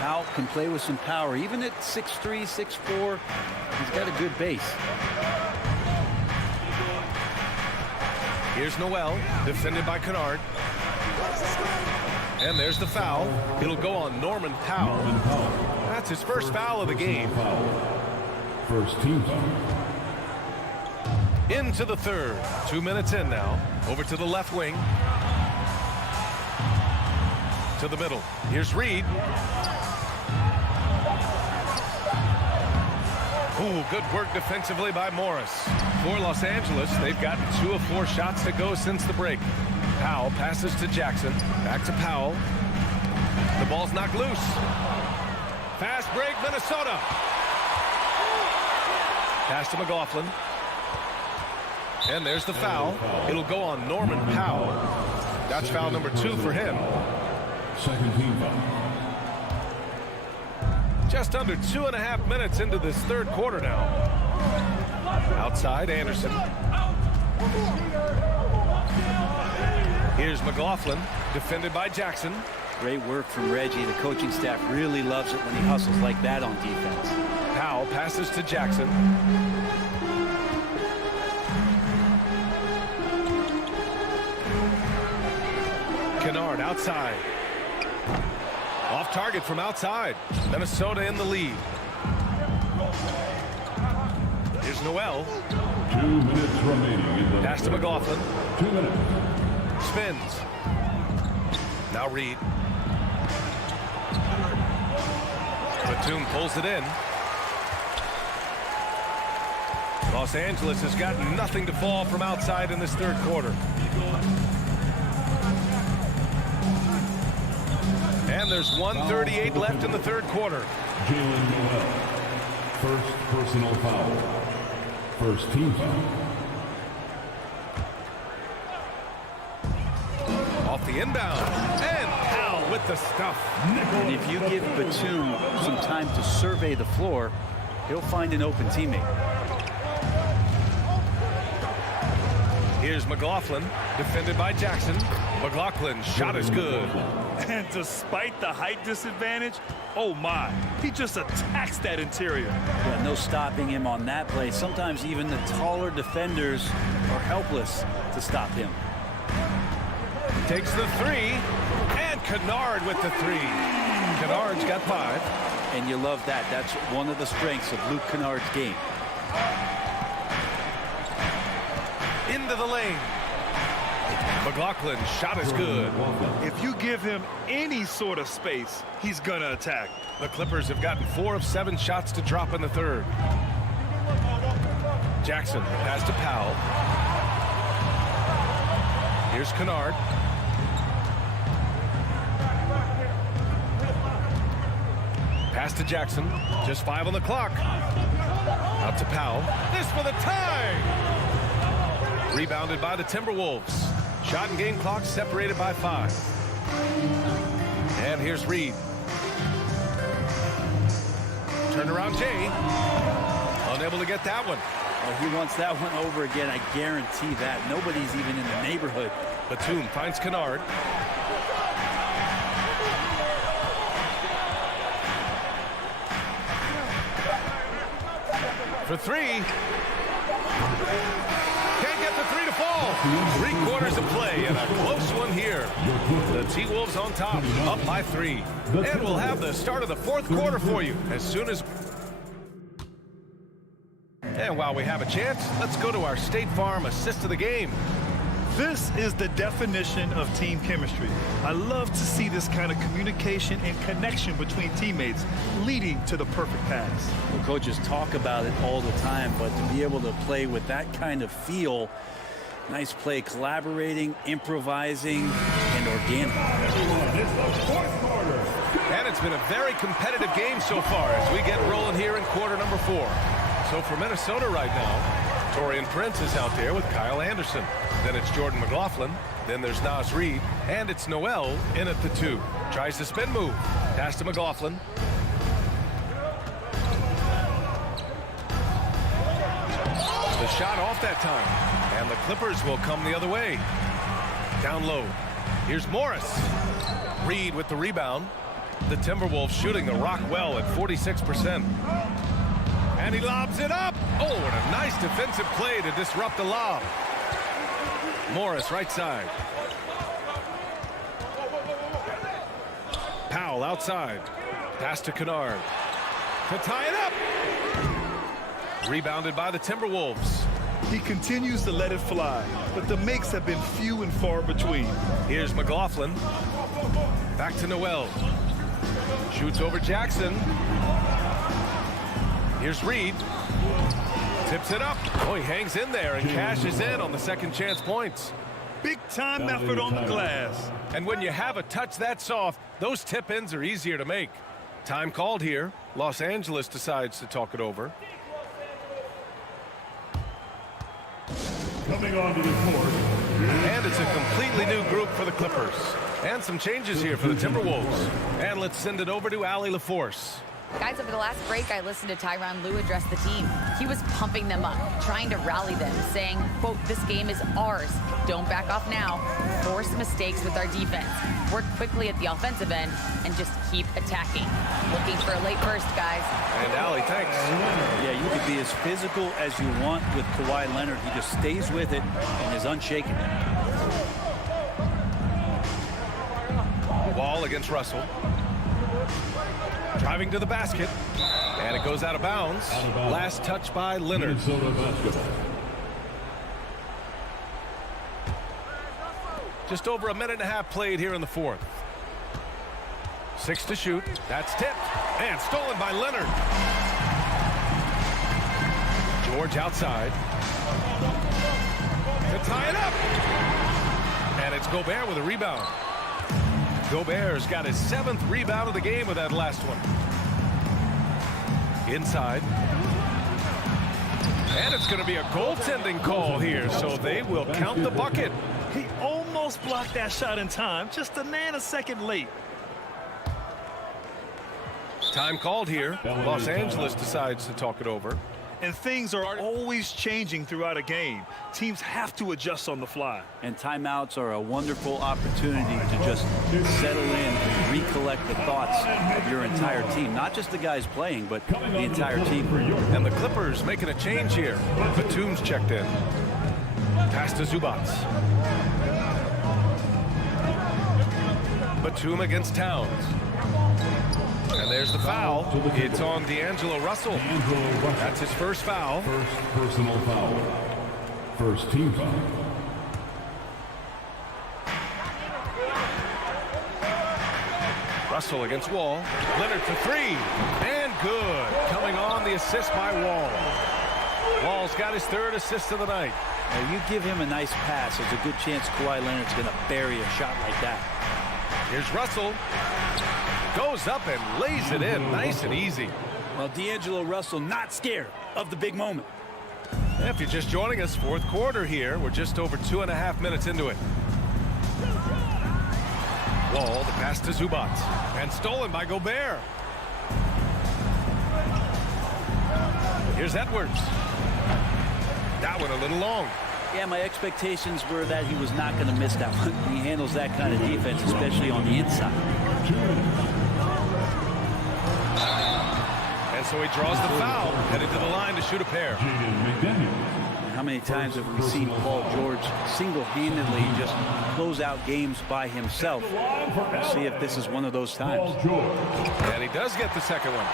Powell can play with some power. Even at 6'3", 6'4", he's got a good base. Here's Noel, defended by Kennard. And there's the foul. It'll go on Norman Powell. That's his first foul of the game. First team foul. Into the third. 2 minutes in now. Over to the left wing. To the middle. Here's Reed. Ooh, good work defensively by Morris. For Los Angeles, they've gotten 2 of 4 shots to go since the break. Powell passes to Jackson. Back to Powell. The ball's knocked loose. Fast break, Minnesota. Pass to McLaughlin. And there's the foul. It'll go on Norman Powell. That's foul number 2 for him. Second team foul. Just under 2.5 minutes into this third quarter now. Outside, Anderson. Here's McLaughlin, defended by Jackson. Great work from Reggie. The coaching staff really loves it when he hustles like that on defense. Powell passes to Jackson. Kennard outside. Off target from outside. Minnesota in the lead. Here's Noel. 2 minutes remaining in the Pass to McLaughlin. 2 minutes. Spins. Now Reed. Batum pulls it in. Los Angeles has got nothing to fall from outside in this third quarter. And there's 1:38 left in the third quarter. Jalen Noel. First personal foul. First team foul. Off the inbound. And Powell with the stuff. And if you give Batum some time to survey the floor, he'll find an open teammate. Here's McLaughlin, defended by Jackson. McLaughlin's shot is good. And despite the height disadvantage, oh my, he just attacks that interior. Yeah, no stopping him on that play. Sometimes even the taller defenders are helpless to stop him. Takes the three, and Kennard with the three. Kennard's got 5. And you love that. That's one of the strengths of Luke Kennard's game. Into the lane. McLaughlin's shot is good. If you give him any sort of space, he's gonna attack. The Clippers have gotten 4 of 7 shots to drop in the third. Jackson pass to Powell. Here's Kennard. Pass to Jackson. Just 5 on the clock. Out to Powell. This for the tie. Rebounded by the Timberwolves. Shot and game clock separated by 5. And here's Reed. Turnaround Jay. Unable to get that one. Oh, he wants that one over again. I guarantee that. Nobody's even in the neighborhood. Batum finds Kennard. For 3. Can't get the 3 to fall. 3 quarters of play and a close one here. The T-Wolves on top, up by 3. And we'll have the start of the fourth quarter for you as soon as... And while we have a chance, let's go to our State Farm assist of the game. This is the definition of team chemistry. I love to see this kind of communication and connection between teammates leading to the perfect pass. Well, coaches talk about it all the time, but to be able to play with that kind of feel, nice play, collaborating, improvising, and organic. And it's been a very competitive game so far as we get rolling here in quarter number 4. So for Minnesota right now, Taurean Prince is out there with Kyle Anderson. Then it's Jordan McLaughlin. Then there's Naz Reid. And it's Noel in at the 2. Tries the spin move. Pass to McLaughlin. The shot off that time. And the Clippers will come the other way. Down low. Here's Morris. Reed with the rebound. The Timberwolves shooting the rock well at 46%. And he lobs it up. Oh, and a nice defensive play to disrupt the lob. Morris right side. Powell outside. Pass to Kennard. To tie it up. Rebounded by the Timberwolves. He continues to let it fly, but the makes have been few and far between. Here's McLaughlin. Back to Noel. Shoots over Jackson. Here's Reed. Tips it up. Oh, he hangs in there and cashes in on the second chance points. Big time effort on the glass. And when you have a touch that soft, those tip-ins are easier to make. Time called here. Los Angeles decides to talk it over. Coming onto the court. And it's a completely new group for the Clippers. And some changes here for the Timberwolves. And let's send it over to Allie LaForce. Guys, over the last break, I listened to Tyronn Lue address the team. He was pumping them up, trying to rally them, saying, quote, "This game is ours. Don't back off now. Force mistakes with our defense. Work quickly at the offensive end and just keep attacking." Looking for a late burst, guys. And Allie, thanks. Yeah, you could be as physical as you want with Kawhi Leonard. He just stays with it and is unshaken. Wall against Russell. Driving to the basket. And it goes out of bounds. Last touch by Leonard. Just over a minute and a half played here in the fourth. 6 to shoot. That's tipped. And stolen by Leonard. George outside. To tie it up. And it's Gobert with a rebound. Gobert's got his 7th rebound of the game with that last one. Inside. And it's going to be a goaltending call here, so they will count the bucket. He almost blocked that shot in time, just a nanosecond late. Time called here. Los Angeles decides to talk it over. And things are always changing throughout a game. Teams have to adjust on the fly. And timeouts are a wonderful opportunity to just settle in and recollect the thoughts of your entire team. Not just the guys playing, but the entire team. And the Clippers making a change here. Batum's checked in. Pass to Zubats. Batum against Towns. And there's the foul. It's on D'Angelo Russell. That's his first foul. First personal foul. First team foul. Russell against Wall. Leonard for 3. And good. Coming on the assist by Wall. Wall's got his 3rd assist of the night. Now you give him a nice pass, there's a good chance Kawhi Leonard's going to bury a shot like that. Here's Russell. Goes up and lays it in nice and easy. Well, D'Angelo Russell not scared of the big moment. If you're just joining us, 4th quarter here. We're just over 2.5 minutes into it. Wall, the pass to Zubats. And stolen by Gobert. Here's Edwards. That one a little long. Yeah, my expectations were that he was not going to miss that one. He handles that kind of defense, especially on the inside. And so he draws the foul, headed to the line to shoot a pair. How many times have we seen Paul George single-handedly just close out games by himself? We'll see if this is one of those times. And he does get the second one.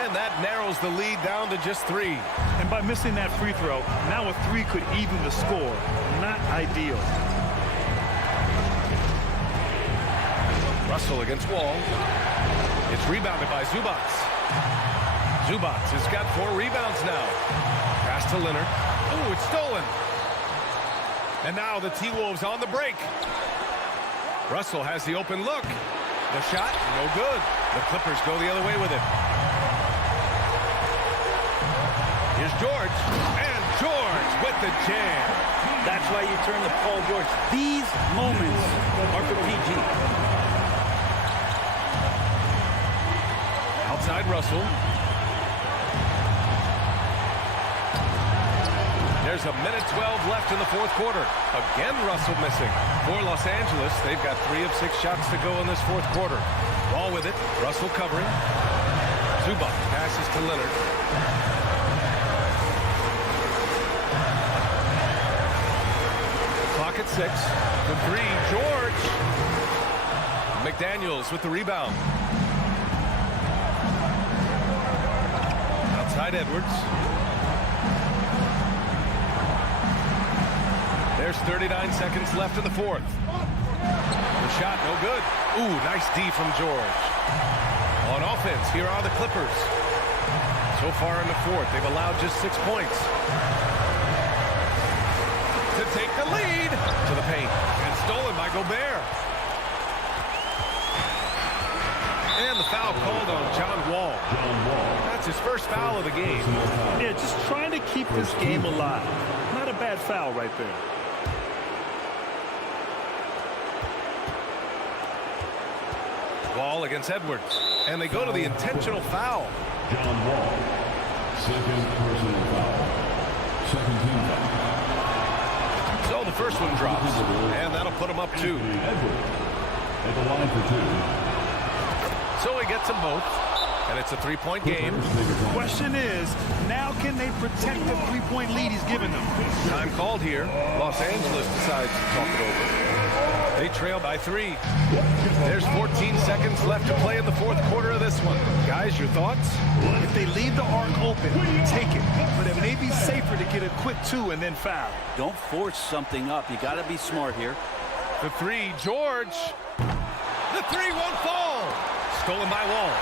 And that narrows the lead down to just 3. And by missing that free throw, now a 3 could even the score. Not ideal. Russell against Wall. It's rebounded by Zubats. Zubats has got 4 rebounds now. Pass to Leonard. Ooh, it's stolen. And now the T-Wolves on the break. Russell has the open look. The shot, no good. The Clippers go the other way with it. Here's George. And George with the jam. That's why you turn to Paul George. These moments are for PG. Outside Russell. There's a minute 12 left in the 4th quarter. Again, Russell missing. For Los Angeles, they've got 3 of 6 shots to go in this 4th quarter. Ball with it. Russell covering. Zubac passes to Leonard. Clock at 6. The 3. George. McDaniels with the rebound. Outside Edwards. There's 39 seconds left in the 4th. The shot, no good. Ooh, nice D from George. On offense, here are the Clippers. So far in the 4th, they've allowed just 6 points. To take the lead to the paint. And stolen by Gobert. And the foul called on John Wall. That's his first foul of the game. Yeah, just trying to keep this game alive. Not a bad foul right there. Wall against Edwards. And they go to the intentional foul. John Wall. Second personal foul. Second team foul. So the first one drops. And that'll put him up 2. Edwards at the line for 2. So he gets them both. And it's a 3-point game. The question is, now can they protect the 3-point lead he's given them? Time called here. Los Angeles decides to talk it over. They trail by 3. There's 14 seconds left to play in the 4th quarter of this one. Guys, your thoughts? If they leave the arc open, take it. But it may be safer to get a quick 2 and then foul. Don't force something up. You got to be smart here. The 3, George. The 3 won't fall. Stolen by Wall.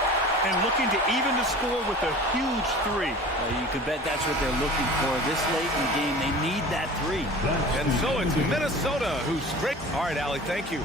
And looking to even the score with a huge three. You can bet that's what they're looking for this late in the game. They need that three. And so it's Minnesota who's great. All right, Allie, thank you.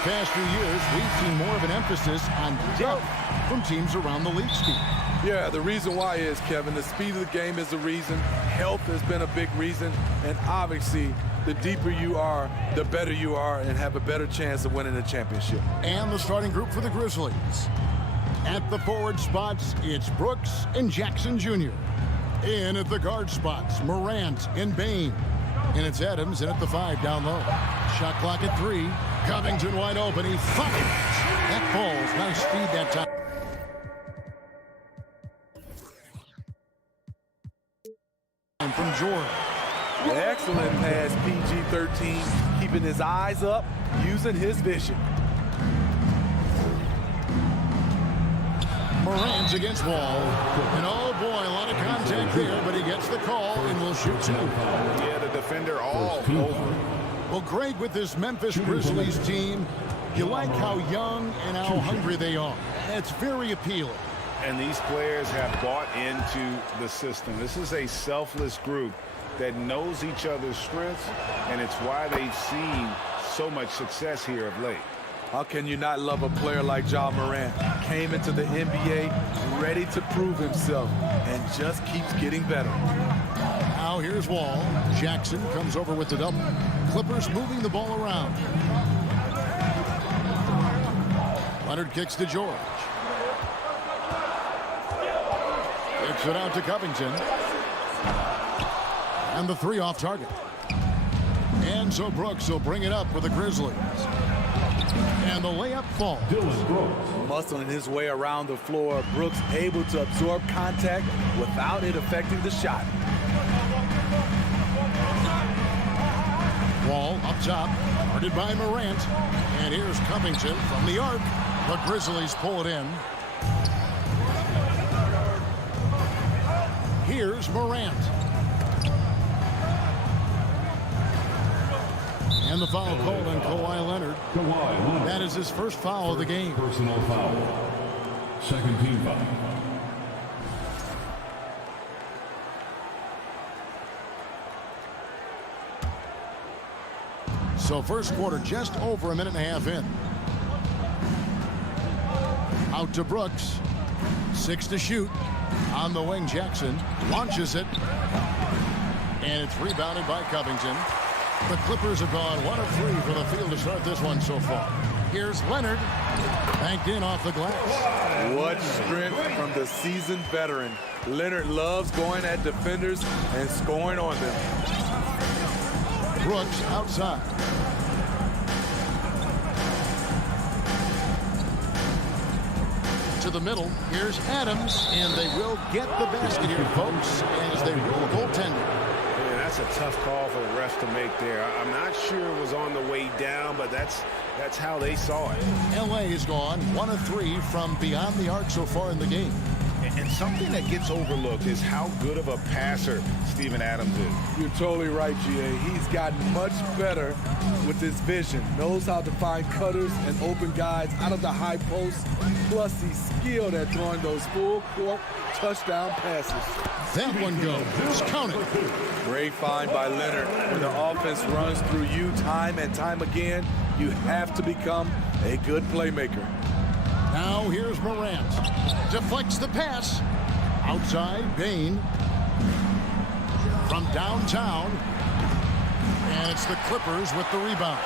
The past few years, we've seen more of an emphasis on depth from teams around the league, Steve. Yeah, the reason why is, Kevin, the speed of the game is the reason. Health has been a big reason. And obviously, the deeper you are, the better you are and have a better chance of winning the championship. And the starting group for the Grizzlies. At the forward spots, it's Brooks and Jackson Jr. In at the guard spots, Morant and Bain. And it's Adams in at the 5 down low. Shot clock at 3. Covington wide open. He fires. That falls. Nice speed that time. From George. Excellent pass, PG-13. Keeping his eyes up, using his vision. Morant's against Wall. And oh boy, a lot of contact there, but he gets the call and will shoot 2. Yeah, the defender all over. Well, Greg, with this Memphis Grizzlies team, you like how young and how hungry they are. It's very appealing. And these players have bought into the system. This is a selfless group that knows each other's strengths, and it's why they've seen so much success here of late. How can you not love a player like Ja Morant? Came into the NBA ready to prove himself and just keeps getting better. Now here's Wall. Jackson comes over with the double. Clippers moving the ball around. Leonard kicks to George. Kicks it out to Covington. And the three off target. And so Brooks will bring it up for the Grizzlies. And the layup falls. Muscling his way around the floor. Brooks able to absorb contact without it affecting the shot. Wall up top, guarded by Morant. And here's Covington from the arc. The Grizzlies pull it in. Here's Morant. And the foul called on Kawhi Leonard. That is his first foul of the game. Personal foul. Second team foul. So first quarter just over a minute and a half in. Out to Brooks. 6 to shoot. On the wing, Jackson launches it. And it's rebounded by Covington. The Clippers have gone 1 of 3 from the field to start this one so far. Here's Leonard. Banked in off the glass. What strength from the seasoned veteran. Leonard loves going at defenders and scoring on them. Brooks outside. To the middle. Here's Adams. And they will get the basket here, folks, as they rule goaltender. That's a tough call for the refs to make there. I'm not sure it was on the way down, but that's how they saw it. LA has gone 1 of 3 from beyond the arc so far in the game. And something that gets overlooked is how good of a passer Steven Adams is. You're totally right, GA. He's gotten much better with his vision. Knows how to find cutters and open guys out of the high post. Plus, he's skilled at throwing those full court touchdown passes. That one goes. Count it. Great find by Leonard. When the offense runs through you time and time again, you have to become a good playmaker. Now here's Morant. Deflects the pass. Outside, Bain. From downtown. And it's the Clippers with the rebound.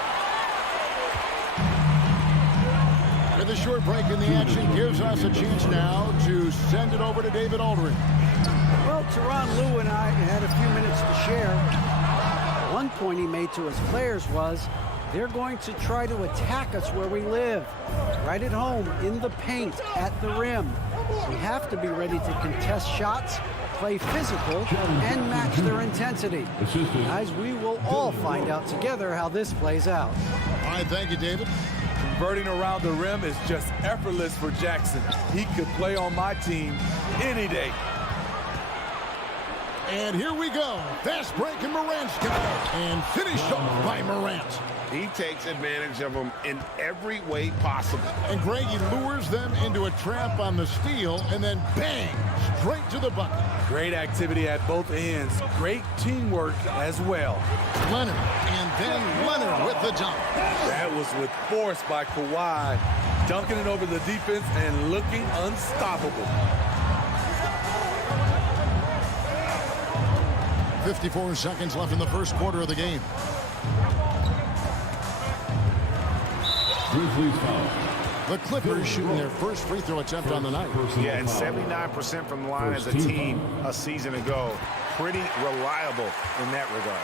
With a short break in the action, gives us a chance now to send it over to David Aldridge. Well, Teron Lue and I had a few minutes to share. One point he made to his players was, they're going to try to attack us where we live, right at home, in the paint, at the rim. We have to be ready to contest shots, play physical, and match their intensity. Guys, we will all find out together how this plays out. All right, thank you, David. Converting around the rim is just effortless for Jackson. He could play on my team any day. And here we go. Fast break, and Morant's got it. And finished off by Morant. He takes advantage of them in every way possible. And Greg, he lures them into a trap on the steal, and then bang, straight to the bucket. Great activity at both ends. Great teamwork as well. Leonard, and then Leonard with the dunk. That was with force by Kawhi, dunking it over the defense and looking unstoppable. 54 seconds left in the first quarter of the game. Grizzlies foul. The Clippers shooting their first free throw attempt on the night. Yeah, and 79% from the line as a team a season ago. Pretty reliable in that regard.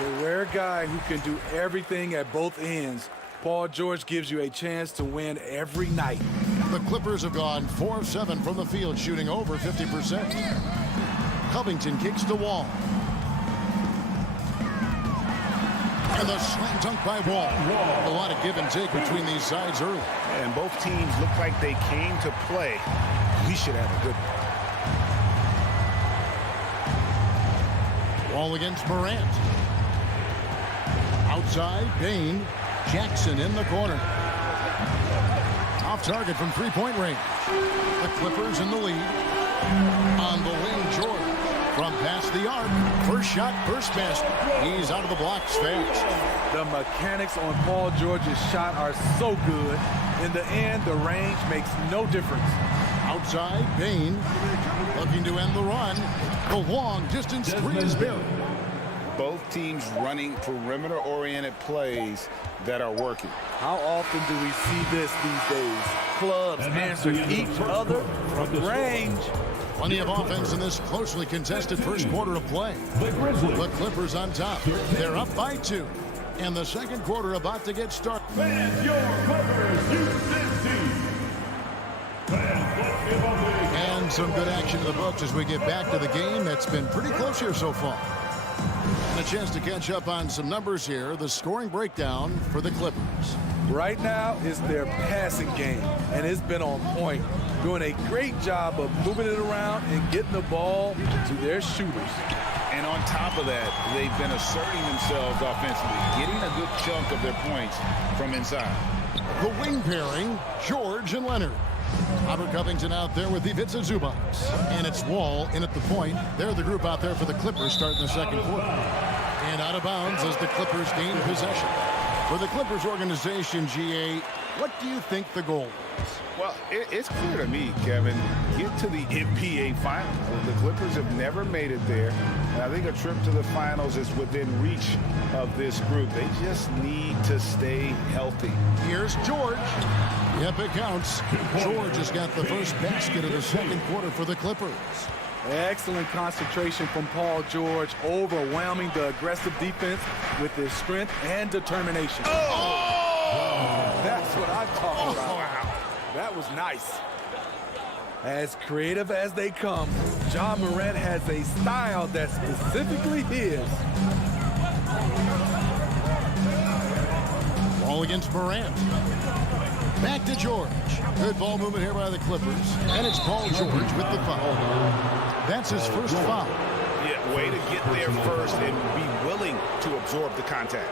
The rare guy who can do everything at both ends. Paul George gives you a chance to win every night. The Clippers have gone 4 of 7 from the field, shooting over 50%. Covington kicks to Wall. And the slam dunk by Wall. A lot of give and take between these sides early. And both teams look like they came to play. We should have a good one. Wall against Morant. Outside, Bain. Jackson in the corner. Off target from three-point range. The Clippers in the lead. On the wing, George. From past the arc. First shot, first basket. He's out of the blocks fast. The mechanics on Paul George's shot are so good. In the end, the range makes no difference. Outside, Bain looking to end the run. The long distance three is buried. both teams running perimeter-oriented plays that are working. How often do we see this these days? Clubs answer each other from range. Plenty of offense in this closely contested first quarter of play. The Clippers on top. They're up by 2. And the second quarter about to get started. Fans, your Clippers, Houston team. And some good action in the books as we get back to the game. That's been pretty close here so far. And a chance to catch up on some numbers here. The scoring breakdown for the Clippers. Right now, it's their passing game, and it's been on point. Doing a great job of moving it around and getting the ball to their shooters. And on top of that, they've been asserting themselves offensively, getting a good chunk of their points from inside. The wing pairing, George and Leonard. Robert Covington out there with Ivica Zubac. And it's Wall in at the point. They're the group out there for the Clippers starting the second quarter. And out of bounds as the Clippers gain possession. For the Clippers organization, GA, what do you think the goal is? Well, it's clear to me, Kevin, get to the NBA Finals. The Clippers have never made it there. And I think a trip to the Finals is within reach of this group. They just need to stay healthy. Here's George. Yep, it counts. George has got the first basket of the second quarter for the Clippers. Excellent concentration from Paul George, overwhelming the aggressive defense with his strength and determination. Oh! That's what I'm talking about. Wow. That was nice. As creative as they come, Ja Morant has a style that's specifically his. Ball against Morant. Back to George. Good ball movement here by the Clippers. And it's Paul George with the foul. That's his first foul. Yeah, way to get there first and be willing to absorb the contact.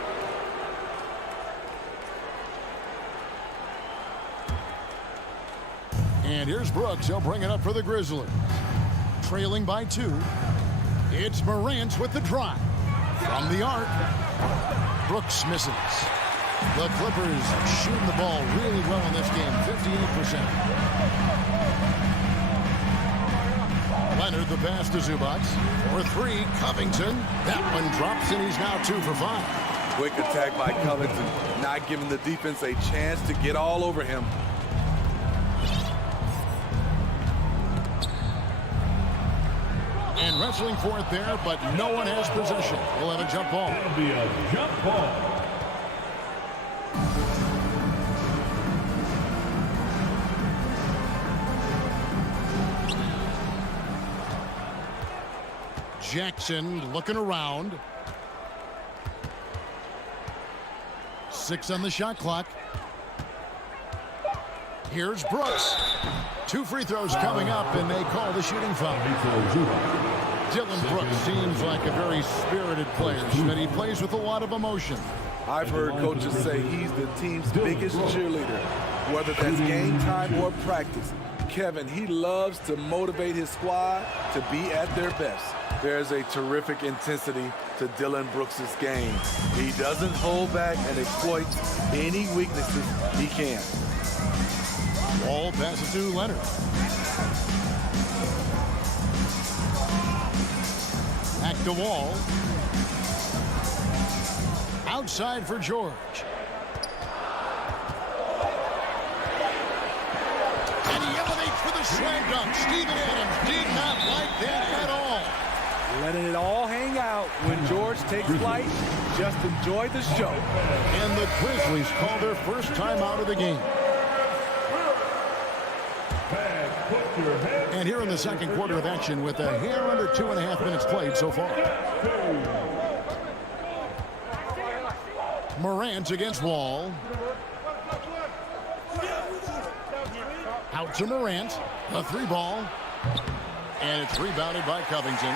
And here's Brooks. He'll bring it up for the Grizzlies. Trailing by 2. It's Morant with the drive. From the arc. Brooks misses. The Clippers shooting the ball really well in this game, 58%. Leonard, the pass to Zubac. For 3, Covington. That one drops, and he's now 2 for 5. Quick attack by Covington, not giving the defense a chance to get all over him. And wrestling for it there, but no one has possession. We'll have a jump ball. It'll be a jump ball. Jackson looking around. 6 on the shot clock. Here's Brooks. 2 free throws coming up, and they call the shooting foul. Dillon Brooks seems like a very spirited player, and he plays with a lot of emotion. I've heard coaches say he's the team's biggest cheerleader, whether that's game time or practice. Kevin, he loves to motivate his squad to be at their best. There's a terrific intensity to Dillon Brooks' game. He doesn't hold back and exploits any weaknesses he can. Ball passes to Leonard. Back to Wall. Outside for George. And he elevates for the slam dunk. Steven Adams did not like that at all. Letting it all hang out when George takes flight. Just enjoy the show. And the Grizzlies call their first time out of the game. And here in the second quarter of action with a hair under 2.5 minutes played so far. Morant against Wall. Out to Morant. A 3 ball. And it's rebounded by Covington.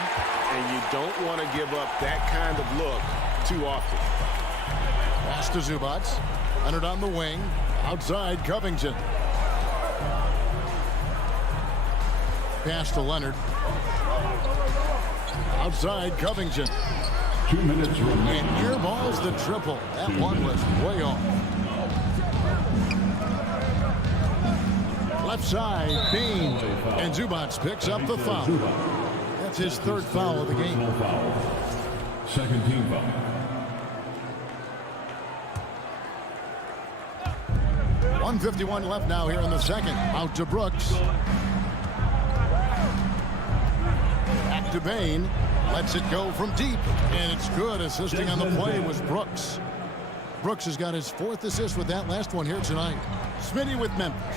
And you don't want to give up that kind of look too often. Pass to Zubac. Leonard on the wing. Outside Covington. Pass to Leonard. Outside Covington. 2 minutes remaining. And airballs the triple. That one was way off. Left side, Bean. And Zubac picks up the foul. That's his 3rd foul of the game. Second team foul. 1:51 left now here in the second. Out to Brooks. Back to Bain. Lets it go from deep. And it's good. Assisting on the play was Brooks. Brooks has got his 4th assist with that last one here tonight. Spydi with Memphis.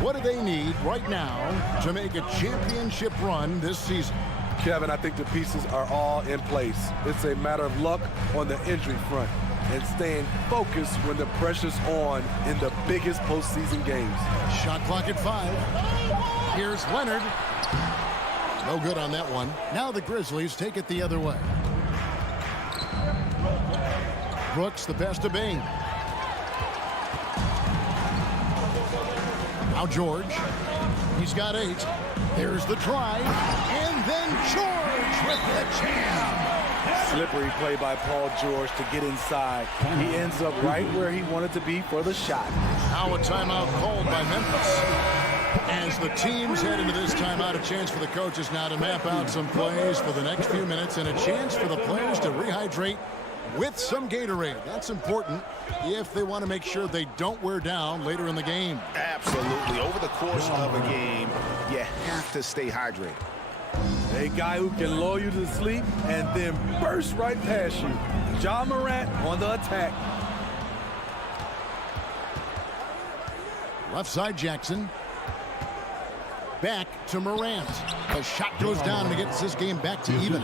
What do they need right now to make a championship run this season? Kevin, I think the pieces are all in place. It's a matter of luck on the injury front and staying focused when the pressure's on in the biggest postseason games. Shot clock at 5. Here's Leonard. No good on that one. Now the Grizzlies take it the other way. Brooks, the pass to Bain. Now George. He's got 8. There's the drive. And then George with the jam. Slippery play by Paul George to get inside. He ends up right where he wanted to be for the shot. Now a timeout called by Memphis. As the teams head into this timeout, a chance for the coaches now to map out some plays for the next few minutes and a chance for the players to rehydrate with some Gatorade. That's important if they want to make sure they don't wear down later in the game. Absolutely. Over the course of a game, you have to stay hydrated. A guy who can lull you to sleep and then burst right past you. Ja Morant on the attack. Left side Jackson. Back to Morant. The shot goes down and it gets this game back to even.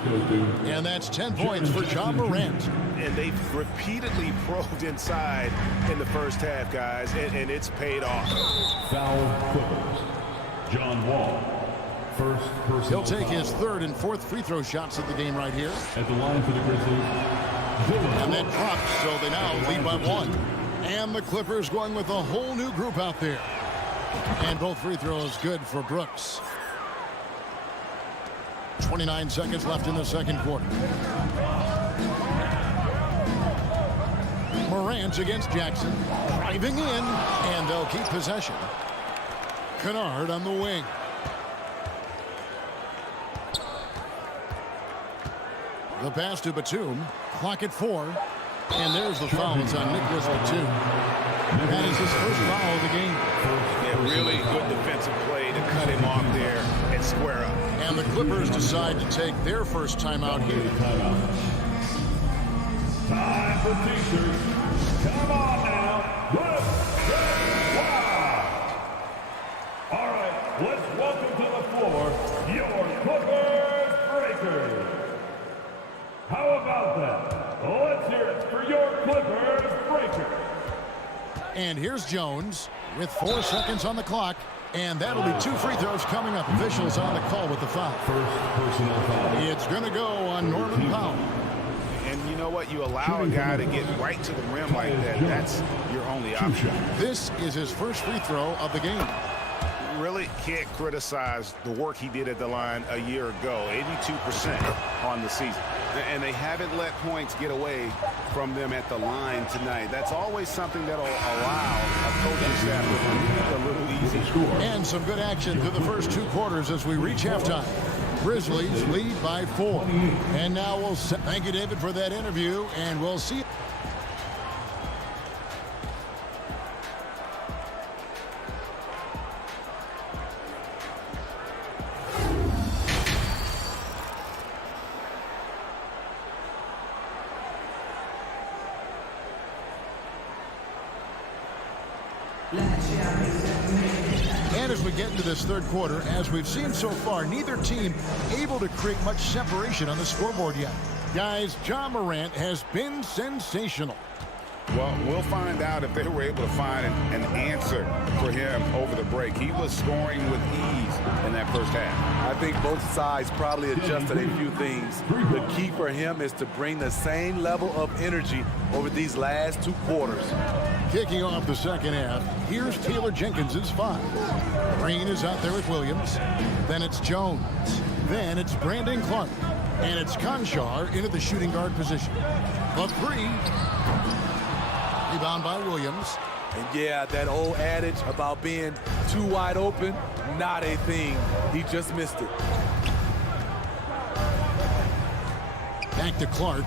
And that's 10 points for Ja Morant. And they've repeatedly probed inside in the first half, guys, and it's paid off. Foul Clippers. John Wall. First personal He'll take foul. his 3rd and 4th free throw shots of the game right here. At the line for the Grizzlies. And that drops, so they now lead by 1. And the Clippers going with a whole new group out there. And both free throws good for Brooks. 29 seconds left in the second quarter. Morant against Jackson. Driving in, and they'll keep possession. Kennard on the wing. The pass to Batum. Clock at 4. And there's the foul. It's on Nicholas Batum. That is his first foul of the game. Yeah, really good defensive play to cut him off there and square up. And the Clippers decide to take their first timeout here. Time for t-shirts. Come on now. Let's get wild. All right, let's welcome to the floor your Clippers Breakers. How about that? Let's hear it for your Clippers Breakers. And here's Jones with 4 seconds on the clock. And that'll be 2 free throws coming up. Officials on the call with the foul. First personal foul. It's going to go on Norman Powell. And you know what? You allow a guy to get right to the rim like that. That's your only option. This is his first free throw of the game. Really can't criticize the work he did at the line a year ago. 82% on the season. And they haven't let points get away from them at the line tonight. That's always something that'll allow a coaching staff to breathe a little easy. And some good action through the first 2 quarters as we reach halftime. Grizzlies lead by 4. And now we'll thank you, David, for that interview, and we'll see you. And as we get into this third quarter, as we've seen so far, neither team able to create much separation on the scoreboard yet. Guys, Ja Morant has been sensational. Well, we'll find out if they were able to find an answer for him over the break. He was scoring with ease in that first half. I think both sides probably adjusted a few things. The key for him is to bring the same level of energy over these last 2 quarters. Kicking off the second half, here's Taylor Jenkins's 5. Green is out there with Williams. Then it's Jones. Then it's Brandon Clark. And it's Conchar into the shooting guard position. The 3. Rebound by Williams. And yeah, that old adage about being too wide open, not a thing. He just missed it. Back to Clark.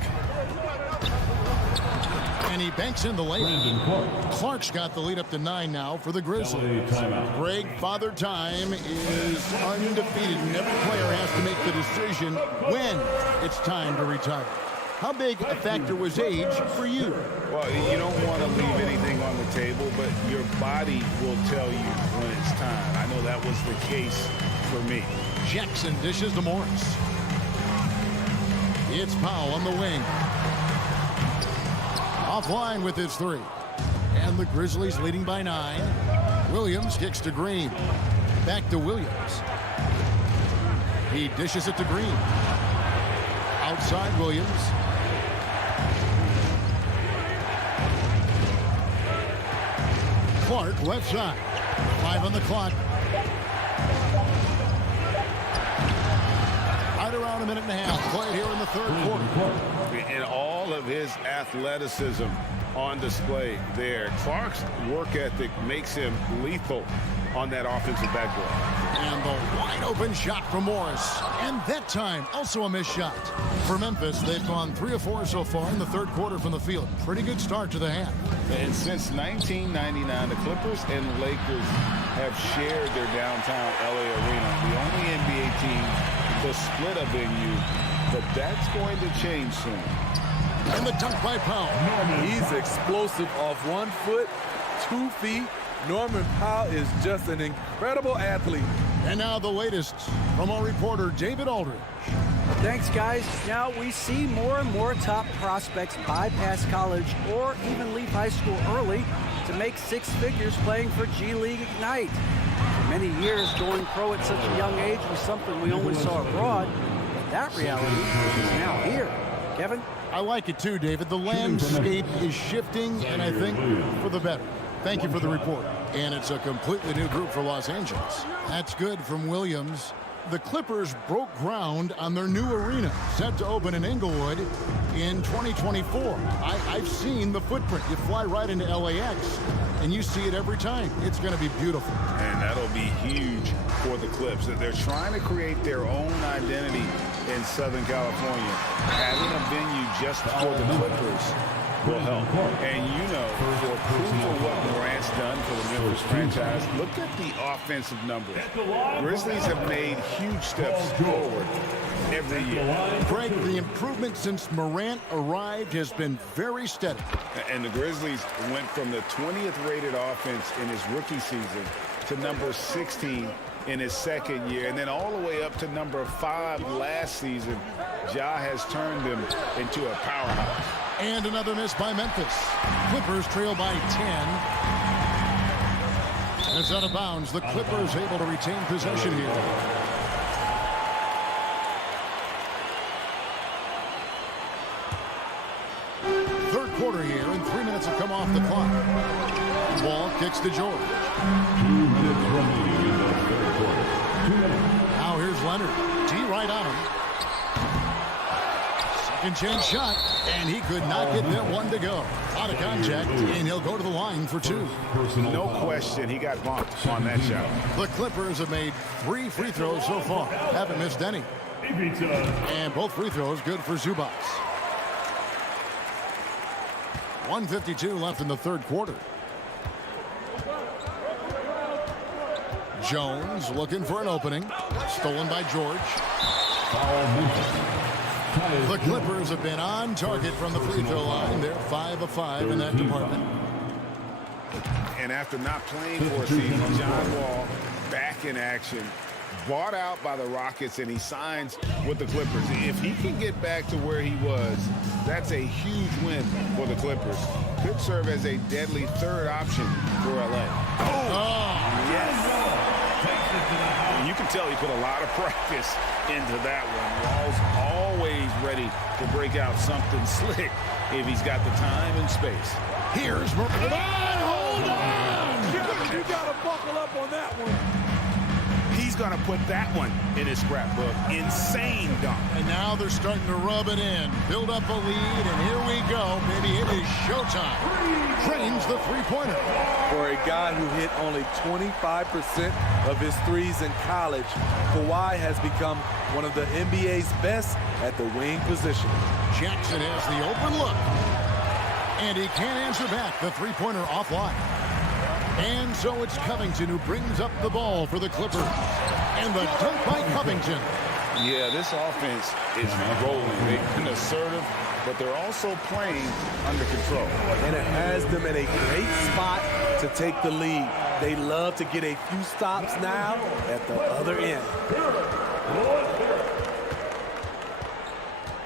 And he banks in the layup. Clark's got the lead up to 9 now for the Grizzlies. Greg, Father Time is undefeated, and every player has to make the decision when it's time to retire. How big a factor was age for you? Well, you don't want to leave anything on the table, but your body will tell you when it's time. I know that was the case for me. Jackson dishes to Morris. It's Powell on the wing. Offline with his 3. And the Grizzlies leading by 9. Williams kicks to Green. Back to Williams. He dishes it to Green. Outside Williams. Clark left side. 5 on the clock. Right around a minute and a half. Played here in the third quarter. And all of his athleticism on display there. Clark's work ethic makes him lethal on that offensive backboard. And the wide open shot from Morris. And that time, also a missed shot. For Memphis, they've gone 3 of 4 so far in the third quarter from the field. Pretty good start to the half. And since 1999, the Clippers and Lakers have shared their downtown LA arena. The only NBA team to split a venue, but that's going to change soon. And the dunk by Powell. He's explosive off 1 foot, 2 feet. Norman Powell is just an incredible athlete. And now the latest from our reporter, David Aldridge. Thanks, guys. Now we see more and more top prospects bypass college or even leave high school early to make 6 figures playing for G League Ignite. For many years, going pro at such a young age was something we only saw abroad, but that reality is now here. Kevin? I like it too, David. The landscape is shifting, and I think for the better. Thank you for the report. And it's a completely new group for Los Angeles. That's good from Williams. The Clippers broke ground on their new arena, set to open in Inglewood in 2024. I've seen the footprint. You fly right into LAX, and you see it every time. It's going to be beautiful. And that'll be huge for the Clips. They're trying to create their own identity in Southern California. Having a venue just for the Clippers will help. And you know, for proof of what Morant's done for the Memphis franchise, look at the offensive numbers. Grizzlies have made huge steps forward every year. Greg, the improvement since Morant arrived has been very steady. And the Grizzlies went from the 20th rated offense in his rookie season to number 16 in his second year, and then all the way up to number 5 last season. Ja has turned them into a powerhouse. And another miss by Memphis. Clippers trail by 10. It's out of bounds. The Clippers able to retain possession here. Third quarter here, and 3 minutes have come off the clock. Wall kicks to George. 2 minutes remaining in the third quarter. 2 minutes. Now here's Leonard. T right on him. Second chance shot, and he could not get that one to go. Out of contact, and he'll go to the line for 2. No question, he got bumped on that shot. The Clippers have made 3 free throws so far. Haven't missed any. And both free throws good for Zubac. 1:52 left in the third quarter. Jones looking for an opening. Stolen by George. The Clippers have been on target from the free throw line. They're 5 of 5 in that department. And after not playing for a season, John Wall back in action. Bought out by the Rockets, and he signs with the Clippers. If he can get back to where he was, that's a huge win for the Clippers. Could serve as a deadly third option for LA. Oh, yes. You can tell he put a lot of practice into that one. Wall's always ready to break out something slick if he's got the time and space. Here's Morant. Hold on! You got to buckle up on that one. He's going to put that one in his scrapbook. Insane dunk. And now they're starting to rub it in. Build up a lead, and here we go. Maybe it is showtime. Drains the three-pointer. For a guy who hit only 25% of his threes in college, Kawhi has become one of the NBA's best at the wing position. Jackson has the open look. And he can't answer back. The three-pointer offline. And so it's Covington who brings up the ball for the Clippers. And the dunk by Covington. Yeah, this offense is rolling. They've been assertive, but they're also playing under control. And it has them in a great spot to take the lead. They love to get a few stops now at the other end.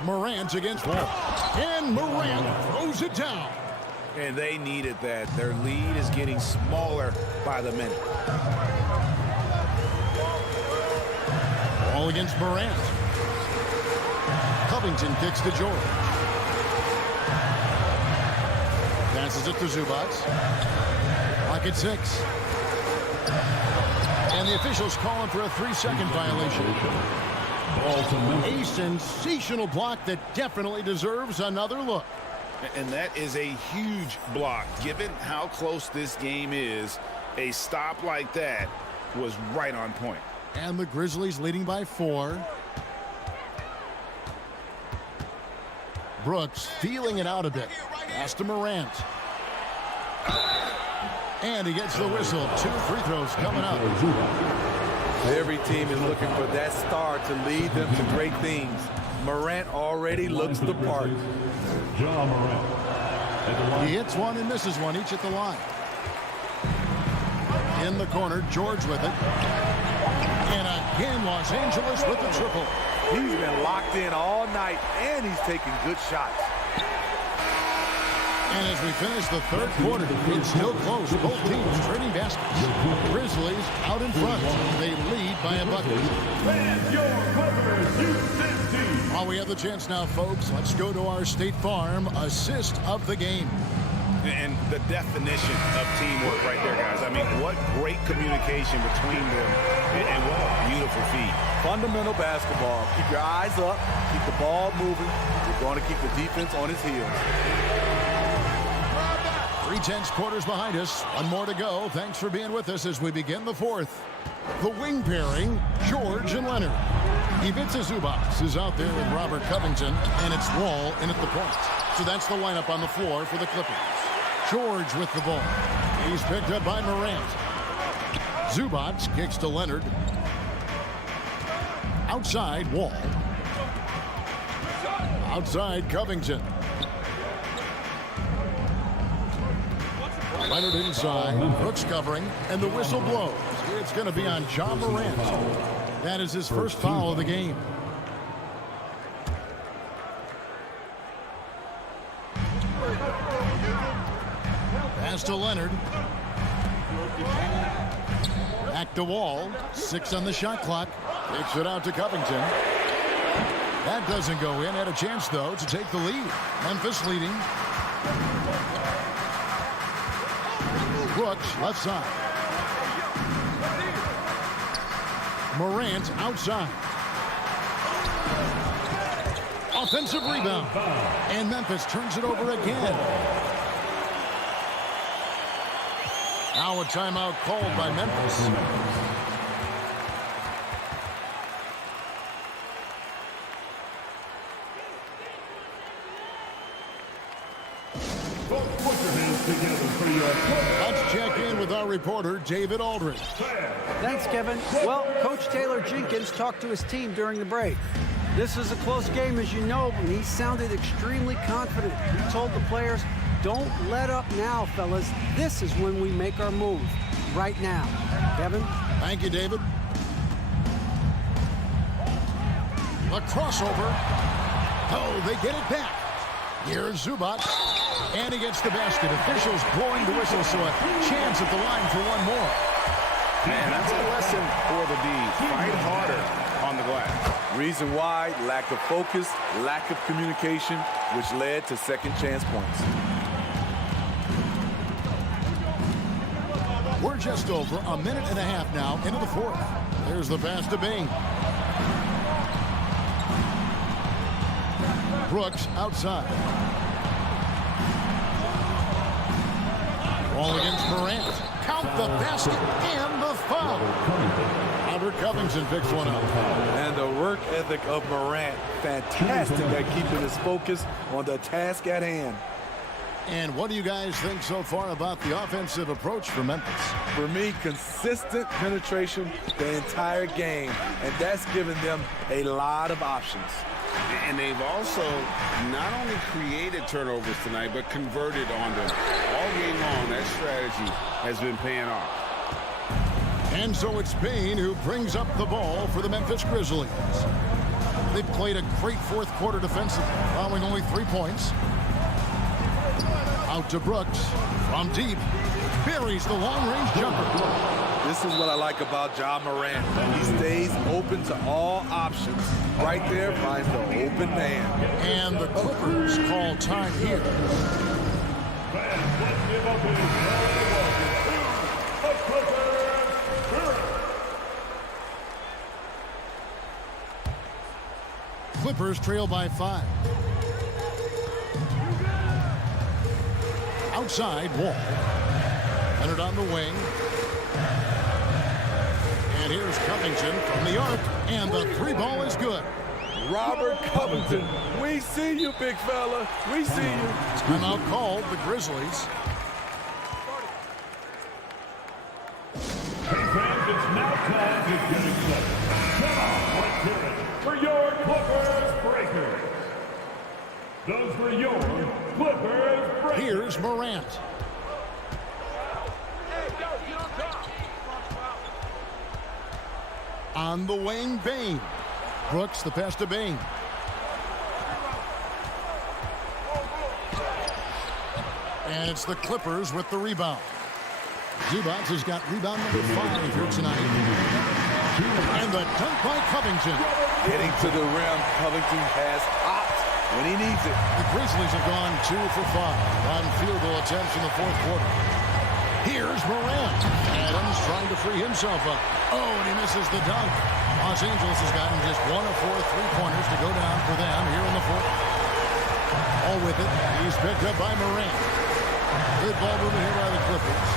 Morant against Wall. And Morant throws it down. And they needed that. Their lead is getting smaller by the minute. Ball against Morant. Covington kicks to George. Passes it to Zubac. Clock at 6. And the officials calling for a 3-second violation. A sensational block that definitely deserves another look. And that is a huge block. Given how close this game is, a stop like that was right on point. And the Grizzlies leading by 4. Brooks feeling it out a bit. Pass to Morant. And he gets the whistle. 2 free throws coming up. Every team is looking for that star to lead them to great things. Morant already looks the part. He hits one and misses one, each at the line. In the corner, George with it. And again, Los Angeles with the triple. He's been locked in all night, and he's taking good shots. And as we finish the third quarter, it's still close. Both teams trading baskets. Grizzlies out in front. They lead by a bucket. And your Clippers Houston team. While we have the chance now, folks, let's go to our State Farm assist of the game. And the definition of teamwork right there, guys. I mean, what great communication between them, and what a beautiful feed. Fundamental basketball. Keep your eyes up. Keep the ball moving. You're going to keep the defense on its heels. 3/10 quarters behind us. One more to go. Thanks for being with us as we begin the fourth. The wing pairing, George and Leonard. Ivica Zubac is out there with Robert Covington, and it's Wall in at the point. So that's the lineup on the floor for the Clippers. George with the ball. He's picked up by Morant. Zubac kicks to Leonard. Outside, Wall. Outside, Covington. Leonard inside, Brooks covering, and the whistle blows. It's going to be on Ja Morant. That is his first foul of the game. Pass to Leonard. Back to Wall. 6 on the shot clock. Kicks it out to Covington. That doesn't go in. Had a chance, though, to take the lead. Memphis leading. Brooks, left side. Morant outside. Offensive rebound. And Memphis turns it over again. Now a timeout called by Memphis. Let's check in with our reporter, David Aldridge. Thanks, Kevin. Well, Coach Taylor Jenkins talked to his team during the break. This is a close game, as you know, and he sounded extremely confident. He told the players, don't let up now, fellas. This is when we make our move. Right now. Kevin? Thank you, David. A crossover. Oh, they get it back. Here's Zubac. And he gets the basket. Officials blowing the whistle, so a chance at the line for one more. Man, that's a lesson for the D. Fight harder on the glass. Reason why, lack of focus, lack of communication, which led to second chance points. We're just over a minute and a half now into the fourth. There's the pass to Bing. Brooks outside. Ball against Morant. Count the basket and the foul. Albert Covington picks one up. And the work ethic of Morant, fantastic at keeping his focus on the task at hand. And what do you guys think so far about the offensive approach for Memphis? For me, consistent penetration the entire game, and that's given them a lot of options. And they've also not only created turnovers tonight, but converted on them. All game long, that strategy has been paying off. And so it's Bane who brings up the ball for the Memphis Grizzlies. They've played a great fourth quarter defensively, allowing only 3 points. Out to Brooks. From deep. Buries the long-range jumper. This is what I like about Ja Morant. He stays open to all options. Right there finds the open man. And the Clippers call time here. Clippers trail by 5. Outside, Wall. Leonard on the wing. And here's Covington from the arc. And the 3-ball is good. Robert Covington, we see you, big fella. We see you. Timeout called, the Grizzlies. Hey fans, it's now time to get excited. Come on, let's hear it for your Clippers Breakers. Those for your Clippers Breakers. Here's Morant. On the wing, Bane. Brooks, the pass to Bane. And it's the Clippers with the rebound. Zubac has got rebound number 5 here tonight. And the dunk by Covington. Getting to the rim, Covington has hopped when he needs it. The Grizzlies have gone 2 for 5 on field goal attempts in the fourth quarter. Here's Morant. Adams trying to free himself up. Oh, and he misses the dunk. Los Angeles has gotten just 1 of 4 3-pointers to go down for them here in the fourth. All with it. He's picked up by Morant. Good ball movement here by the Clippers.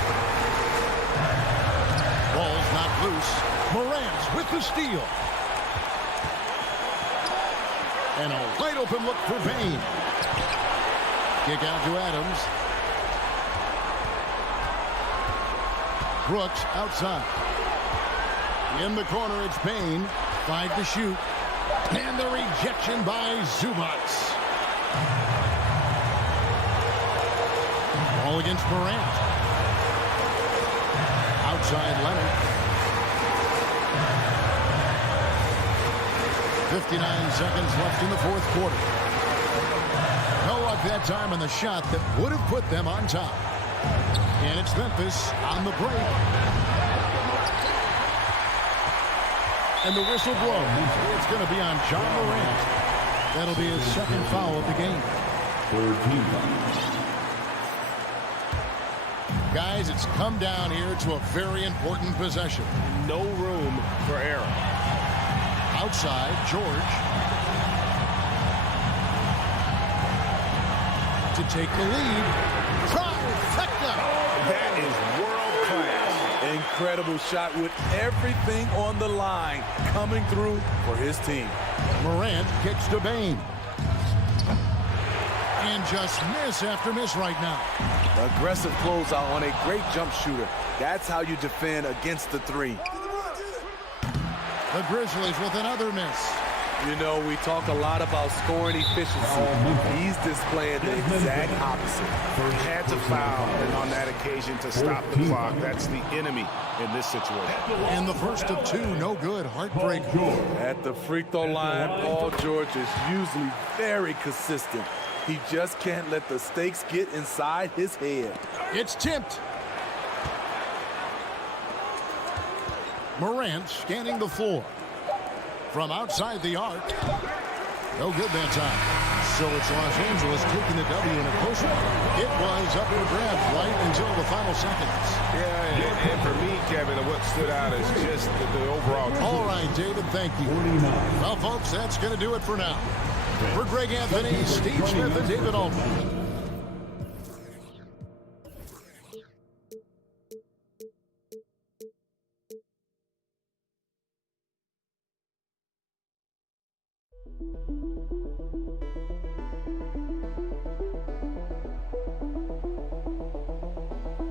Ball's not loose. Morant with the steal. And a wide open look for Bane. Kick out to Adams. Brooks outside. In the corner, it's Bane. 5 to shoot. And the rejection by Zubac. Ball against Morant. Outside Leonard. 59 seconds left in the fourth quarter. No luck that time on the shot that would have put them on top. And it's Memphis on the break. And the whistle blows. It's going to be on Ja Morant. That'll be his second foul of the game. Guys, it's come down here to a very important possession. No room for error. Outside, George. To take the lead. Trifecta! That is world-class. Incredible shot with everything on the line coming through for his team. Morant kicks to Bane. And just miss after miss right now. Aggressive closeout on a great jump shooter. That's how you defend against the 3. The Grizzlies with another miss. You know, we talk a lot about scoring efficiency. He's displaying the exact opposite. He had to foul on that occasion to stop the clock. That's the enemy in this situation. And the first of 2, no good. Heartbreak. At the free throw line, Paul George is usually very consistent. He just can't let the stakes get inside his head. It's tipped. Morant scanning the floor. From outside the arc. No good that time. So it's Los Angeles taking the W in a close one. It was up for grabs right until the final seconds. Yeah, and for me, Kevin, what stood out is just the overall. All right, David, thank you. Well, folks, that's going to do it for now. For Greg Anthony, Steve Smith, and David Altman.